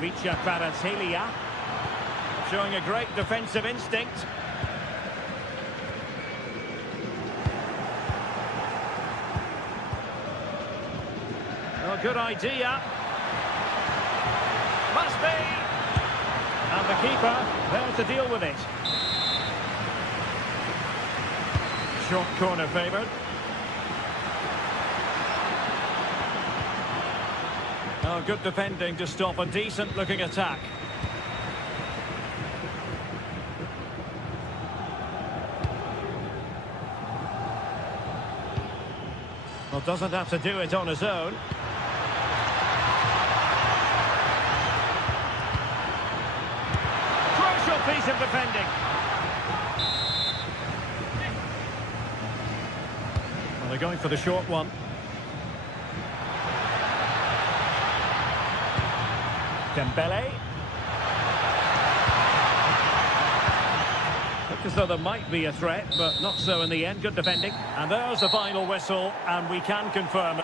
Vicha Kvaratskhelia showing a great defensive instinct. Oh, good idea. Must be. And the keeper there to deal with it. Short corner favoured. Oh, good defending to stop a decent-looking attack. Well, doesn't have to do it on his own. Crucial piece of defending. Well, they're going for the short one. Dembele. Look as though there might be a threat, but not so in the end. Good defending. And there's the final whistle, and we can confirm.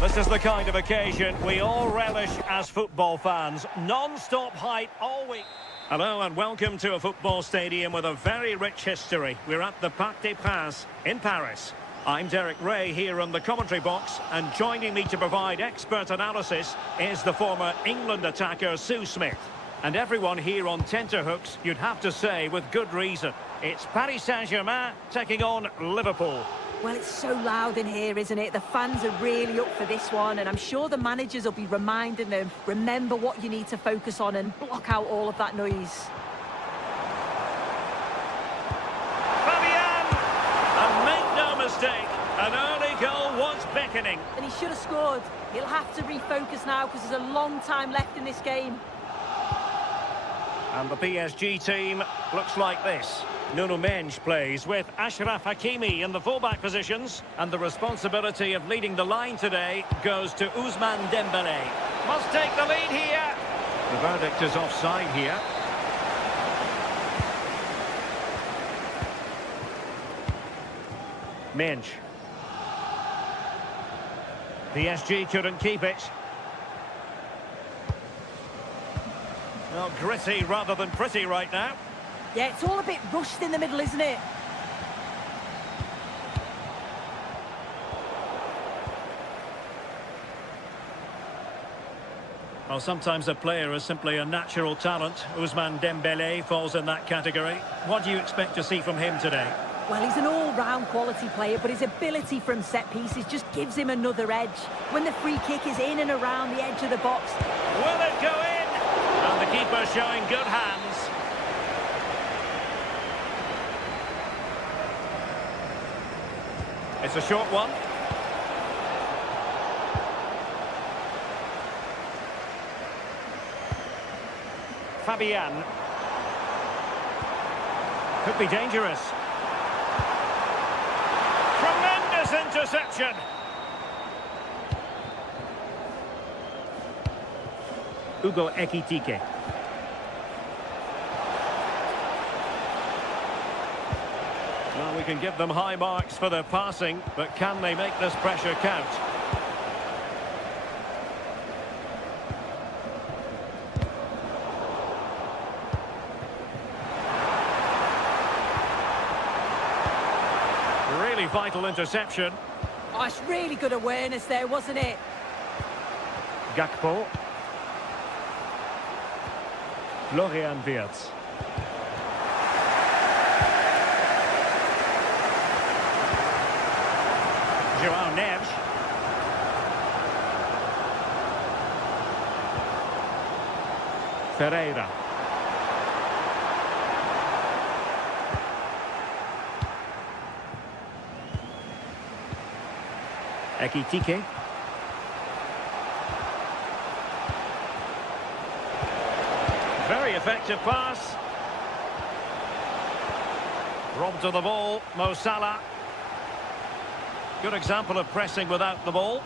This is the kind of occasion we all relish as football fans. Non-stop hype all week. Hello and welcome to a football stadium with a very rich history. We're at the Parc des Princes in Paris. I'm Derek Ray here on the commentary box, and joining me to provide expert analysis is the former England attacker Sue Smith. And everyone here on tenterhooks, you'd have to say with good reason. It's Paris Saint-Germain taking on Liverpool. Well, it's so loud in here, isn't it? The fans are really up for this one, and I'm sure the managers will be reminding them, remember what you need to focus on and block out all of that noise. Fabian! winning. And he should have scored. He'll have to refocus now because there's a long time left in this game. And the PSG team looks like this. Nuno Mendes plays with Achraf Hakimi in the fullback positions. And the responsibility of leading the line today goes to Ousmane Dembélé. Must take the lead here. The verdict is offside here. Mendes. PSG couldn't keep it. Well, gritty rather than pretty right now. Yeah, it's all a bit rushed in the middle, isn't it? Well, sometimes a player is simply a natural talent. Ousmane Dembélé falls in that category. What do you expect to see from him today? Well, he's an all-round quality player, but his ability from set pieces just gives him another edge. When the free kick is in and around the edge of the box. Will it go in? And the keeper showing good hands. It's a short one. Fabian. Could be dangerous. Tremendous interception. Hugo Ekitike. Well, we can give them high marks for their passing, but can they make this pressure count? Really vital interception. Oh, it's really good awareness there, wasn't it? Gakpo. Florian Wirtz. João Neves. Ferreira. Ekitike. Very effective pass. Robbed to the ball, Mo Salah. Good example of pressing without the ball.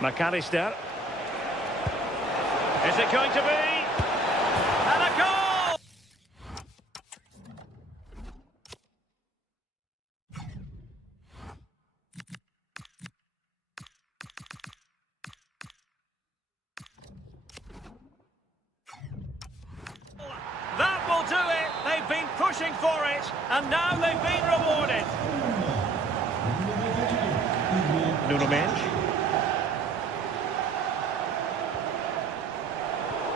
McAllister. Is it going to be? And a goal! That will do it. They've been pushing for it, and now they've been rewarded. Nuno Mendes.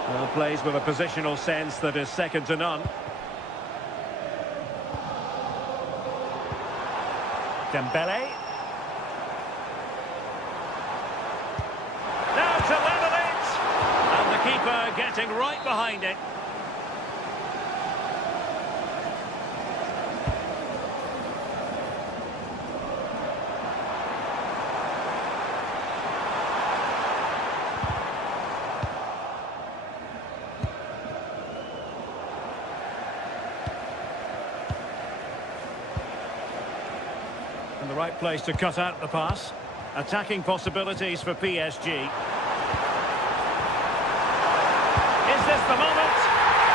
Well, plays with a positional sense that is second to none. Dembele. Now to level it! And the keeper getting right behind it. And the right place to cut out the pass. Attacking possibilities for PSG. Is this the moment?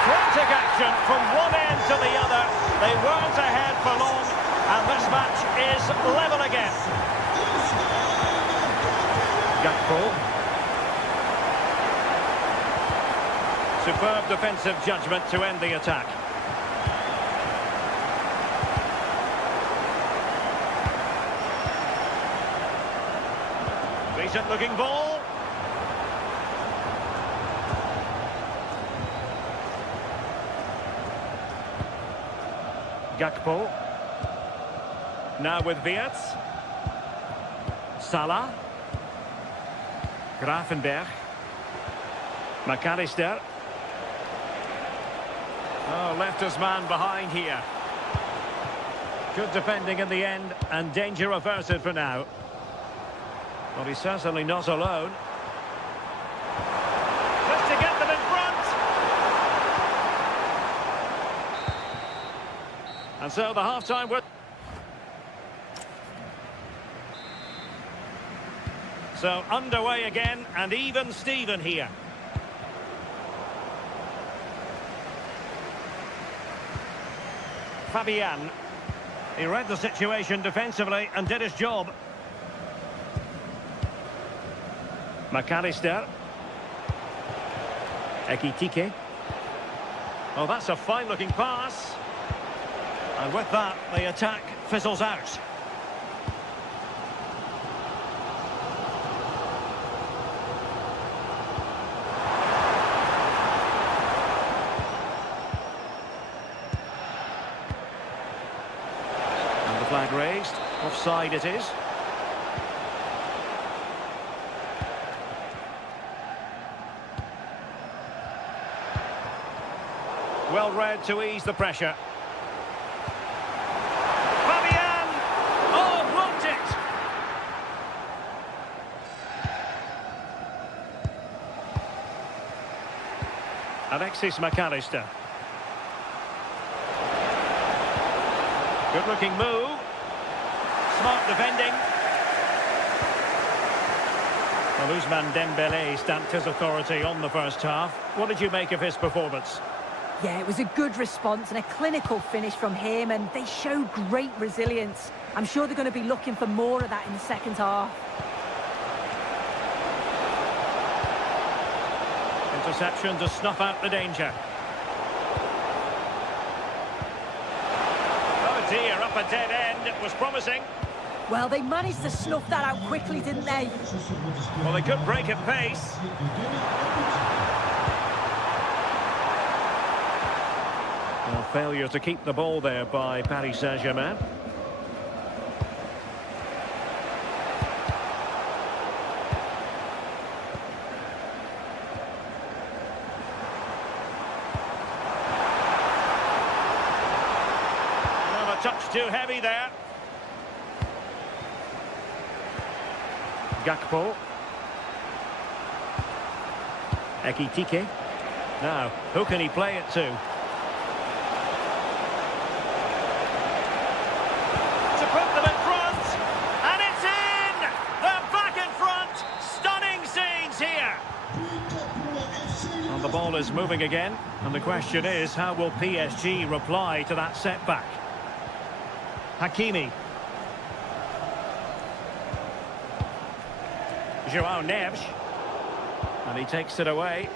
Frantic action from one end to the other. They weren't ahead for long, and this match is level again. Gakpo. Superb defensive judgment to end the attack. Decent looking ball. Gakpo. Now with Wirtz. Salah. Gravenberch. McAllister. Oh, left his man behind here. Good defending in the end, and danger averted for now. Well, he's certainly not alone. Just to get them in front. And so the half-time whistle. So underway again, and even Steven here. Fabian. He read the situation defensively and did his job. McAllister. Ekitike. Oh, that's a fine-looking pass. And with that, the attack fizzles out. And the flag raised. Offside it is. Well read to ease the pressure. Fabian! Oh, blocked it! Alexis McAllister. Good-looking move. Smart defending. Well, Ousmane Dembélé stamped his authority on the first half. What did you make of his performance? Yeah, it was a good response and a clinical finish from him, and they show great resilience. I'm sure they're going to be looking for more of that in the second half. Interception to snuff out the danger. Oh dear, up a dead end. It was promising. Well, they managed to snuff that out quickly, didn't they? Well, they could break at pace. Well, failure to keep the ball there by Paris Saint-Germain. Well, a touch too heavy there. Gakpo. Ekitike. Now, who can he play it to? Put them in front, and it's in! They're back in front! Stunning scenes here! And the ball is moving again, and the question is, how will PSG reply to that setback? Hakimi. João Neves. And he takes it away.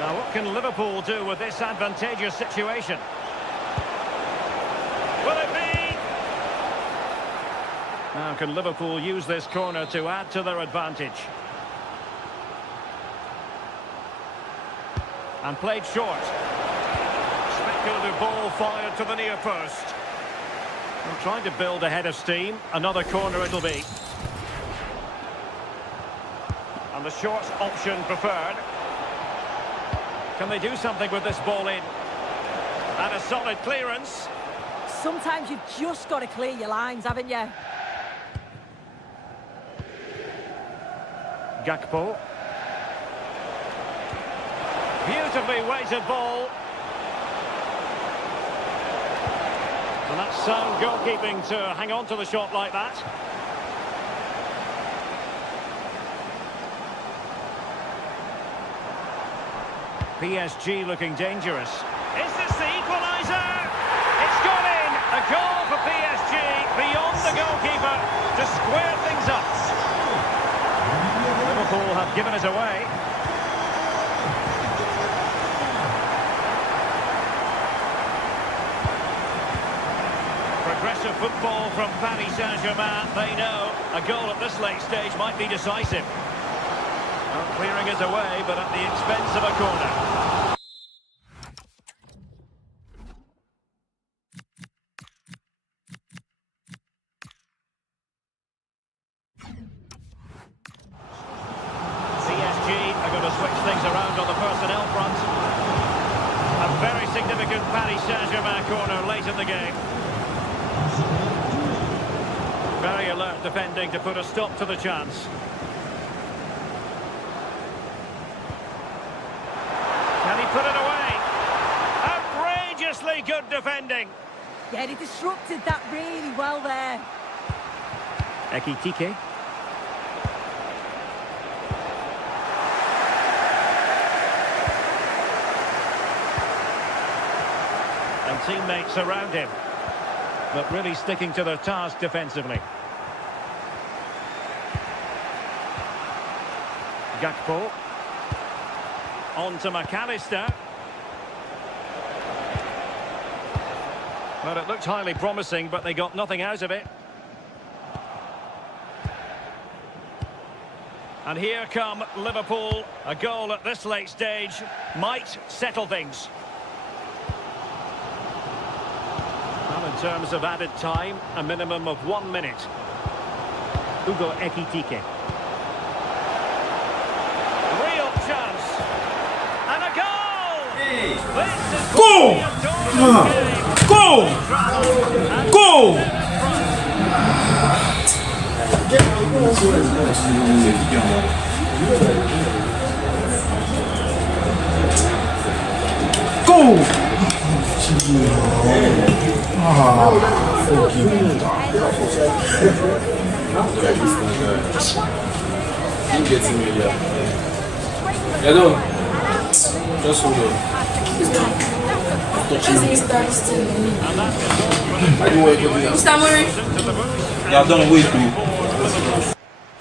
Now, what can Liverpool do with this advantageous situation? Will it be? Now can Liverpool use this corner to add to their advantage? And played short. Speculative ball fired to the near post. Well, trying to build ahead of steam. Another corner it'll be. And the short option preferred. Can they do something with this ball in? And a solid clearance. Sometimes you've just got to clear your lines, haven't you? Gakpo. Beautifully weighted ball. And that's sound goalkeeping to hang on to the shot like that. PSG looking dangerous. Is this the equaliser? It's gone in! A goal for PSG beyond the goalkeeper to square things up. Liverpool have given it away. Progressive football from Paris Saint-Germain. They know a goal at this late stage might be decisive. Well, clearing it away, but at the expense of a corner. Paris Saint-Germain corner in the game. Very alert defending to put a stop to the chance. Can he put it away? Outrageously good defending. Yeah, he disrupted that really well there. Ekitike. And teammates around him, but really sticking to their task defensively. Gakpo. On to McAllister. Well, it looked highly promising, but they got nothing out of it. And here come Liverpool. A goal at this late stage might settle things. Well, in terms of added time, a minimum of 1 minute. Hugo Ekitike. Real chance. And a goal! Hey. Go! Go! Go! Go! Just hold on. I do what you do. Yeah, I've done way too.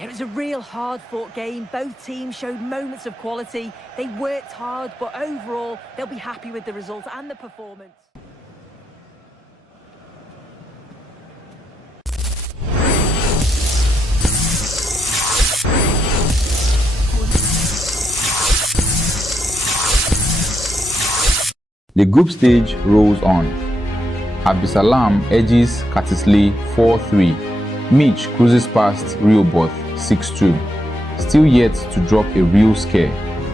It was a real hard-fought game. Both teams showed moments of quality. They worked hard, but overall, they'll be happy with the result and the performance. The group stage rolls on. Abisalam edges Katisley 4-3. Mitch cruises past Rehoboth 6-2. Still yet to drop a real scare.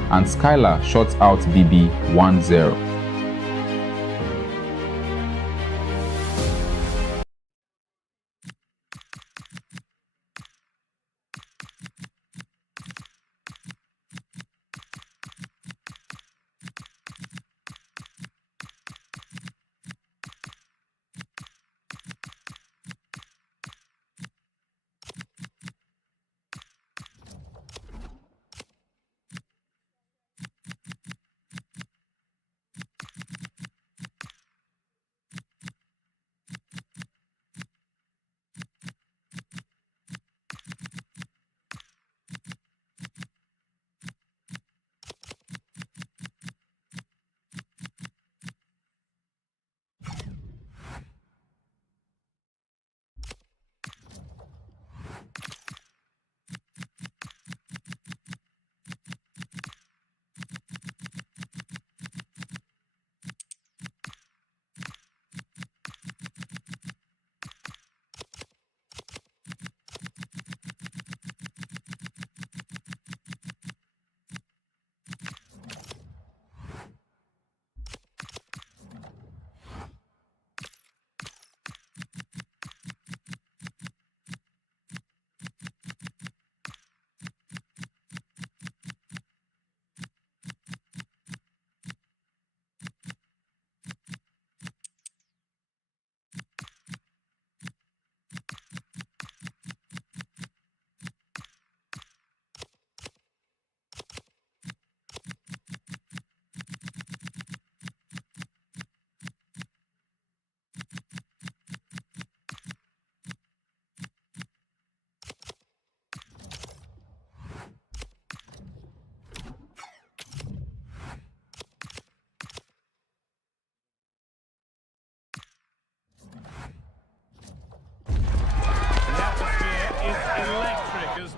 And Skylar shuts out BB 1-0.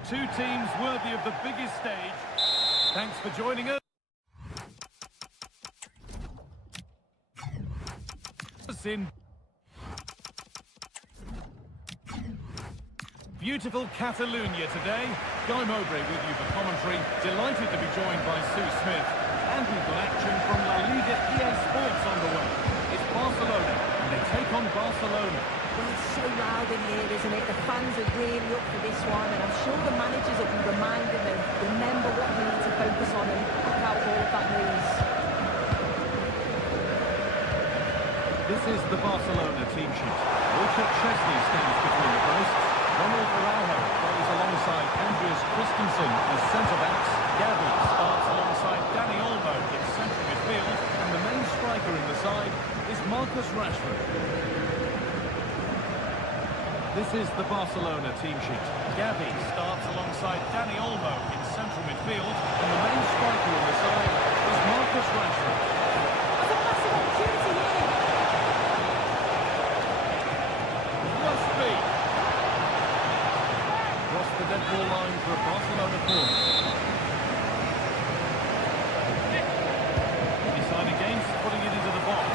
Two teams worthy of the biggest stage. Thanks for joining us. In beautiful Catalonia today. Guy Mowbray with you for commentary. Delighted to be joined by Sue Smith. And we've got action from La Liga Esports on the way. It's Barcelona, and they take on Barcelona. Well, it's so loud in here, isn't it? The fans are really up for this one, and I'm sure the managers will be reminding them, remember what you need to focus on and back out all of that noise. This is the Barcelona team sheet. Richard Chesney stands between the posts. Ronald Araujo plays alongside Andreas Christensen as centre-backs. Gavi starts alongside Dani Olmo in central midfield. And the main striker in the side is Marcus Rashford. This is the Barcelona team sheet. Gavi starts alongside Dani Olmo in central midfield. And the main striker in the side is Marcus Rashford. That's a massive opportunity here. Must be. Across the dead ball line for a Barcelona corner. Decide against putting it into the box.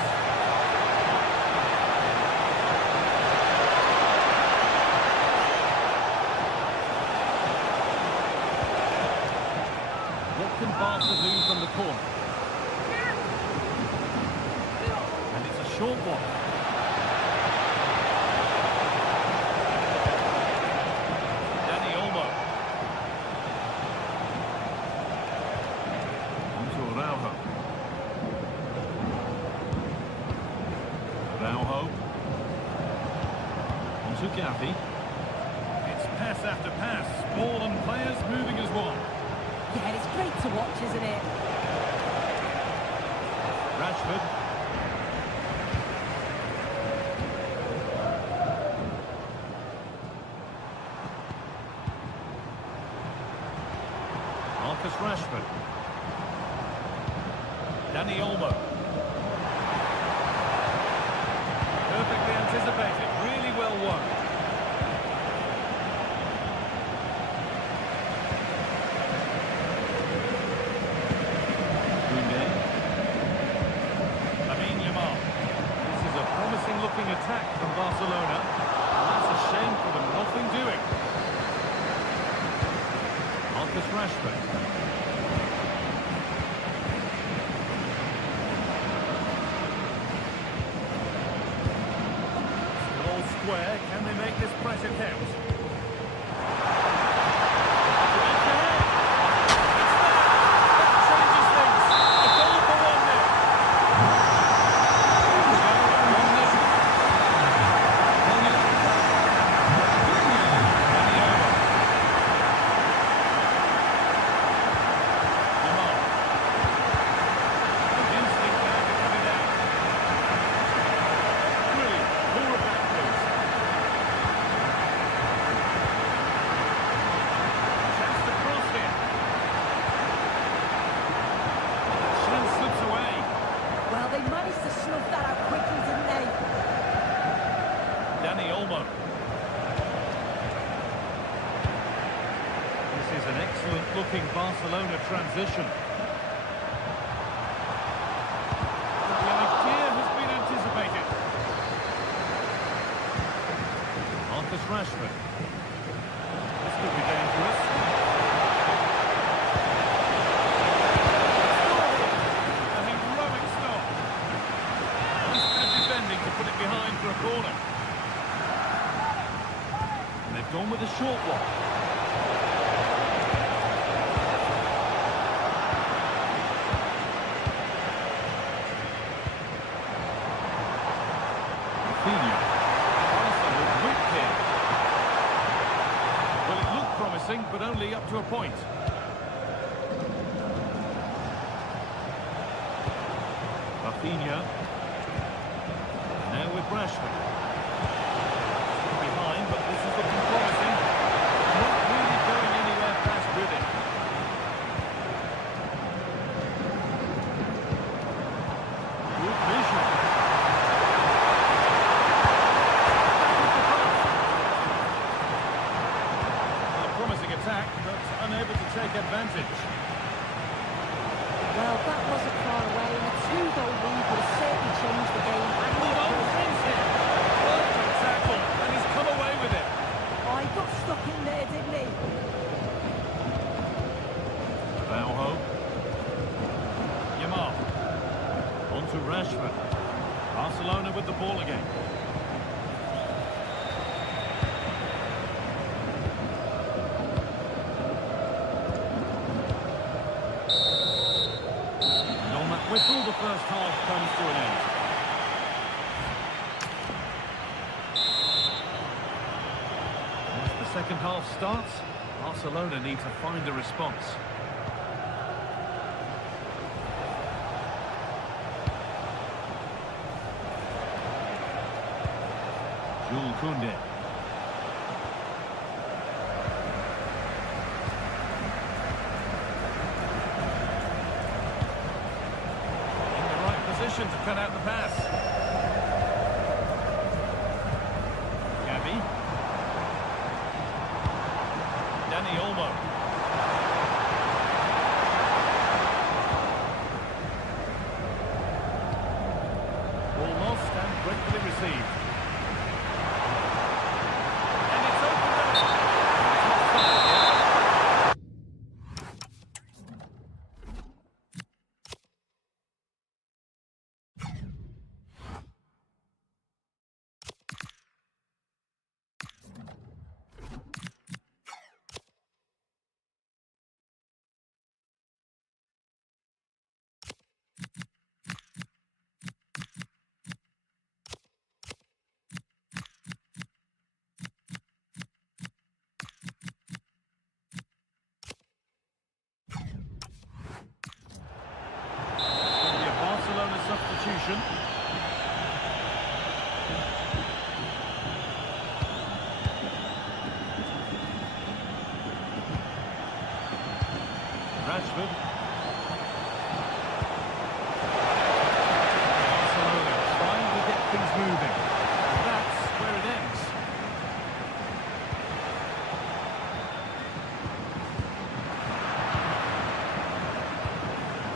What can Barca do from the corner? And it's a short one. Dani Olmo. Onto Araujo. Araujo. Onto Gavi. It's pass after pass. Ball and players moving as one. Yeah, it's great to watch, isn't it? Rashford. Marcus Rashford. Dani Olmo. Perfectly anticipated, really well won. Looking attack from Barcelona, and that's a shame for them, nothing doing. Marcus Rashford. Still all square, can they make this pressure count? Dani Olmo. This is an excellent looking Barcelona transition. The idea has been anticipated. Marcus Rashford. This could be dangerous. A heroic stop. Nice defending to put it behind for a corner. They've gone with a short one. Rafinha. Barca with whip here. Well, it looked promising, but only up to a point. Rafinha. Now with Rashford. Behind, but this is looking promising. Not really going anywhere fast with it. Good vision. A promising attack, but unable to take advantage. Well, that wasn't far away, and a 2-goal lead will certainly change the game. And Hold on, defense here. first half comes to an end. As the second half starts, Barcelona need to find a response. Jules Koundé. To cut out the pass. Gavi. Dani Olmo. Ball lost and gratefully received. And it's opened up. Substitution. Rashford. Barcelona trying to get things moving. That's where it ends.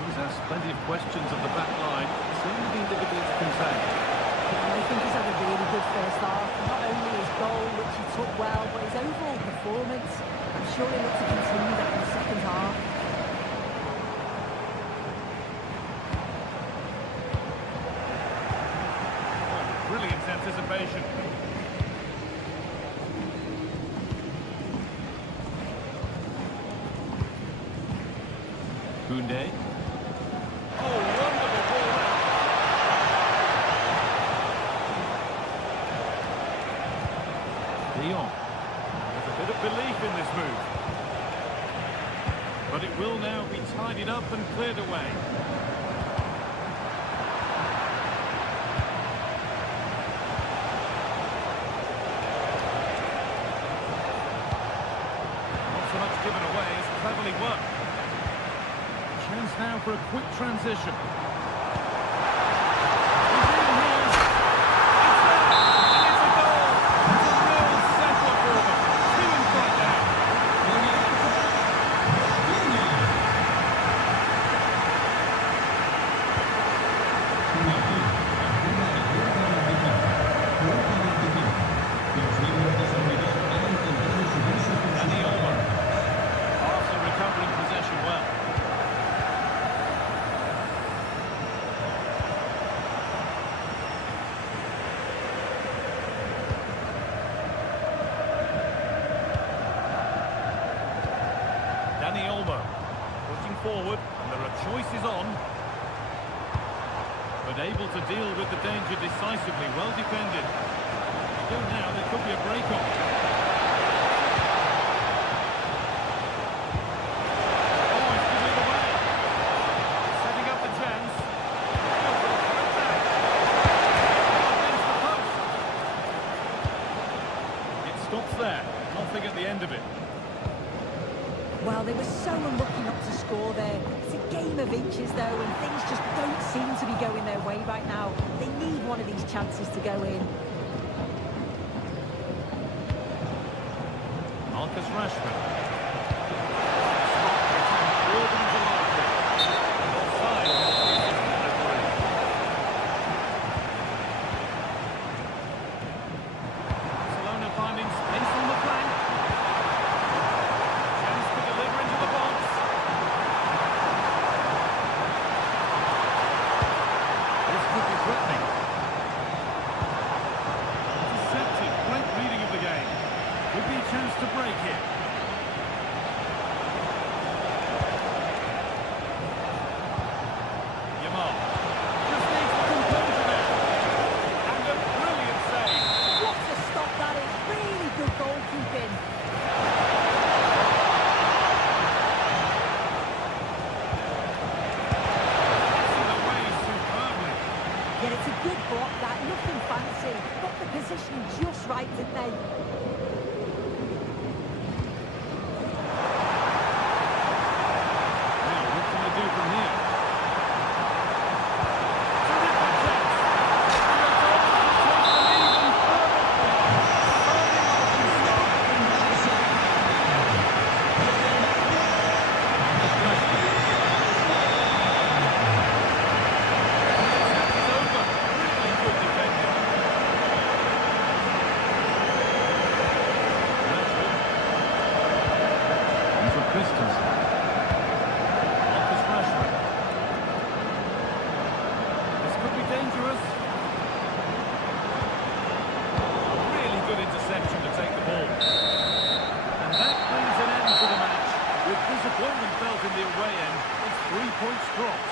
He's asked plenty of questions of the back line. Seems to be difficult to contain. I think he's had a really good first half. Not only his goal, which he took well, but his overall performance. I'm sure he'll look to continue that in the second half. Oh, brilliant anticipation. Koundé. There's a bit of belief in this move. But it will now be tidied up and cleared away. Not so much given away as cleverly worked. Chance now for a quick transition. Dani Olmo pushing forward, and there are choices on. But able to deal with the danger decisively, well defended. If they go now, there could be a break-on. Oh, he's giving it away. Setting up the chance. Against the post. It stops there. Nothing at the end of it. Well, they were so unlucky not to score there. It's a game of inches, though, and things just don't seem to be going their way right now. They need one of these chances to go in. Marcus Rashford. Barcelona finding space on the flank. Chance to deliver into the box. This could be threatening. Deceptive, great reading of the game. Could be a chance to break here. passing just right, didn't they? Now, what can they do from here? Disappointment felt in the away end. It's 3 points dropped.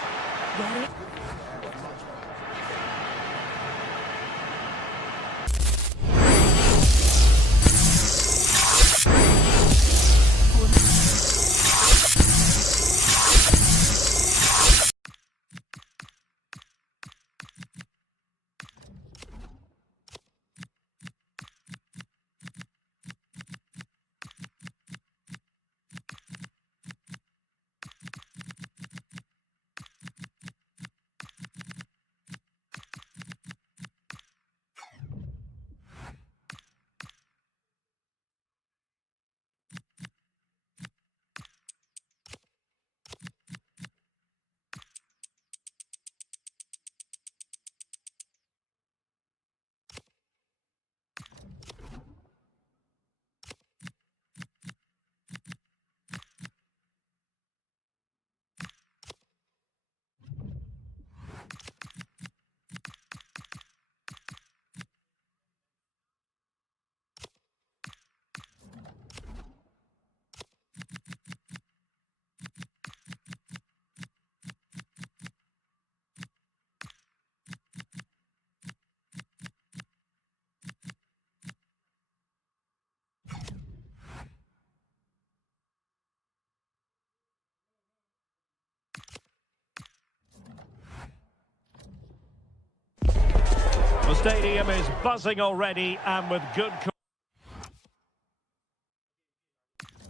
The stadium is buzzing already, and with good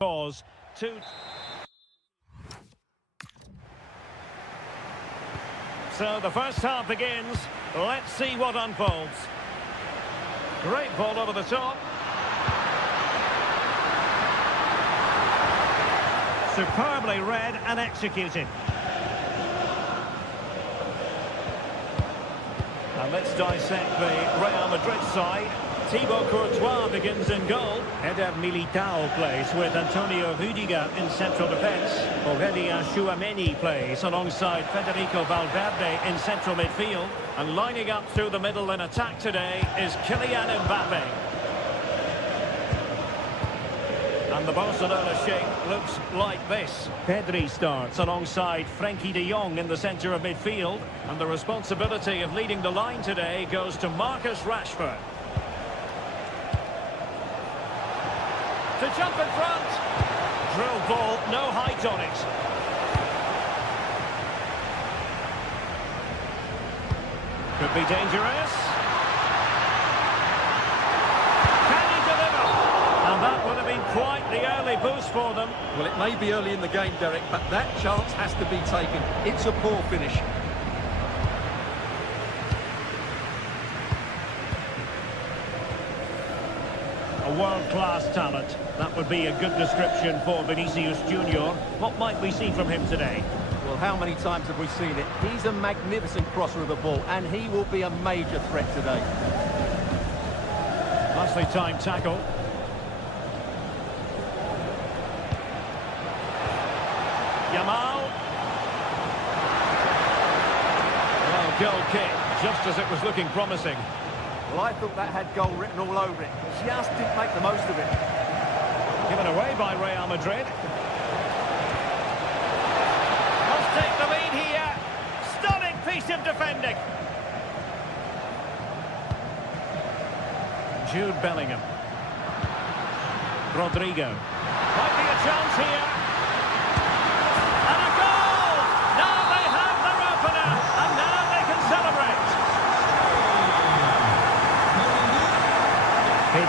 cause. So the first half begins. Let's see what unfolds. Great ball over the top. Superbly read and executed. And let's dissect the Real Madrid side. Thibaut Courtois begins in goal. Eder Militao plays with Antonio Rüdiger in central defence. Aurelien Tchouameni plays alongside Federico Valverde in central midfield. And lining up through the middle in attack today is Kylian Mbappe. And the Barcelona shape looks like this. Pedri starts alongside Frenkie de Jong in the centre of midfield. And the responsibility of leading the line today goes to Marcus Rashford. To jump in front. Drill ball, no height on it. Could be dangerous. Can he deliver? And that would have been quite the early boost for them. Well, it may be early in the game, Derek, but that chance has to be taken. It's a poor finish. A world-class talent. That would be a good description for Vinicius Junior. What might we see from him today? Well, how many times have we seen it? He's a magnificent crosser of the ball, and he will be a major threat today. Nicely timed tackle. Yamal. Well, goal kick, just as it was looking promising. Well, I thought that had goal written all over it. Just didn't make the most of it. Given away by Real Madrid. Must take the lead here. Stunning piece of defending. Jude Bellingham. Rodrigo. Might be a chance here. And a goal! Now they have their opener. And now they can celebrate.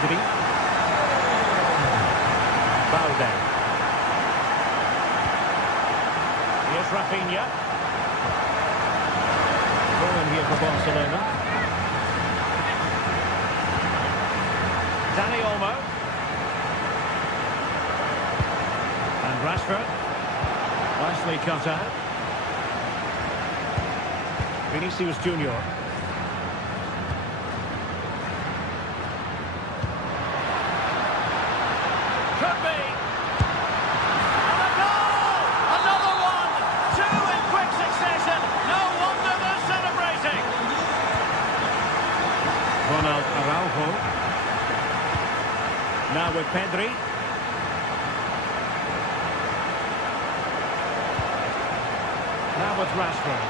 Pedri. Balde. Here's Rafinha. Going here for Barcelona. Dani Olmo. And Rashford. Nicely cut out. Vinicius Junior. Could be. And a goal! Another one! Two in quick succession. No wonder they're celebrating. Ronald Araujo. Now with Pedri. Now with Rashford.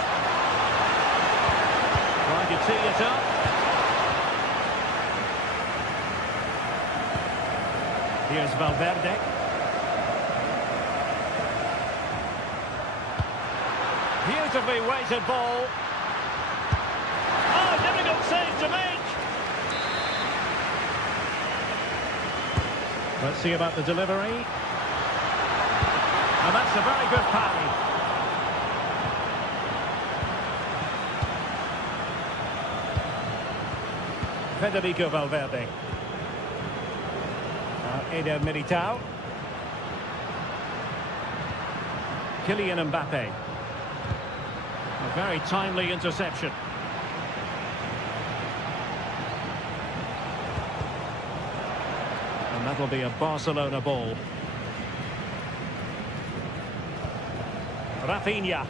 Trying to tee it up. Here's Valverde. Beautifully weighted ball. Oh, difficult save to make. Let's see about the delivery. And that's a very good parry. Federico Valverde. Eder Militao. Kylian Mbappe. A very timely interception. And that'll be a Barcelona ball. Rafinha.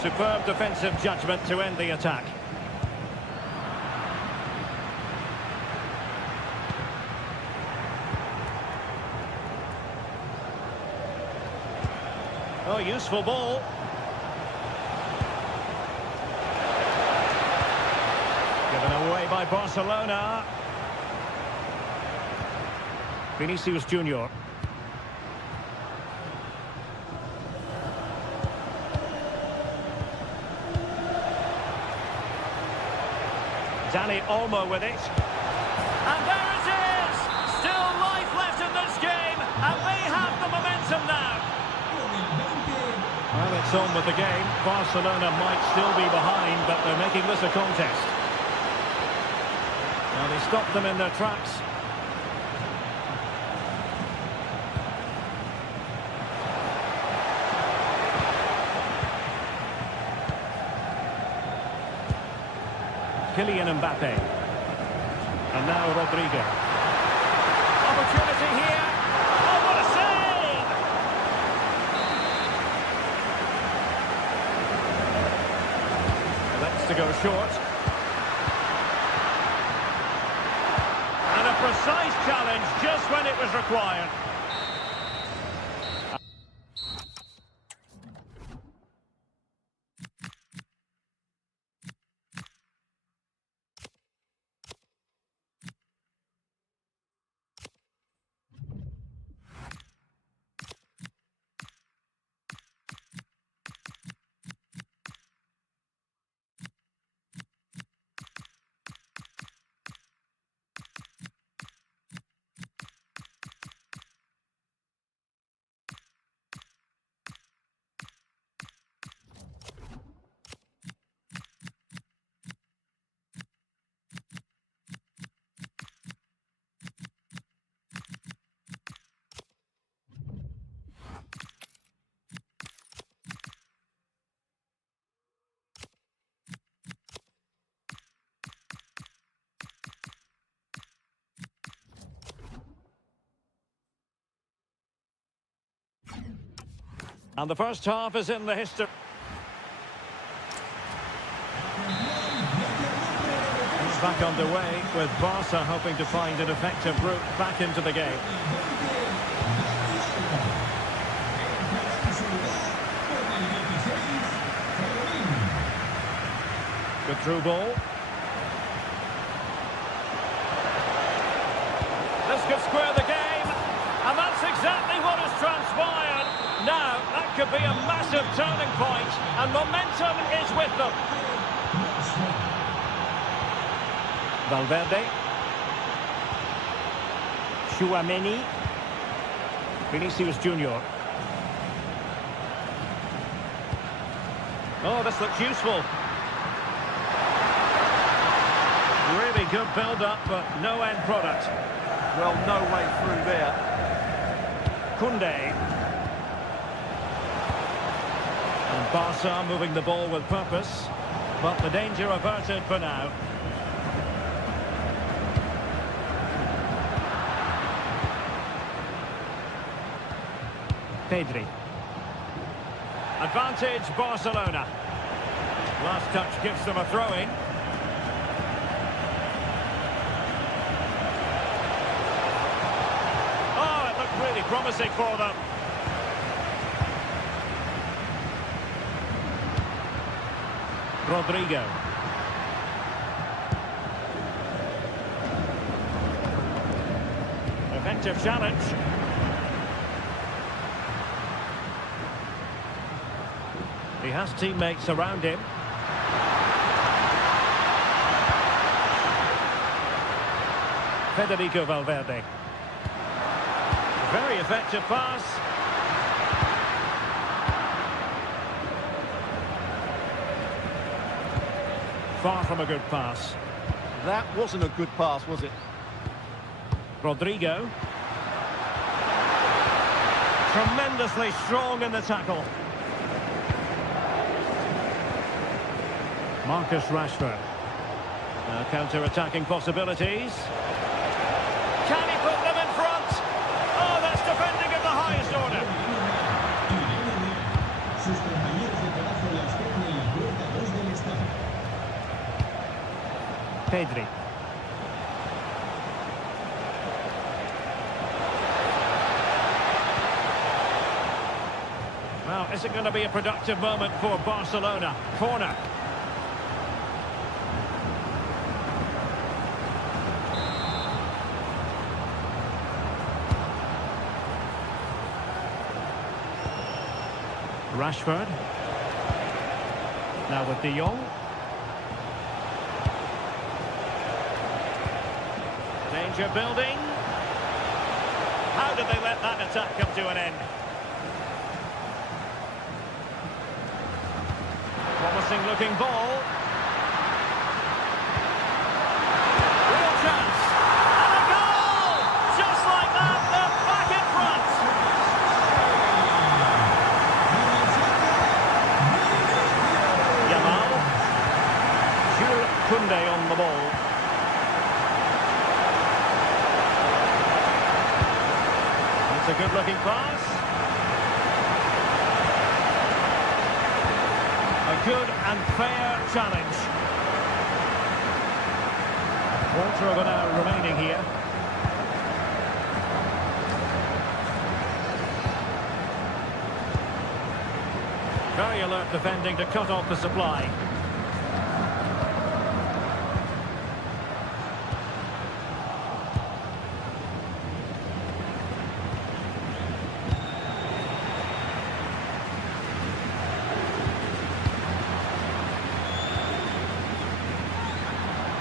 Superb defensive judgment to end the attack. Oh, useful ball. Given away by Barcelona. Vinicius Junior. Dani Olmo with it. And there it is! Still life left in this game, and they have the momentum now. Well, it's on with the game. Barcelona might still be behind, but they're making this a contest. Now they stopped them in their tracks. Kylian Mbappe. And now Rodrigo. Opportunity here. Oh, what a save! That's to go short. And a precise challenge just when it was required. And the first half is in the history. It's back underway with Barca hoping to find an effective route back into the game. Good through ball. This could square the game, and that's exactly what has transpired. Now, that could be a massive turning point, and momentum is with them. Valverde. Tchouaméni. Vinicius Junior. Oh, this looks useful. Really good build-up, but no end product. Well, no way through there. Koundé. And Barca moving the ball with purpose, but the danger averted for now. Pedri. Advantage Barcelona. Last touch gives them a throw-in. Oh, it looked really promising for them. Rodrigo. Effective challenge. He has teammates around him. Federico Valverde. Very effective pass. Far from a good pass. That wasn't a good pass, was it? Rodrigo. Tremendously strong in the tackle. Marcus Rashford. Now counter-attacking possibilities. Can he put them in front? Oh, that's defending of the highest order. Pedri. Well, is it going to be a productive moment for Barcelona? Corner. Rashford. Now with De Jong. Danger building. How did they let that attack come to an end? Promising looking ball. Real chance. And a goal! Just like that, they're back in front. Koundé on the ball. It's a good-looking pass. A good and fair challenge. Quarter of an hour remaining here. Very alert defending to cut off the supply.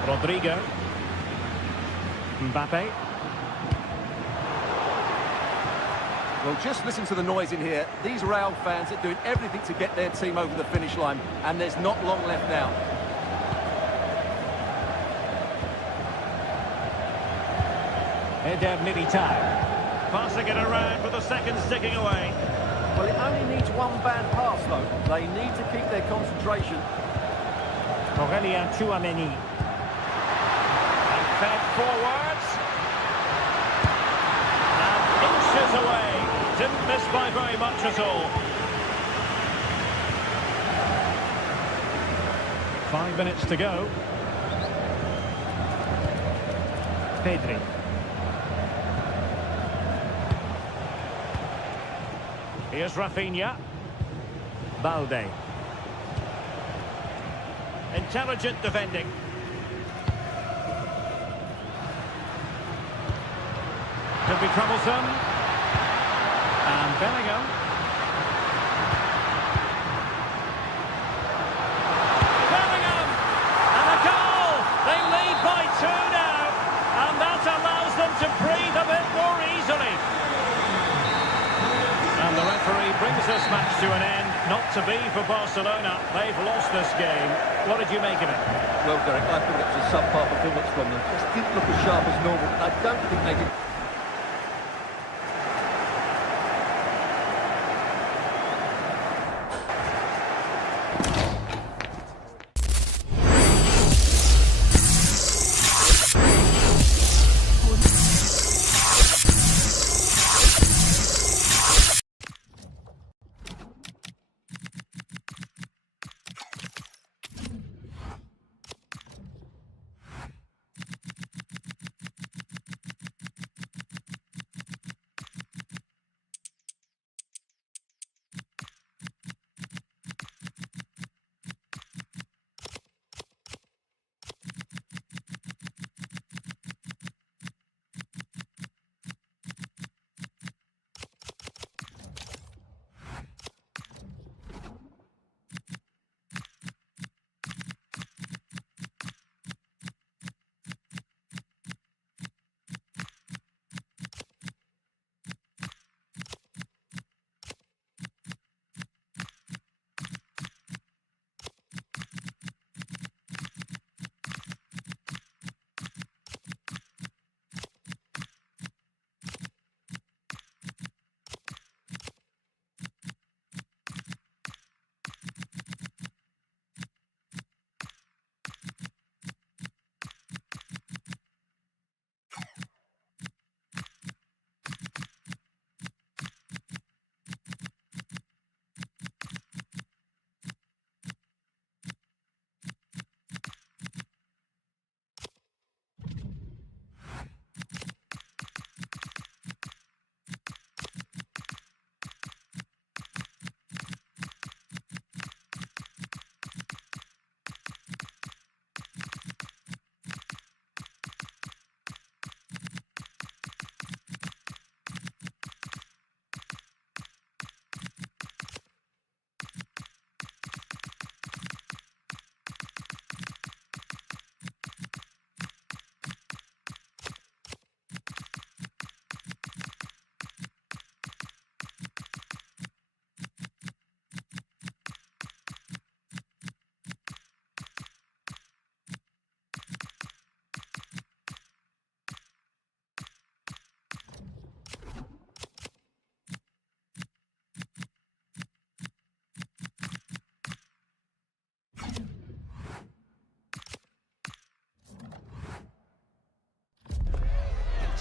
Rodrigo. Mbappe. Well, just listen to the noise in here. These Real fans are doing everything to get their team over the finish line, and there's not long left now. Eder Militao. Passing it around with the seconds ticking away. Well, it only needs one bad pass, though. They need to keep their concentration. Aurelien Tchouaméni. Fed forwards. And inches away. Didn't miss by very much at all. 5 minutes to go. Pedri. Here's Rafinha. Balde. Intelligent defending. Could be troublesome. And Bellingham. Bellingham! And a goal! They lead by 2! to be for Barcelona. They've lost this game. What did you make of it? Well, Derek, I thought it was a subpar performance from them. Just didn't look as sharp as normal. I don't think they did.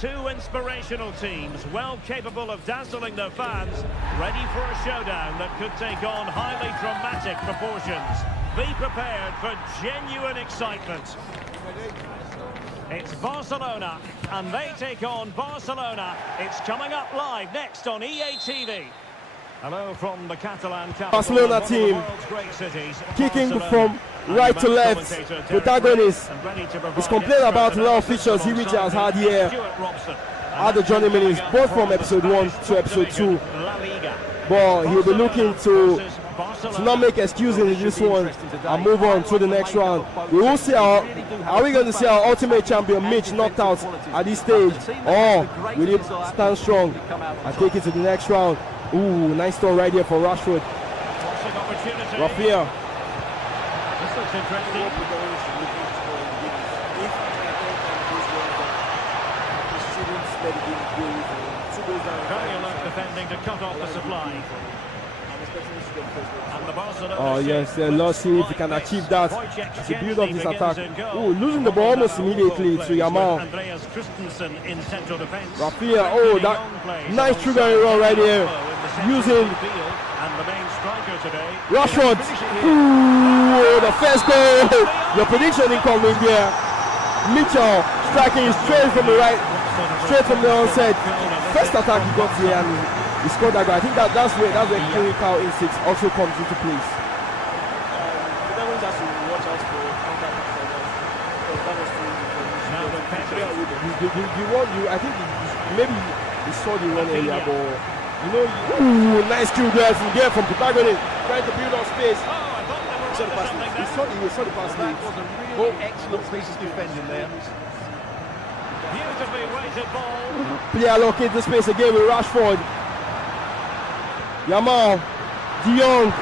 Two inspirational teams, well capable of dazzling their fans, ready for a showdown that could take on highly dramatic proportions. Be prepared for genuine excitement. It's Barcelona, and they take on Barcelona. It's coming up live next on EA TV. Hello from the Catalan capital. Barcelona team kicking from right to left. Protagonist is complaining about a lot of features he which has had here at the Johnny Minutes, both from episode 1 to episode 2. But he'll be looking to not make excuses in this one and move on to the next round. We will see are we going to see our ultimate champion Mitch knocked out at this stage, or will he stand strong and take it to the next round? Ooh, nice throw right here for Rashford. Rafinha. This looks interesting. Very alert defending to cut off the supply. Oh yes, let's see if he can achieve that to build up this attack. Oh, losing the ball almost immediately to Yamal. Rafinha, oh, that nice triggering run right here. Using Rashford. Ooh, the first goal. The prediction incoming here. Mitchell striking straight from the right, straight from the onset. First attack he got here and he scored that goal. I think that's where clinical instinct also comes into place. I think maybe he saw the run earlier, but you know, ooh, nice kill there from Protagonist, trying to build up space. He saw the pass. Oh, excellent piece of defending there. Beautifully weighted ball. Play allocate the space again with Rashford. Yamal, De Jong,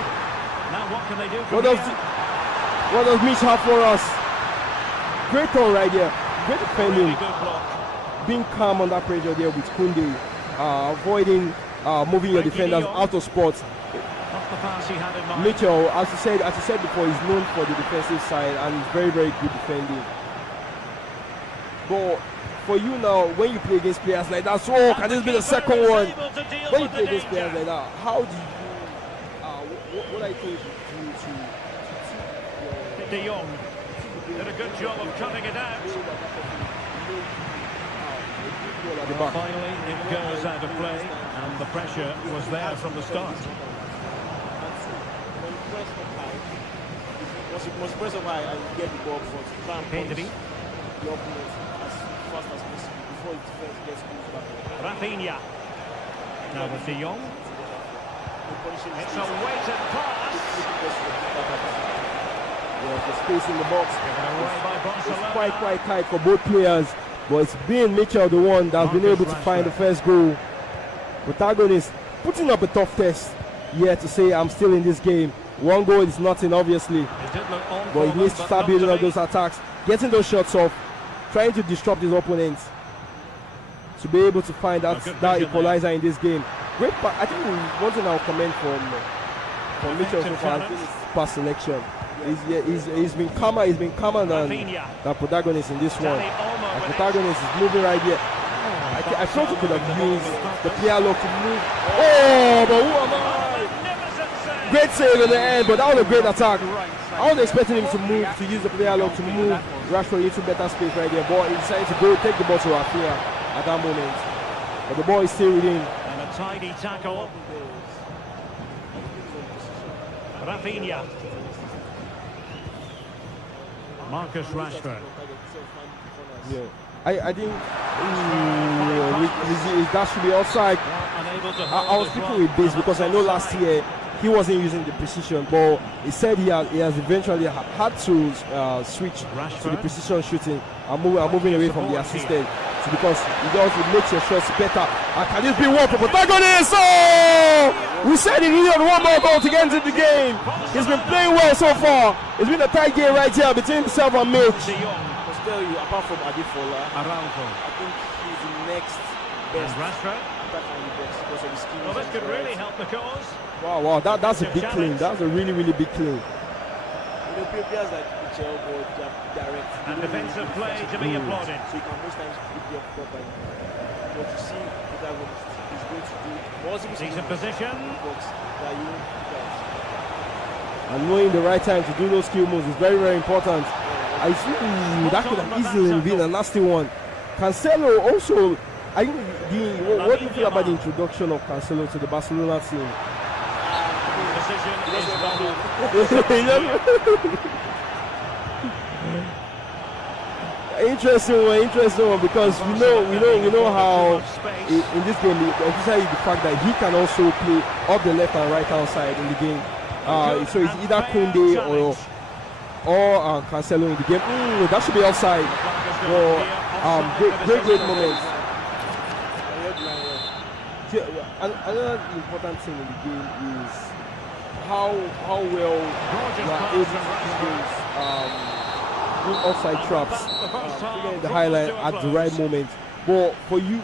Now what can they do What from does here? what does Mitch have for us? Great call right there. Great defending. Really good block. Being calm under pressure there with Koundé. Avoiding moving your defenders out of spots. Not the pass he had in mind. Mitchell, as you said before, is known for the defensive side and is very, very good defending. But for you now, when you play against players like that, so can this be the second one? When you play against players like that, how do you, what are you going to do De Jong did a good job of cutting it out. Well, finally, it goes out of play, and the pressure was there from the start. Most pressure why I get the ball for to try and punish Pedri. the opponent as fast as possible before the defense gets moved back. Rafinha. Now with De Jong. It's a weighted pass. the space in the box? Away by Barcelona. It's quite tight for both players, but it's been Mitchell the one that's been able to find the first goal. Protagonist putting up a tough test here to say I'm still in this game. One goal is nothing, obviously, but he needs to start building up those attacks, getting those shots off, trying to disrupt his opponents to be able to find that equalizer in this game. Great, I think one thing I'll comment from Mitchell so far is pass selection. He's been calmer than Protagonist in this one. And Protagonist is moving right here. I thought he could have used the player lock to move. Oh, but who am I? Great save in the end, but that was a great attack. I was expecting him to move, to use the player lock to move Rashford into better space right there, but he decided to go take the ball to Rafinha at that moment. But the ball is still within. And a tidy tackle. Rafinha. Marcus Rashford. Yeah. I think that should be offside. I was speaking with this because I know last year he wasn't using the precision, but he said he has eventually had to switch to the precision shooting and moving away from the assisted, because it makes your shots better. And can this be one for Protagonist? Oh! We said he needed one more goal to get into the game. He's been playing well so far. It's been a tight game right here between himself and Mitch. Tell you, apart from Adifola, Araujo. I think he's the next best Rashford attacker in the box because of his skills. Well, this could really help the cause. Wow, that's a big clean. That's a really big clean. Players like Michel, but they are direct. And defensive play to be applauded. So you can most times pick you up properly. But you see what he's going to do. Decent position. And knowing the right time to do those skill moves is very important. I see that could have easily been a nasty one. Cancelo also, what do you feel about the introduction of Cancelo to the Barcelona team? Interesting one, because we know how in this game, especially the fact that he can also play up the left and right hand side in the game. So it's either Koundé or Cancelo in the game. That should be offside. Great moment. Another important thing in the game is how well you are able to use offside traps, figuring the highlight at the right moment. But for you,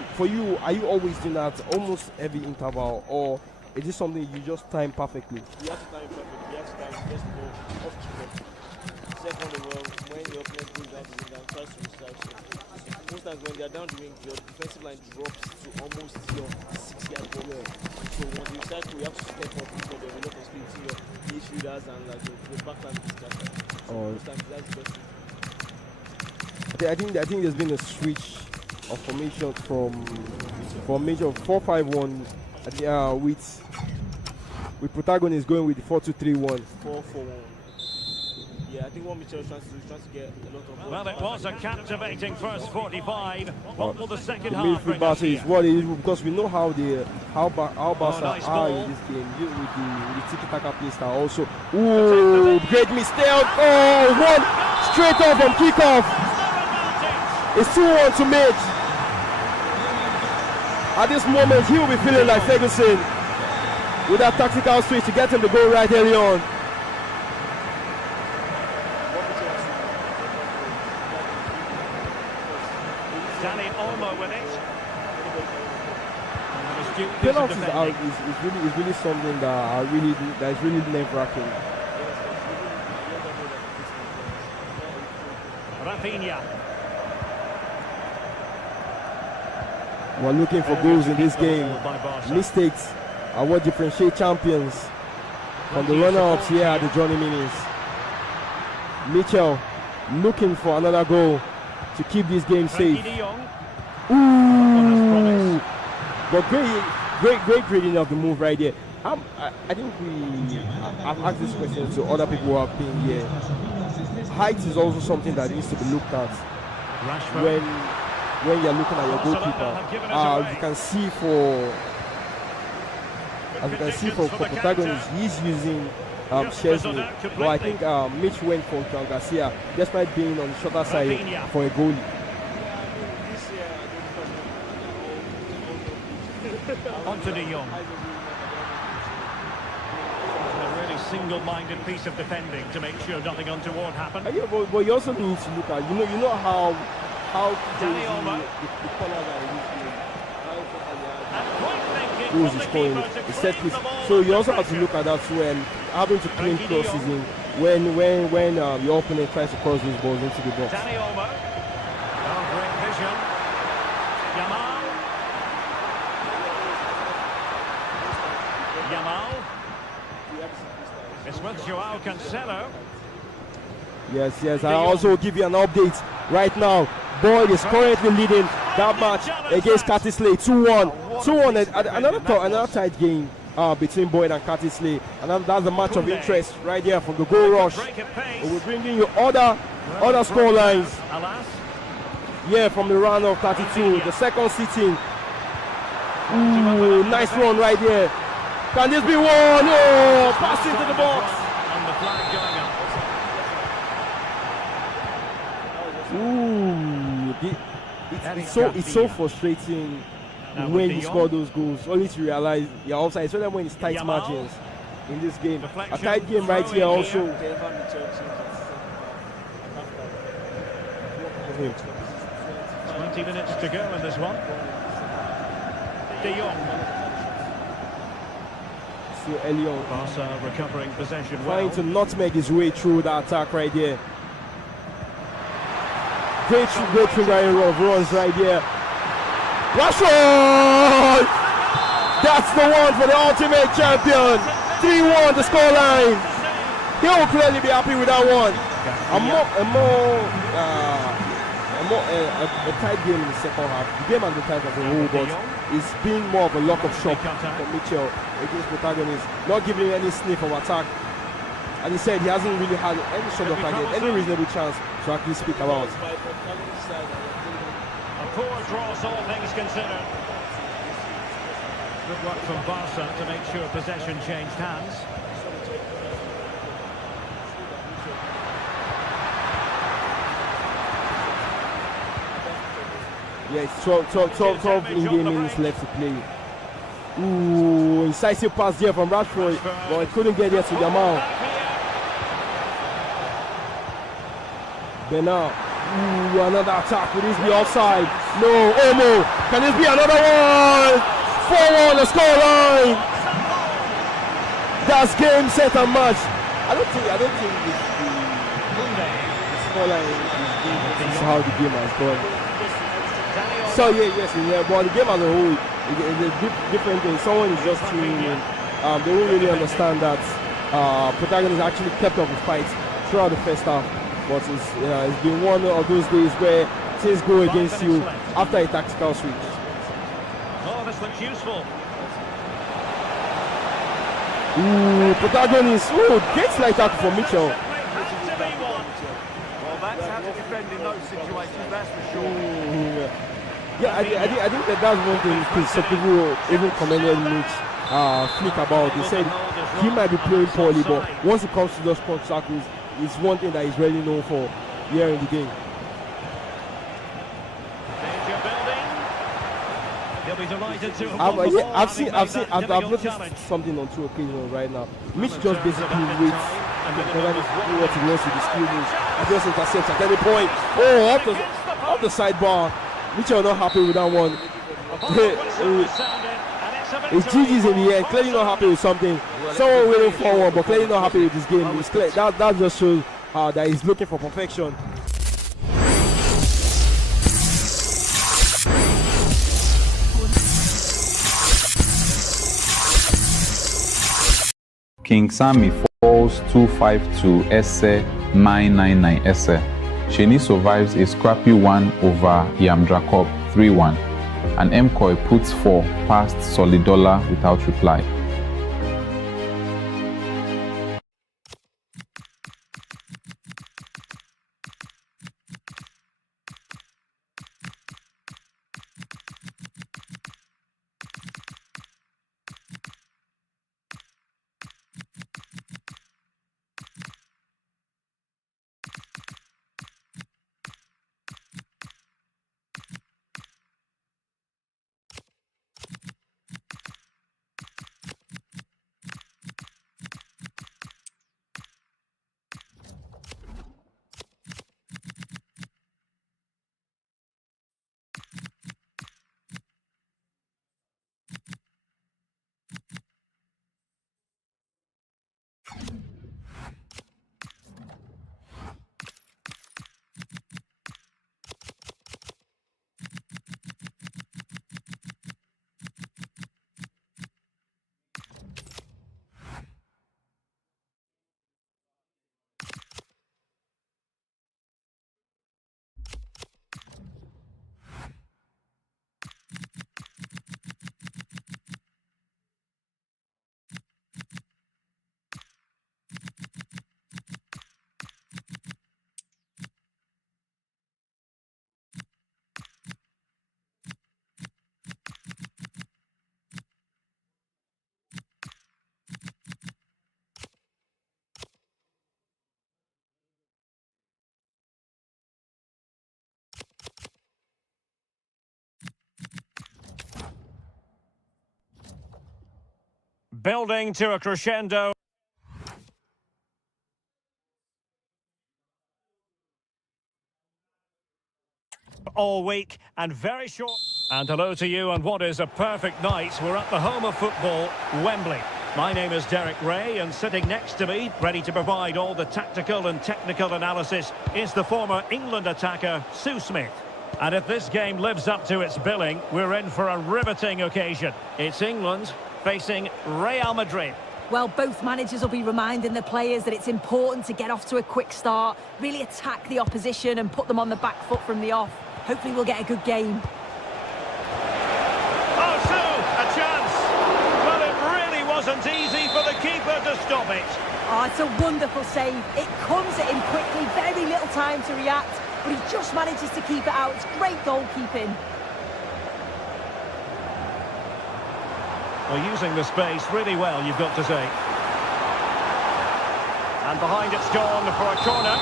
are you always doing that almost every interval, or is this something you just time perfectly? You have to time perfectly. You have to time first of all off keeper. Second of all, when your opponent goes down to the ground, tries to reserve. Most times when they are down the wing, your defensive line drops to almost your 6-yard box. So when you decide to, you have to step up because there will be a lot of speed to your midfielders and like the backline discussion. So most times that's the best thing. I think there's been a switch of formation from major 4-5-1 with Protagonist going with the 4-2-3-1. 4-4-1. Yeah, I think what Mitchell is trying to do is trying to get a lot of. Well, it was a captivating first 45. What will the second the half bring us is here? what it is, because we know how Barca nice are ball. in this game with the tiki-taka play style also. Ooh, great mistake! Oh, one straight off from kickoff. It's 2-1 to Mitch. At this moment, he will be feeling like Ferguson with that tactical switch to get him to go right early on. Danny Olmo with it. Penalties is really something that is really nerve-wracking. Rafinha. We're looking for goals in this game. Mistakes are what differentiate champions from the runner-ups here at the Johnny Minis. Mitchell looking for another goal to keep this game safe. Ooh! But great reading of the move right there. I think I've asked this question to other people who have been here. Height is also something that needs to be looked at when you're looking at your goalkeeper. You can see for protagonist, he's using Chesney. But I think Mitch went for John Garcia, despite being on the shorter side for a goalie. On to De Jong. A really single-minded piece of defending to make sure nothing untoward happened. Yeah, but you also need to look at, you know how Danny Olmo. the corners are goals is scoring the set piece. So you also have to look at that when having to clean crosses in when your opponent tries to cross these balls into the box. Danny Olmo. Oh, great vision. Yamal. It's with Joao Cancelo. Yes. I also give you an update right now. Boyd is currently leading that match against Cartisley 2-1. 2-1. Another tight game between Boyd and Cartisley, and that's the match of interest right there from the goal rush. We're bringing you other score lines. Yeah, from the round of 32, the second sitting. Ooh, nice run right there. Can this be one? Oh, pass into the box. And the flag going up. Ooh, it's so frustrating when you score those goals, only to realize you're offside, especially when it's tight margins in this game. A tight game right here also. 20 minutes to go in this one. De Jong. So Elliot Barca recovering possession trying well. to nutmeg his way through the attack right there. Great triggering of runs right there. Rashford! That's the one for the ultimate champion. 3-1 the scoreline. He'll clearly be happy with that one. A tight game in the second half. The game and the time as a whole, but it's been more of a lock of shock for Mitchell against protagonists, not giving him any sniff of attack. And he said he hasn't really had any shot of target, any reasonable chance to actually speak about. A poor draw, all things considered. Good work from Barca to make sure possession changed hands. Yes, 12 in-game minutes left to play. Ooh, incisive pass there from Rashford, but he couldn't get there to Yamal. Bernard, ooh, another attack. Will this be offside? No, Olmo. Can this be another one? 4-1 the scoreline. That's game, set, and match. I don't think the scoreline is how the game has gone. So yeah, but the game as a whole is a different thing. Someone is just tuning in. They won't really understand that protagonists actually kept up the fight throughout the first half. But it's been one of those days where things go against you after a tactical switch. Oh, this looks useful. Ooh, protagonist. Ooh, great slide tackle for Mitchell. Well, that's how to defend in those situations, that's for sure. Yeah, I think that's one thing some people even commended Mitch Flick about. They said he might be playing poorly, but once it comes to those cross tackles, it's one thing that he's really known for here in the game. I've noticed something on 2 occasions right now. Mitch just basically waits to do what he wants with the skill moves. He just intercepts at any point. Oh, off the sidebar. Mitchell not happy with that one. It's GG's in the end. Clearly not happy with something. Someone waiting for one, but clearly not happy with this game. It's clear. That just shows that he's looking for perfection. King Sammy falls 2-5 to Esse 999 Esse. Sheni survives a scrappy 1 over Yamdrakop 3-1. And Mkoy puts 4 past Solidola without reply. Building to a crescendo. All week and very short. And hello to you on what is a perfect night. We're at the home of football, Wembley. My name is Derek Ray, and sitting next to me, ready to provide all the tactical and technical analysis, is the former England attacker, Sue Smith. And if this game lives up to its billing, we're in for a riveting occasion. It's England facing Real Madrid. Well, both managers will be reminding the players that it's important to get off to a quick start, really attack the opposition and put them on the back foot from the off. Hopefully we'll get a good game. Oh, Sue, a chance. Well, it really wasn't easy for the keeper to stop it. Oh, it's a wonderful save. It comes at him quickly, very little time to react, but he just manages to keep it out. It's great goalkeeping. Well, using the space really well, you've got to say. And behind it's gone for a corner.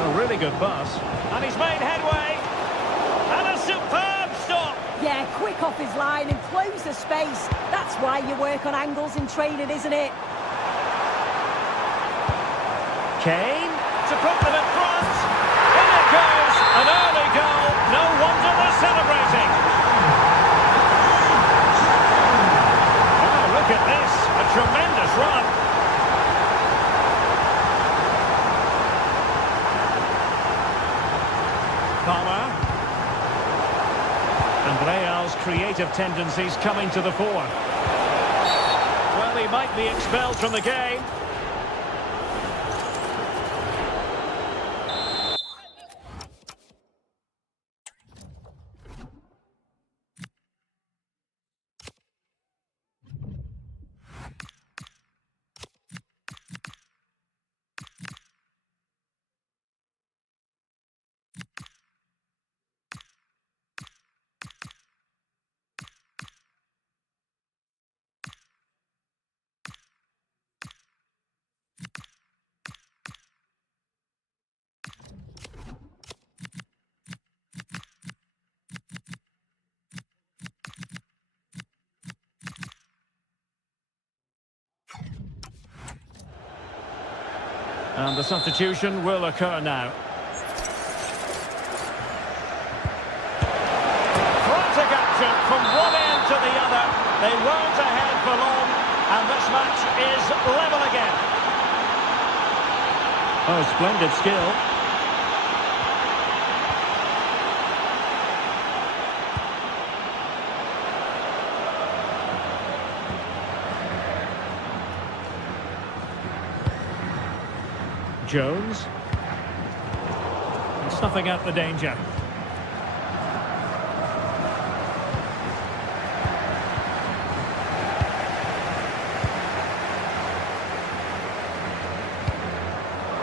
A really good pass. And he's made headway. And a superb stop. Yeah, quick off his line and close the space. That's why you work on angles in training, isn't it? Kane to put them in front. In it goes. An early goal. No wonder they're celebrating. Oh, look at this. A tremendous run. Palmer. And Real's creative tendencies coming to the fore. Well, he might be expelled from the game. And the substitution will occur now. Frantic action from one end to the other. They weren't ahead for long, and this match is level again. Oh, splendid skill. Jones. And snuffing out the danger.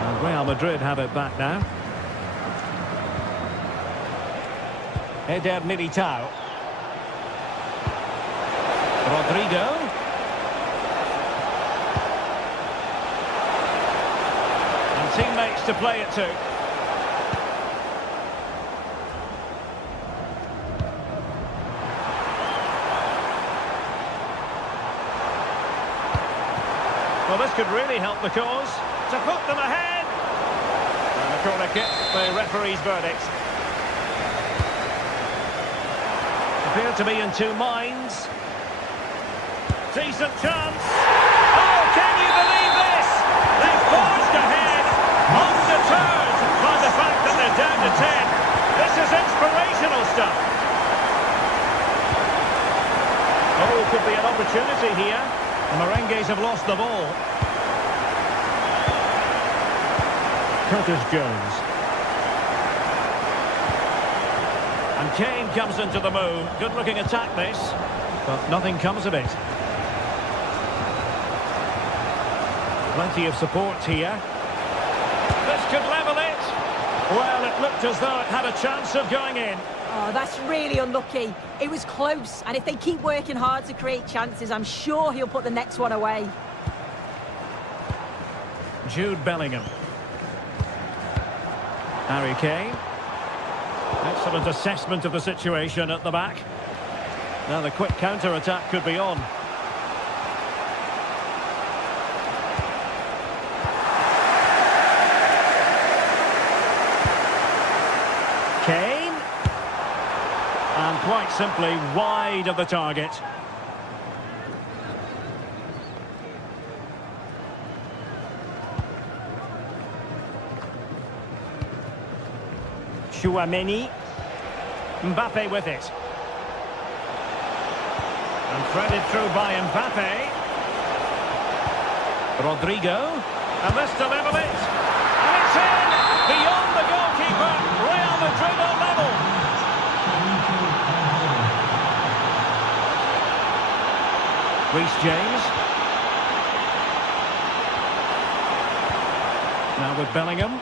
And Real Madrid have it back now. Eder Militao. Rodrigo. Teammates to play it to. Well, this could really help the cause. To put them ahead. And the corner kick, the referee's verdict. Appear to be in two minds. Decent chance. Oh, can you believe this? They've forged ahead. Undeterred by the fact that they're down to 10. This is inspirational stuff. Oh, could be an opportunity here. The Merengues have lost the ball. Curtis Jones. And Kane comes into the move. Good looking attack this, but nothing comes of it. Plenty of support here. This could level it. Well, it looked as though it had a chance of going in. Oh, that's really unlucky. It was close, and if they keep working hard to create chances, I'm sure he'll put the next one away. Jude Bellingham. Harry Kane. Excellent assessment of the situation at the back. Now the quick counter-attack could be on. Kane. And quite simply wide of the target. Chouameni. Mbappe with it. And threaded through by Mbappe. Rodrigo. And this to level it. And it's in! Beyond the goalkeeper. Real Madrid on level. Reece James. Now with Bellingham.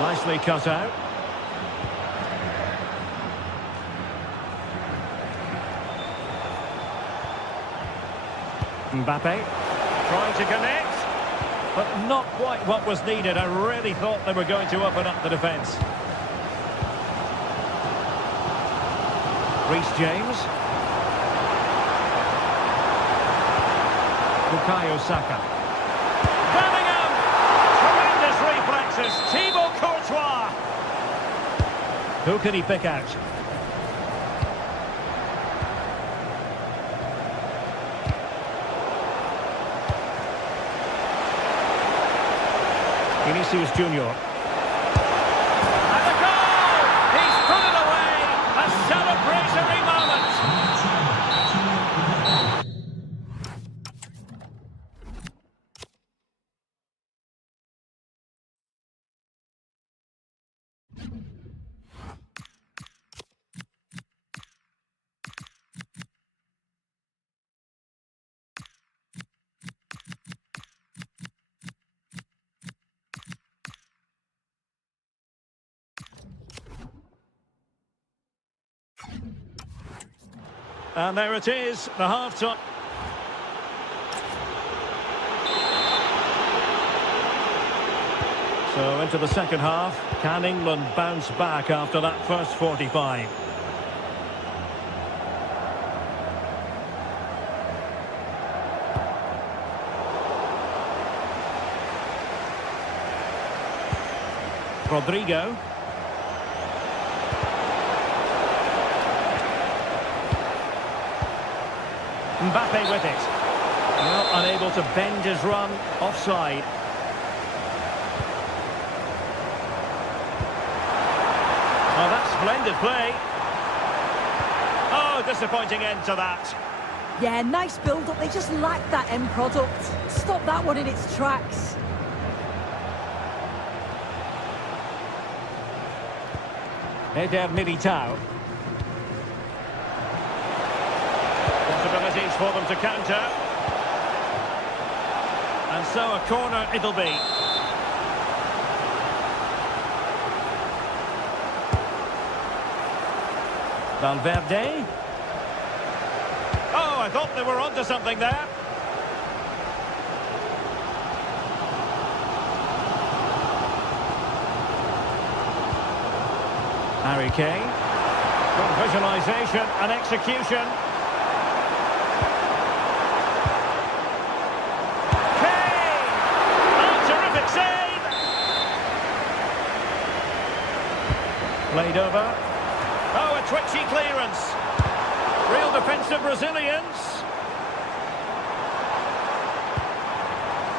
Nicely cut out. Mbappe trying to connect, but not quite what was needed. I really thought they were going to open up the defence. Reece James. Bukayo Saka. Bellingham! Tremendous reflexes. Thibaut Courtois. Who can he pick out? Vinicius Junior. And the goal! He's put it away! A celebratory moment! And there it is, the half-time. So into the second half, can England bounce back after that first 45? Rodrigo. Mbappe with it. Well, unable to bend his run, offside. Oh, that's splendid play. Oh, disappointing end to that. Yeah, nice build-up. They just lack that end product. Stop that one in its tracks. Eder Militao. Possibilities for them to counter. And so a corner it'll be. Valverde. Oh, I thought they were onto something there. Harry Kane. Good visualisation and execution. Kane! Oh, terrific save! Played over. Oh, a twitchy clearance. Real defensive resilience.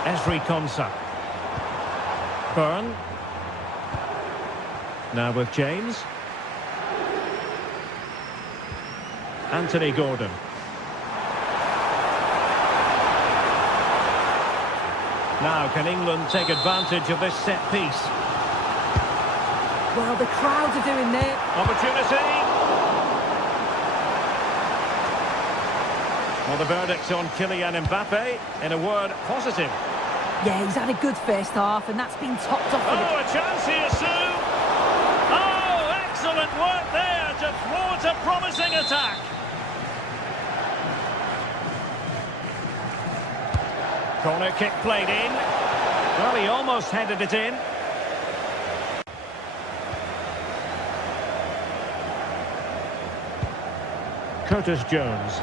Esri Konsa. Byrne. Now with James. Anthony Gordon. Now can England take advantage of this set piece? Well, the crowd are doing their... Opportunity. Well, the verdict's on Kylian Mbappe. In a word, positive. Yeah, he's had a good first half, and that's been topped off with Oh, a chance here, Sue. Oh, excellent work there to thwart a promising attack. Corner kick played in. Well, he almost headed it in. Curtis Jones.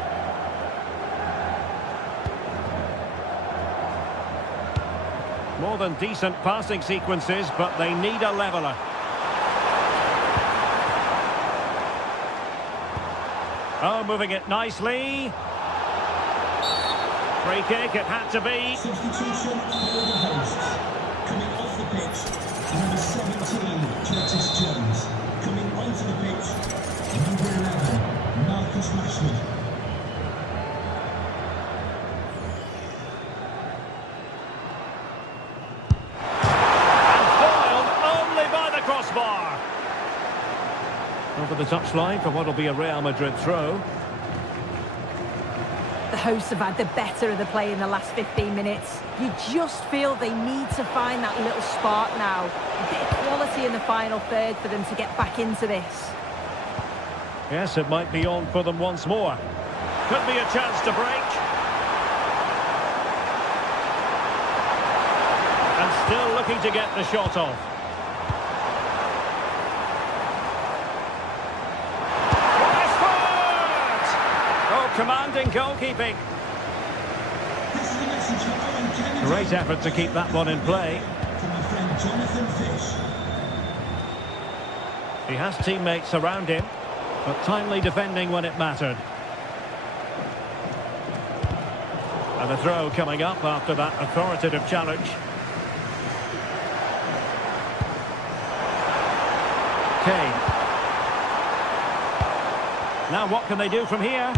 More than decent passing sequences, but they need a leveller. Oh, moving it nicely. Free kick, it had to be. Substitution for the hosts. Coming off the pitch, number 17, Curtis Jones. Coming onto the pitch, number 11, Marcus Rashford. And foiled only by the crossbar. Over the touchline for what will be a Real Madrid throw. The hosts have had the better of the play in the last 15 minutes. You just feel they need to find that little spark now. A bit of quality in the final third for them to get back into this. Yes, it might be on for them once more. Could be a chance to break. And still looking to get the shot off. Commanding goalkeeping. Great effort to keep that one in play. He has teammates around him, but timely defending when it mattered. And a throw coming up after that authoritative challenge. Kane. Now what can they do from here?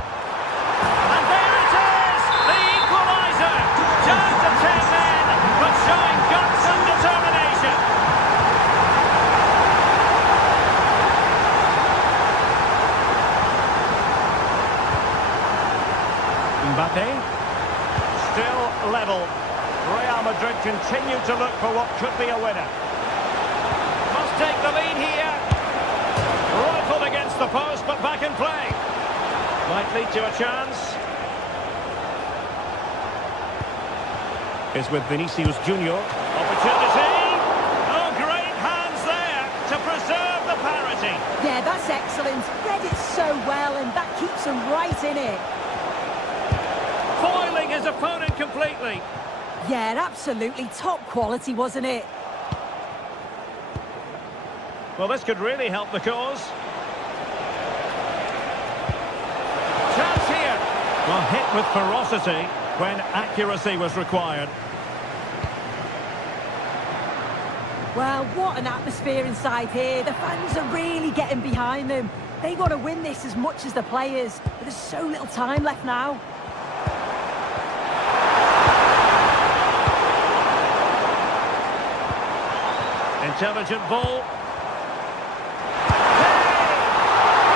Down to 10 men, but showing guts and determination. Mbappe. Still level. Real Madrid continue to look for what could be a winner. Must take the lead here. Rifled against the post, but back in play. Might lead to a chance. Is with Vinicius Junior. Opportunity. Oh, great hands there to preserve the parity. Yeah, that's excellent. Read it so well, and that keeps them right in it. Foiling his opponent completely. Yeah, absolutely top quality, wasn't it? Well, this could really help the cause. Chance here. Well, hit with ferocity when accuracy was required. Well, what an atmosphere inside here. The fans are really getting behind them. They want to win this as much as the players, but there's so little time left now. Intelligent ball.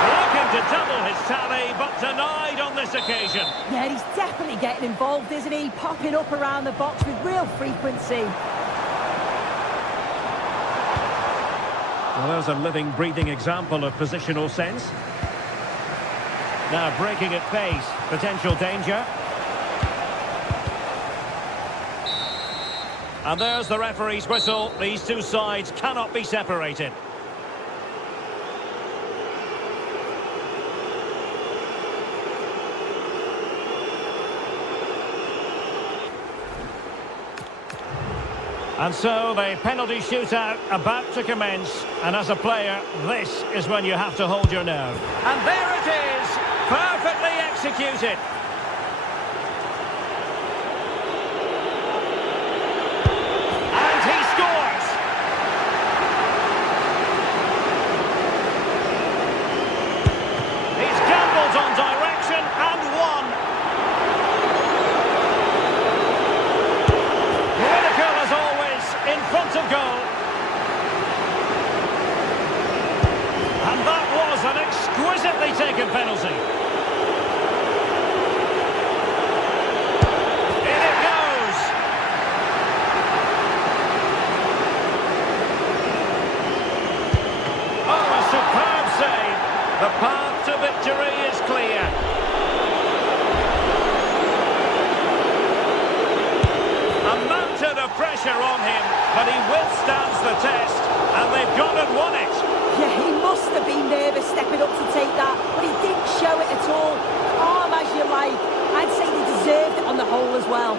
Looking to double his tally, but denied on this occasion. Yeah, he's definitely getting involved, isn't he? Popping up around the box with real frequency. Well, there's a living, breathing example of positional sense. Now breaking at pace, potential danger. And there's the referee's whistle. These two sides cannot be separated. And so the penalty shootout about to commence. And as a player, this is when you have to hold your nerve. And there it is, perfectly executed. And he scores. He's gambled on direction and won. In front of goal. And that was an exquisitely taken penalty. In it goes. Oh, a superb save. The path to victory is clear. A mountain of pressure on him, but he withstands the test, and they've gone and won it. Yeah, he must have been nervous stepping up to take that, but he didn't show it at all. Calm as you like. I'd say they deserved it on the whole as well.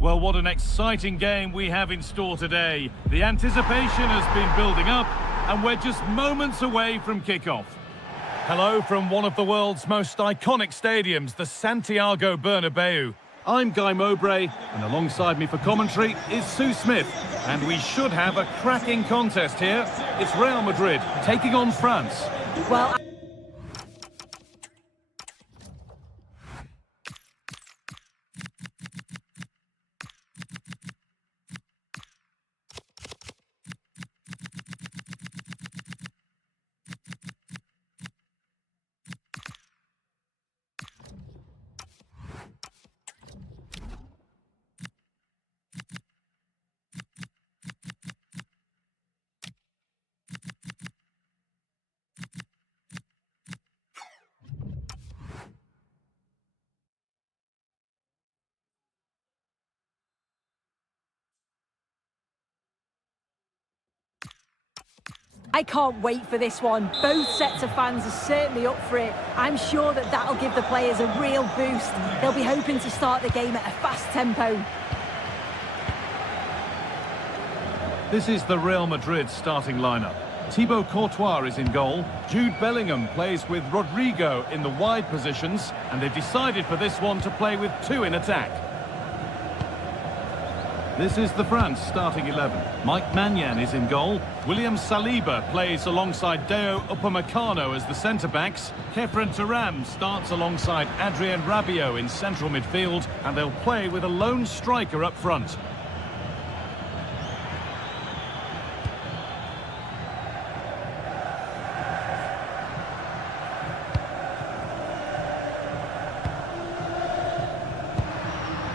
Well, what an exciting game we have in store today. The anticipation has been building up, and we're just moments away from kickoff. Hello from one of the world's most iconic stadiums, the Santiago Bernabeu. I'm Guy Mowbray, and alongside me for commentary is Sue Smith. And we should have a cracking contest here. It's Real Madrid taking on France. Well, I can't wait for this one. Both sets of fans are certainly up for it. I'm sure that that'll give the players a real boost. They'll be hoping to start the game at a fast tempo. This is the Real Madrid starting lineup. Thibaut Courtois is in goal. Jude Bellingham plays with Rodrigo in the wide positions, and they've decided for this one to play with 2 in attack. This is the France starting 11. Mike Maignan is in goal. William Saliba plays alongside Deo Upamecano as the centre-backs. Khéphren Thuram starts alongside Adrien Rabiot in central midfield, and they'll play with a lone striker up front.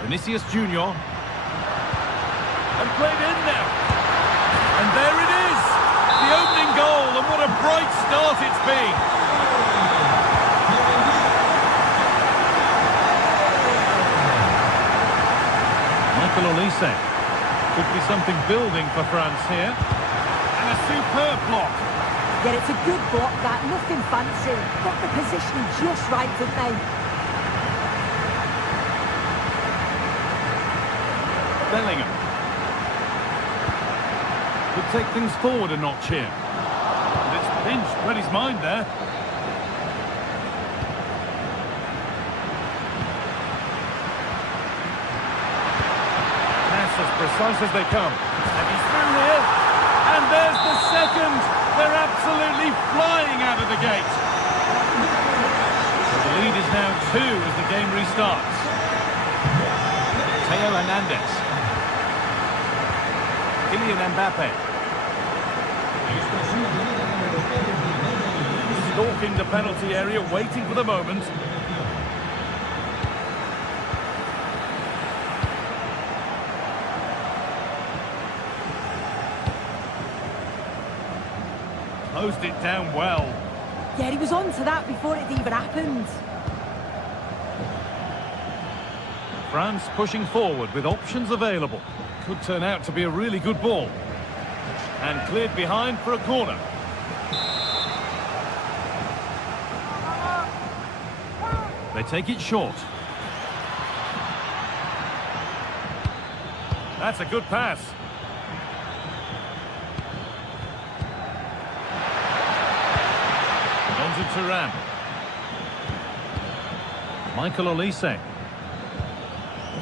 Vinicius Junior. And played in now. And there it is! The opening goal, and what a bright start it's been! Michael Olise. Could be something building for France here. And a superb block. Yeah, it's a good block, that. Nothing fancy. Got the positioning just right, didn't they? Bellingham. Could take things forward a notch here. And it's pinched, read his mind there. Pass as precise as they come. And he's through here. And there's the second. They're absolutely flying out of the gate. So the lead is now 2 as the game restarts. Theo Hernandez. Kylian Mbappe. Stalking the penalty area, waiting for the moment. Closed it down well. Yeah, he was on to that before it even happened. France pushing forward with options available. Could turn out to be a really good ball. And cleared behind for a corner. They take it short. That's a good pass. On to Thuram. Michael Olise.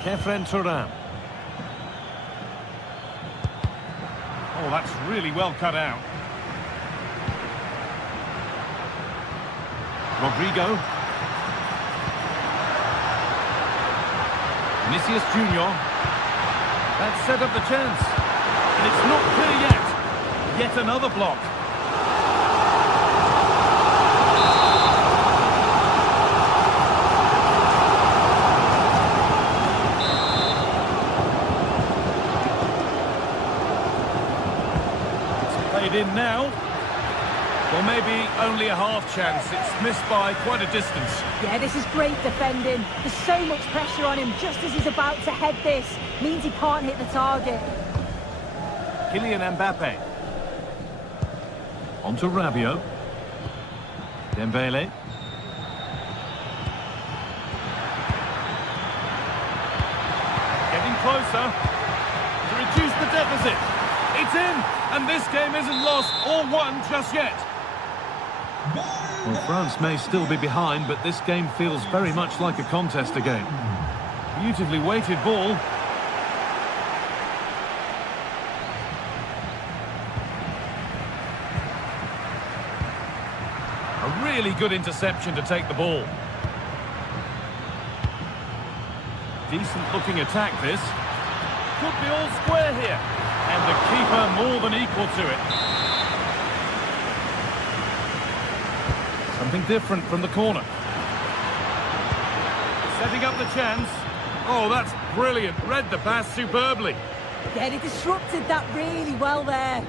Khéphren Thuram. Oh, that's really well cut out. Rodrigo. Vinicius Junior. That set up the chance. And it's not clear yet. Yet another block. In now, or maybe only a half chance. It's missed by quite a distance. Yeah, this is great defending. There's so much pressure on him just as he's about to head this. Means he can't hit the target. Kylian Mbappe. On to Rabiot. Dembele. Getting closer to reduce the deficit. It's in, and this game isn't lost or won just yet. Well, France may still be behind, but this game feels very much like a contest again. Beautifully weighted ball. A really good interception to take the ball. Decent looking attack this. Could be all square here. And the keeper more than equal to it. Something different from the corner. Setting up the chance. Oh, that's brilliant. Read the pass superbly. Yeah, he disrupted that really well there.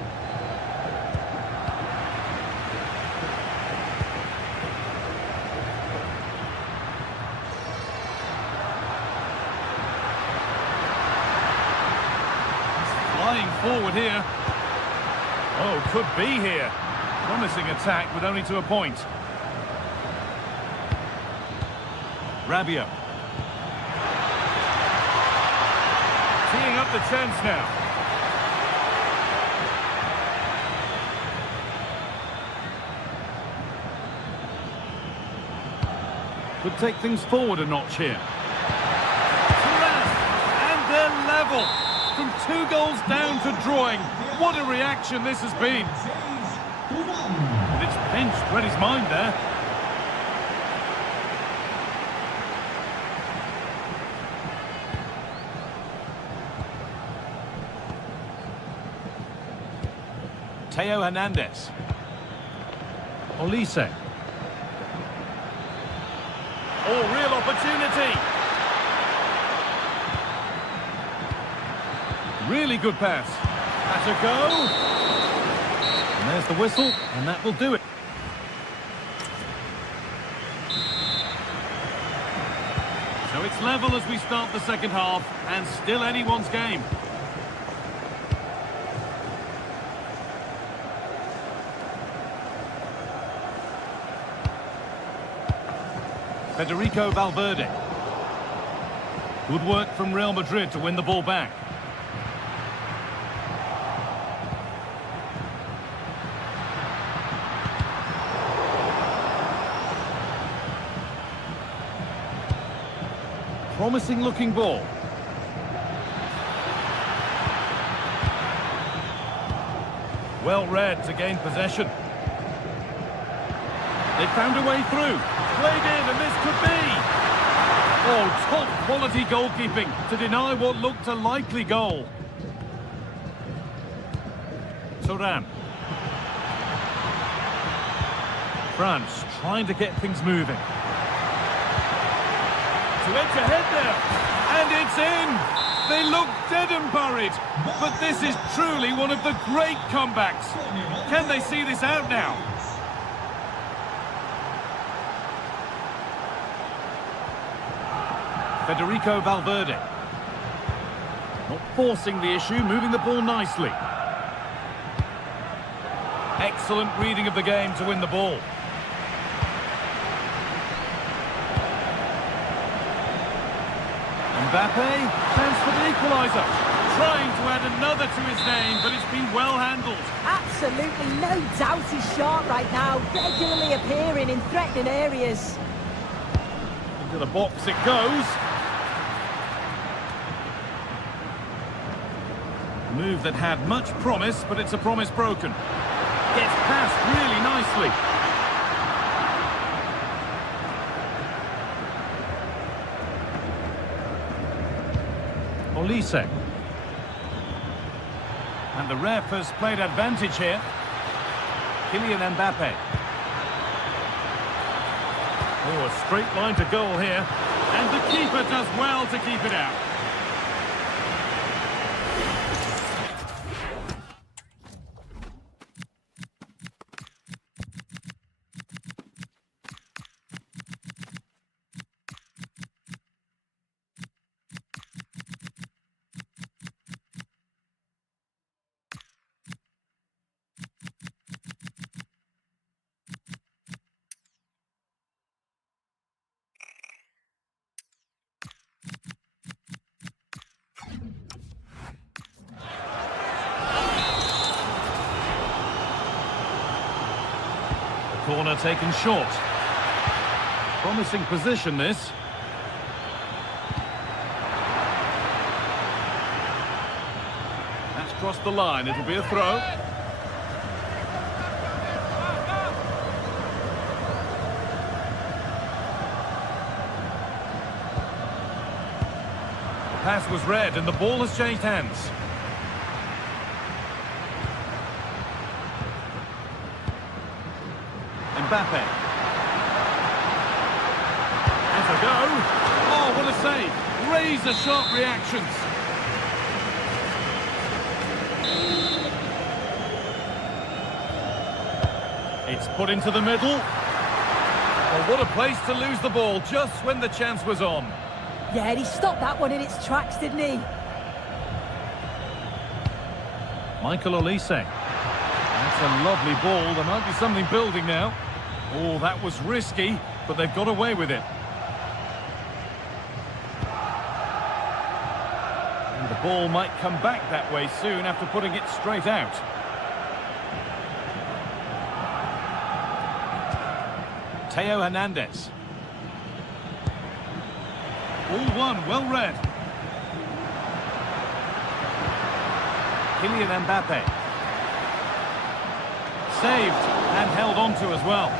Forward here. Oh, could be here. Promising attack, but only to a point. Rabiot. Teeing up the chance now. Could take things forward a notch here. And they're level. From 2 goals down to drawing. What a reaction this has been. And it's pinched Reddy's mind there. Teo Hernandez. Olise. Oh, real opportunity. Really good pass. That's a go. And there's the whistle, and that will do it. So it's level as we start the second half, and still anyone's game. Federico Valverde. Good work from Real Madrid to win the ball back. Promising looking ball. Well read to gain possession. They found a way through. Played in, and this could be. Oh, top quality goalkeeping to deny what looked a likely goal. Thuram. France trying to get things moving. To edge ahead there, and it's in. They look dead and buried, but this is truly one of the great comebacks. Can they see this out now? Federico Valverde. Not forcing the issue, moving the ball nicely. Excellent reading of the game to win the ball. Mbappe, chance for the equaliser. Trying to add another to his name, but it's been well handled. Absolutely no doubt he's sharp right now, regularly appearing in threatening areas. Into the box it goes. A move that had much promise, but it's a promise broken. Gets past really nicely. Olise. And the ref has played advantage here. Kylian Mbappe. Oh, a straight line to goal here. And the keeper does well to keep it out. Corner taken short. Promising position this. That's crossed the line. It'll be a throw. The pass was read and the ball has changed hands. Mbappe. Has a go. Oh, what a save. Razor-sharp reactions. It's put into the middle. Oh, what a place to lose the ball just when the chance was on. Yeah, he stopped that one in its tracks, didn't he? Michael Olise. That's a lovely ball. There might be something building now. Oh, that was risky, but they've got away with it. And the ball might come back that way soon after putting it straight out. Teo Hernandez. All one, well read. Kylian Mbappe. Saved and held on to as well.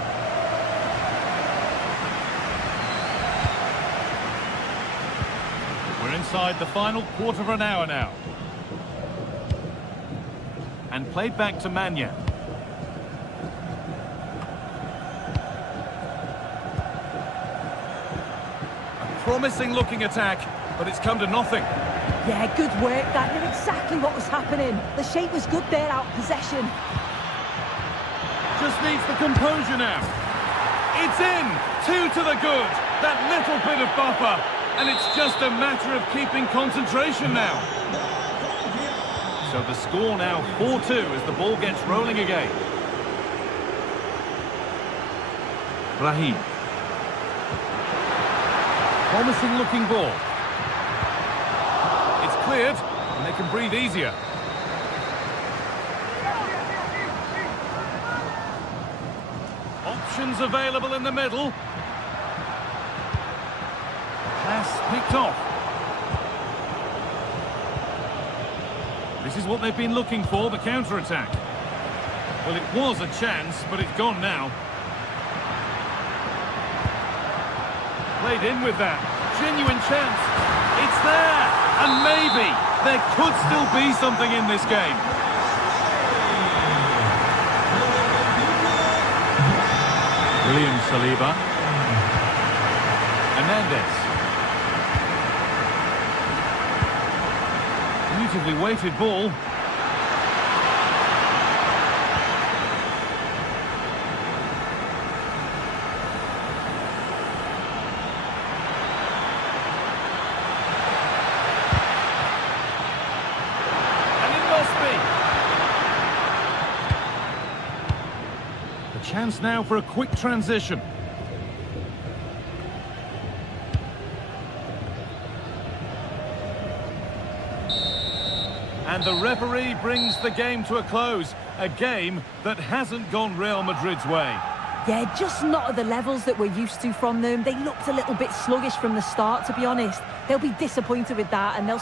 We're inside the final quarter of an hour now. And played back to Manya. A promising looking attack, but it's come to nothing. Yeah, good work. That knew exactly what was happening. The shape was good there, out of possession. Just needs the composure now. It's in! 2 to the good. That little bit of buffer. And it's just a matter of keeping concentration now. So the score now 4-2 as the ball gets rolling again. Brahim. Promising looking ball. It's cleared and they can breathe easier. Options available in the middle. Pass picked off. This is what they've been looking for, the counter-attack. Well, it was a chance, but it's gone now. Played in with that. Genuine chance. It's there! And maybe there could still be something in this game. William Saliba. Hernandez. Beautifully weighted ball. And it must be. A chance now for a quick transition. And the referee brings the game to a close. A game that hasn't gone Real Madrid's way. Yeah, just not at the levels that we're used to from them. They looked a little bit sluggish from the start, to be honest. They'll be disappointed with that, and they'll...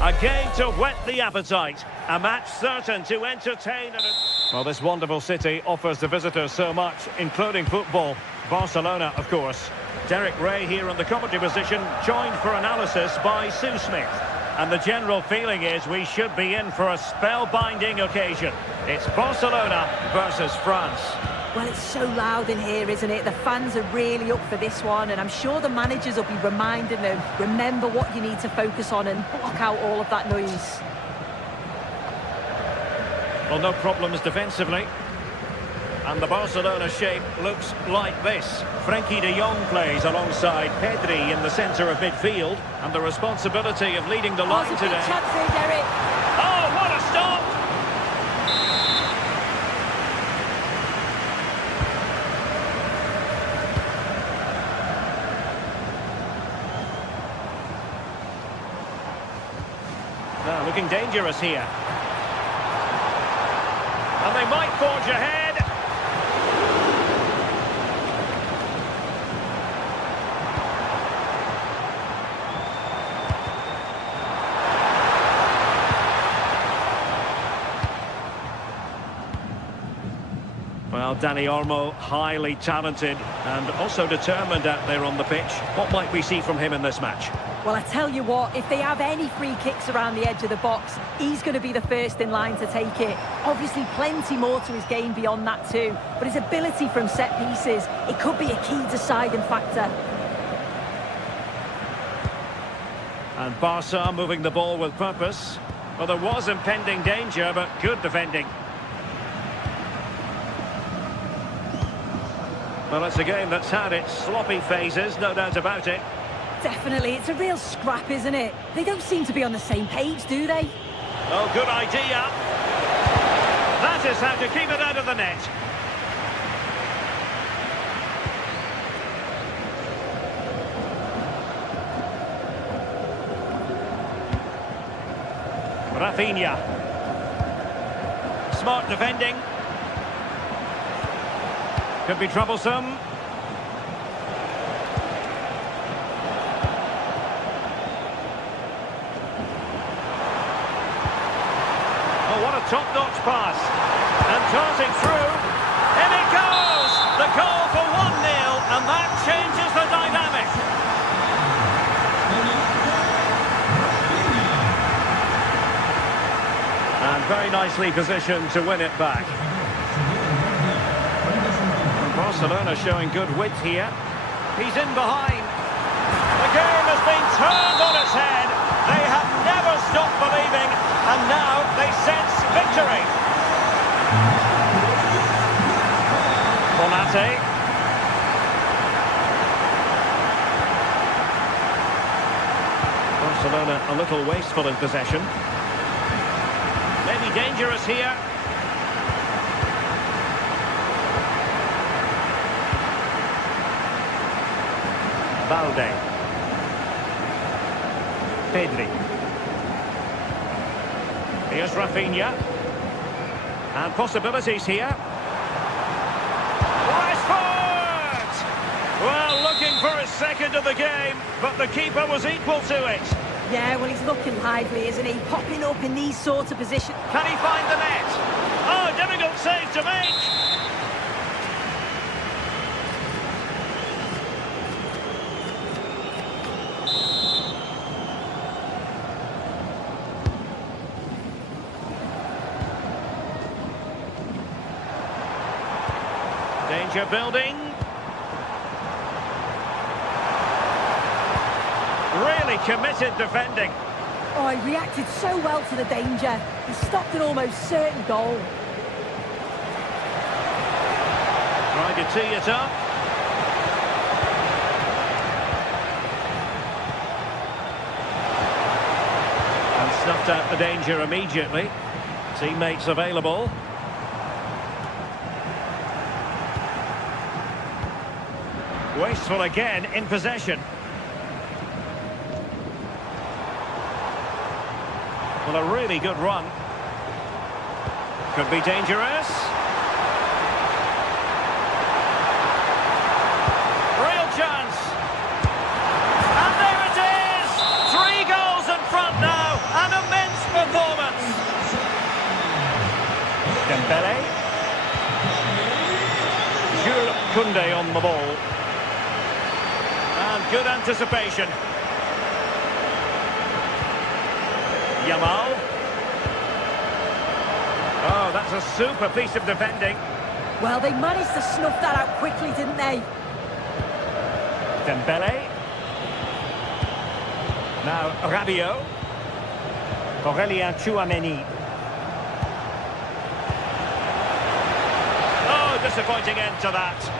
A game to whet the appetite. A match certain to entertain. Well, this wonderful city offers the visitors so much, including football. Barcelona, of course. Derek Ray here in the commentary position, joined for analysis by Sue Smith. And the general feeling is we should be in for a spellbinding occasion. It's Barcelona versus France. Well, it's so loud in here, isn't it? The fans are really up for this one, and I'm sure the managers will be reminding them, remember what you need to focus on and block out all of that noise. Well, no problems defensively. And the Barcelona shape looks like this. Frenkie de Jong plays alongside Pedri in the centre of midfield. And the responsibility of leading the line today. Chance here, Derek. Oh, what a stop! Now, looking dangerous here. And they might forge ahead. Well, Dani Olmo, highly talented and also determined out there on the pitch. What might we see from him in this match? Well, I tell you what, if they have any free kicks around the edge of the box, he's going to be the first in line to take it. Obviously, plenty more to his game beyond that too. But his ability from set pieces, it could be a key deciding factor. And Barca moving the ball with purpose. Well, there was impending danger, but good defending. Well, it's a game that's had its sloppy phases, no doubt about it. Definitely, it's a real scrap, isn't it? They don't seem to be on the same page, do they? Oh, good idea. That is how to keep it out of the net. Rafinha. Smart defending. Could be troublesome. Oh, what a top-notch pass. And darting through. In it goes! The goal for 1-0, and that changes the dynamic. And very nicely positioned to win it back. Barcelona showing good width here. He's in behind. The game has been turned on its head. They have never stopped believing, and now they sense victory. Bonate. Barcelona a little wasteful in possession. Maybe dangerous here. Valde. Pedri. Here's Rafinha. And possibilities here. Rashford! Well, looking for his second of the game, but the keeper was equal to it. Yeah, well, he's looking lively, isn't he? Popping up in these sorts of positions. Can he find the net? Oh, difficult save to make. Danger building. Really committed defending. Oh, he reacted so well to the danger. He stopped an almost certain goal. Trying to tee it up. And snuffed out the danger immediately. Teammates available. Wasteful again in possession. Well, a really good run. Could be dangerous. Real chance. And there it is! 3 goals in front now. An immense performance. Dembele. Jules Koundé on the ball. good anticipation. Yamal. Oh, that's a super piece of defending. Well, they managed to snuff that out quickly, didn't they? Dembele. Now Rabiot. Aurelien Tchouameni. Oh, disappointing end to that.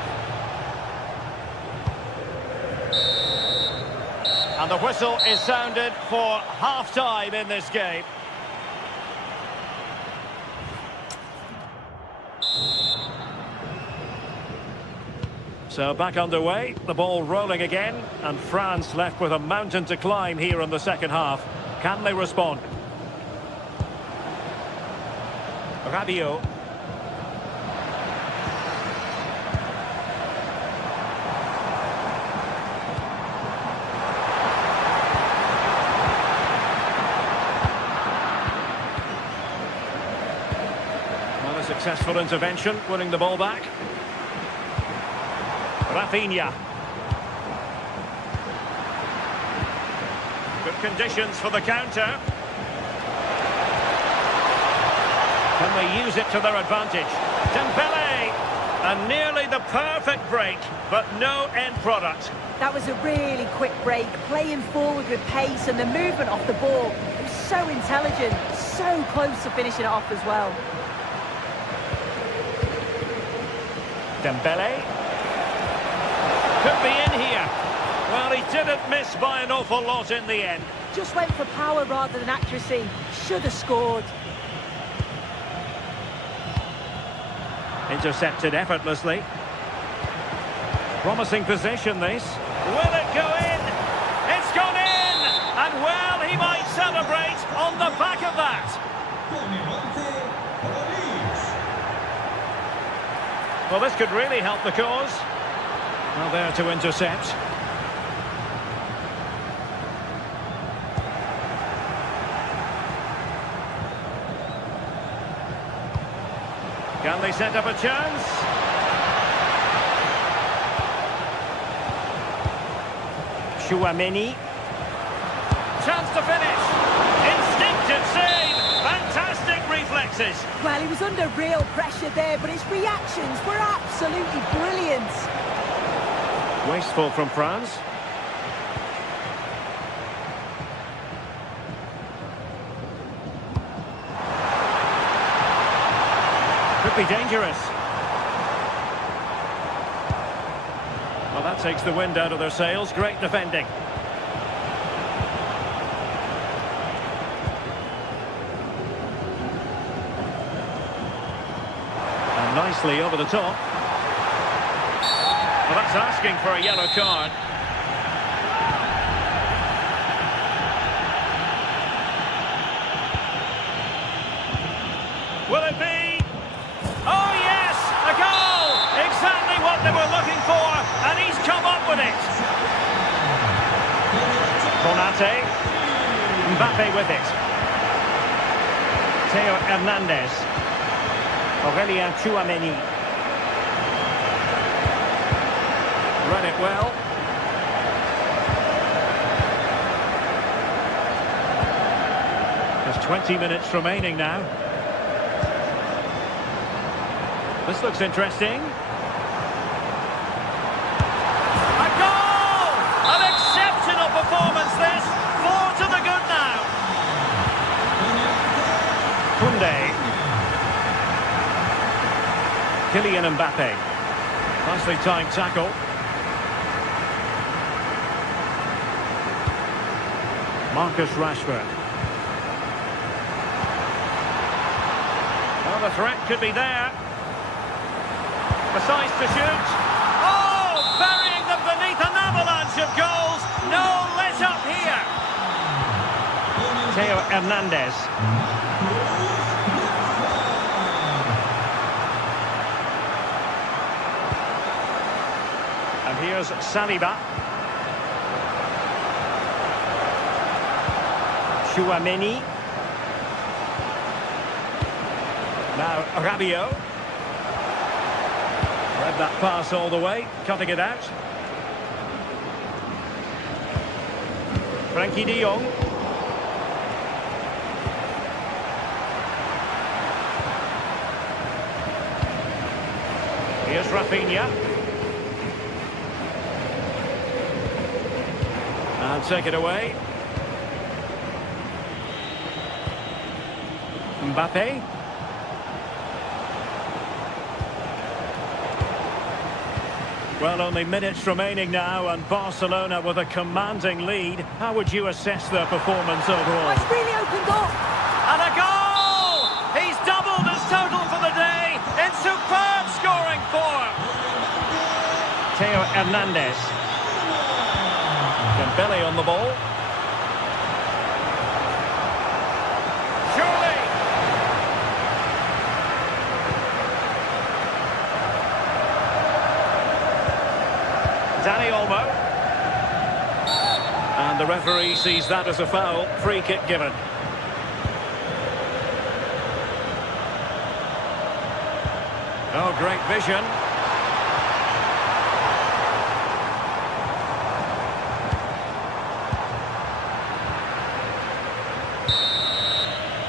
And the whistle is sounded for half-time in this game. So back underway, the ball rolling again, and France left with a mountain to climb here in the second half. Can they respond? Rabiot. Well, a successful intervention, winning the ball back. Rafinha. Good conditions for the counter. Can they use it to their advantage? Dembele! And nearly the perfect break, but no end product. That was a really quick break, playing forward with pace, and the movement off the ball. It was so intelligent, so close to finishing it off as well. Dembele. Could be in here. Well, he didn't miss by an awful lot in the end. Just went for power rather than accuracy. Should have scored. Intercepted effortlessly. Promising position, this. Will it go in? It's gone in! And well, he might celebrate on the back of that. Well, this could really help the cause. Well, there to intercept. Can they set up a chance? Tchouameni. Chance to finish. Instinctive save. Fantastic reflexes. Well, he was under real pressure there, but his reactions were absolutely brilliant. Wasteful from France. Could be dangerous. Well, that takes the wind out of their sails. Great defending. And nicely over the top. Well, that's asking for a yellow card. Will it be? Oh, yes! A goal! Exactly what they were looking for, and he's come up with it. Konate. Mbappe with it. Theo Hernandez. Aurelien Tchouameni. Read it well. There's 20 minutes remaining now. This looks interesting. A goal! An exceptional performance this. 4 to the good now. Koundé. Kylian Mbappe. Nicely timed tackle. Marcus Rashford. Well, the threat could be there. Decides to shoot. Oh, burying them beneath an avalanche of goals. No let up here. Theo Hernandez. And here's Saliba. Tchouameni. Now Rabiot. Read that pass all the way, cutting it out. Frankie de Jong. Here's Rafinha. And take it away. Mbappe. Well, only minutes remaining now, and Barcelona with a commanding lead. How would you assess their performance overall? It's really opened up. And a goal! He's doubled his total for the day in superb scoring form. Theo Hernandez. Dembele on the ball. Surely! Dani Olmo. And the referee sees that as a foul. Free kick given. Oh, great vision.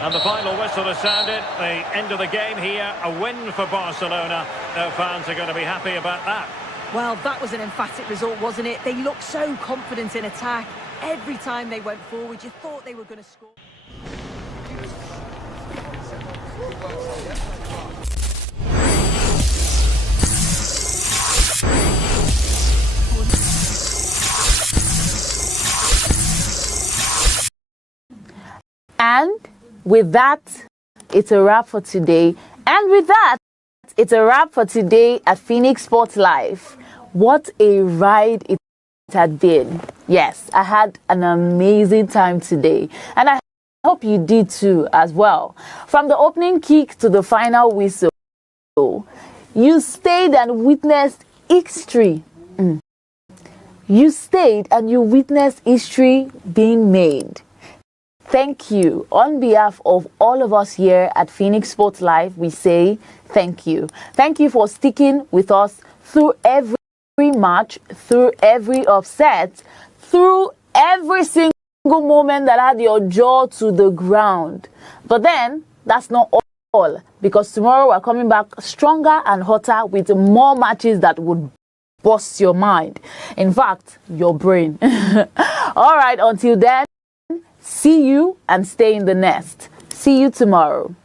And the final whistle has sounded. The end of the game here. A win for Barcelona. Their fans are going to be happy about that. Well, that was an emphatic result, wasn't it? They looked so confident in attack. Every time they went forward, you thought they were going to score. And with that, it's a wrap for today. And with that, it's a wrap for today at Phoenix Sports Live. What a ride it had been. Yes, I had an amazing time today. And I hope you did too as well. From the opening kick to the final whistle, you stayed and witnessed history. You stayed and you witnessed history being made. Thank you. On behalf of all of us here at Phoenix Sports Live, we say thank you. Thank you for sticking with us through every match, through every upset, through every single moment that had your jaw to the ground. But then, that's not all, because tomorrow we're coming back stronger and hotter with more matches that would bust your mind. In fact, your brain. All right, until then, see you and stay in the nest. See you tomorrow.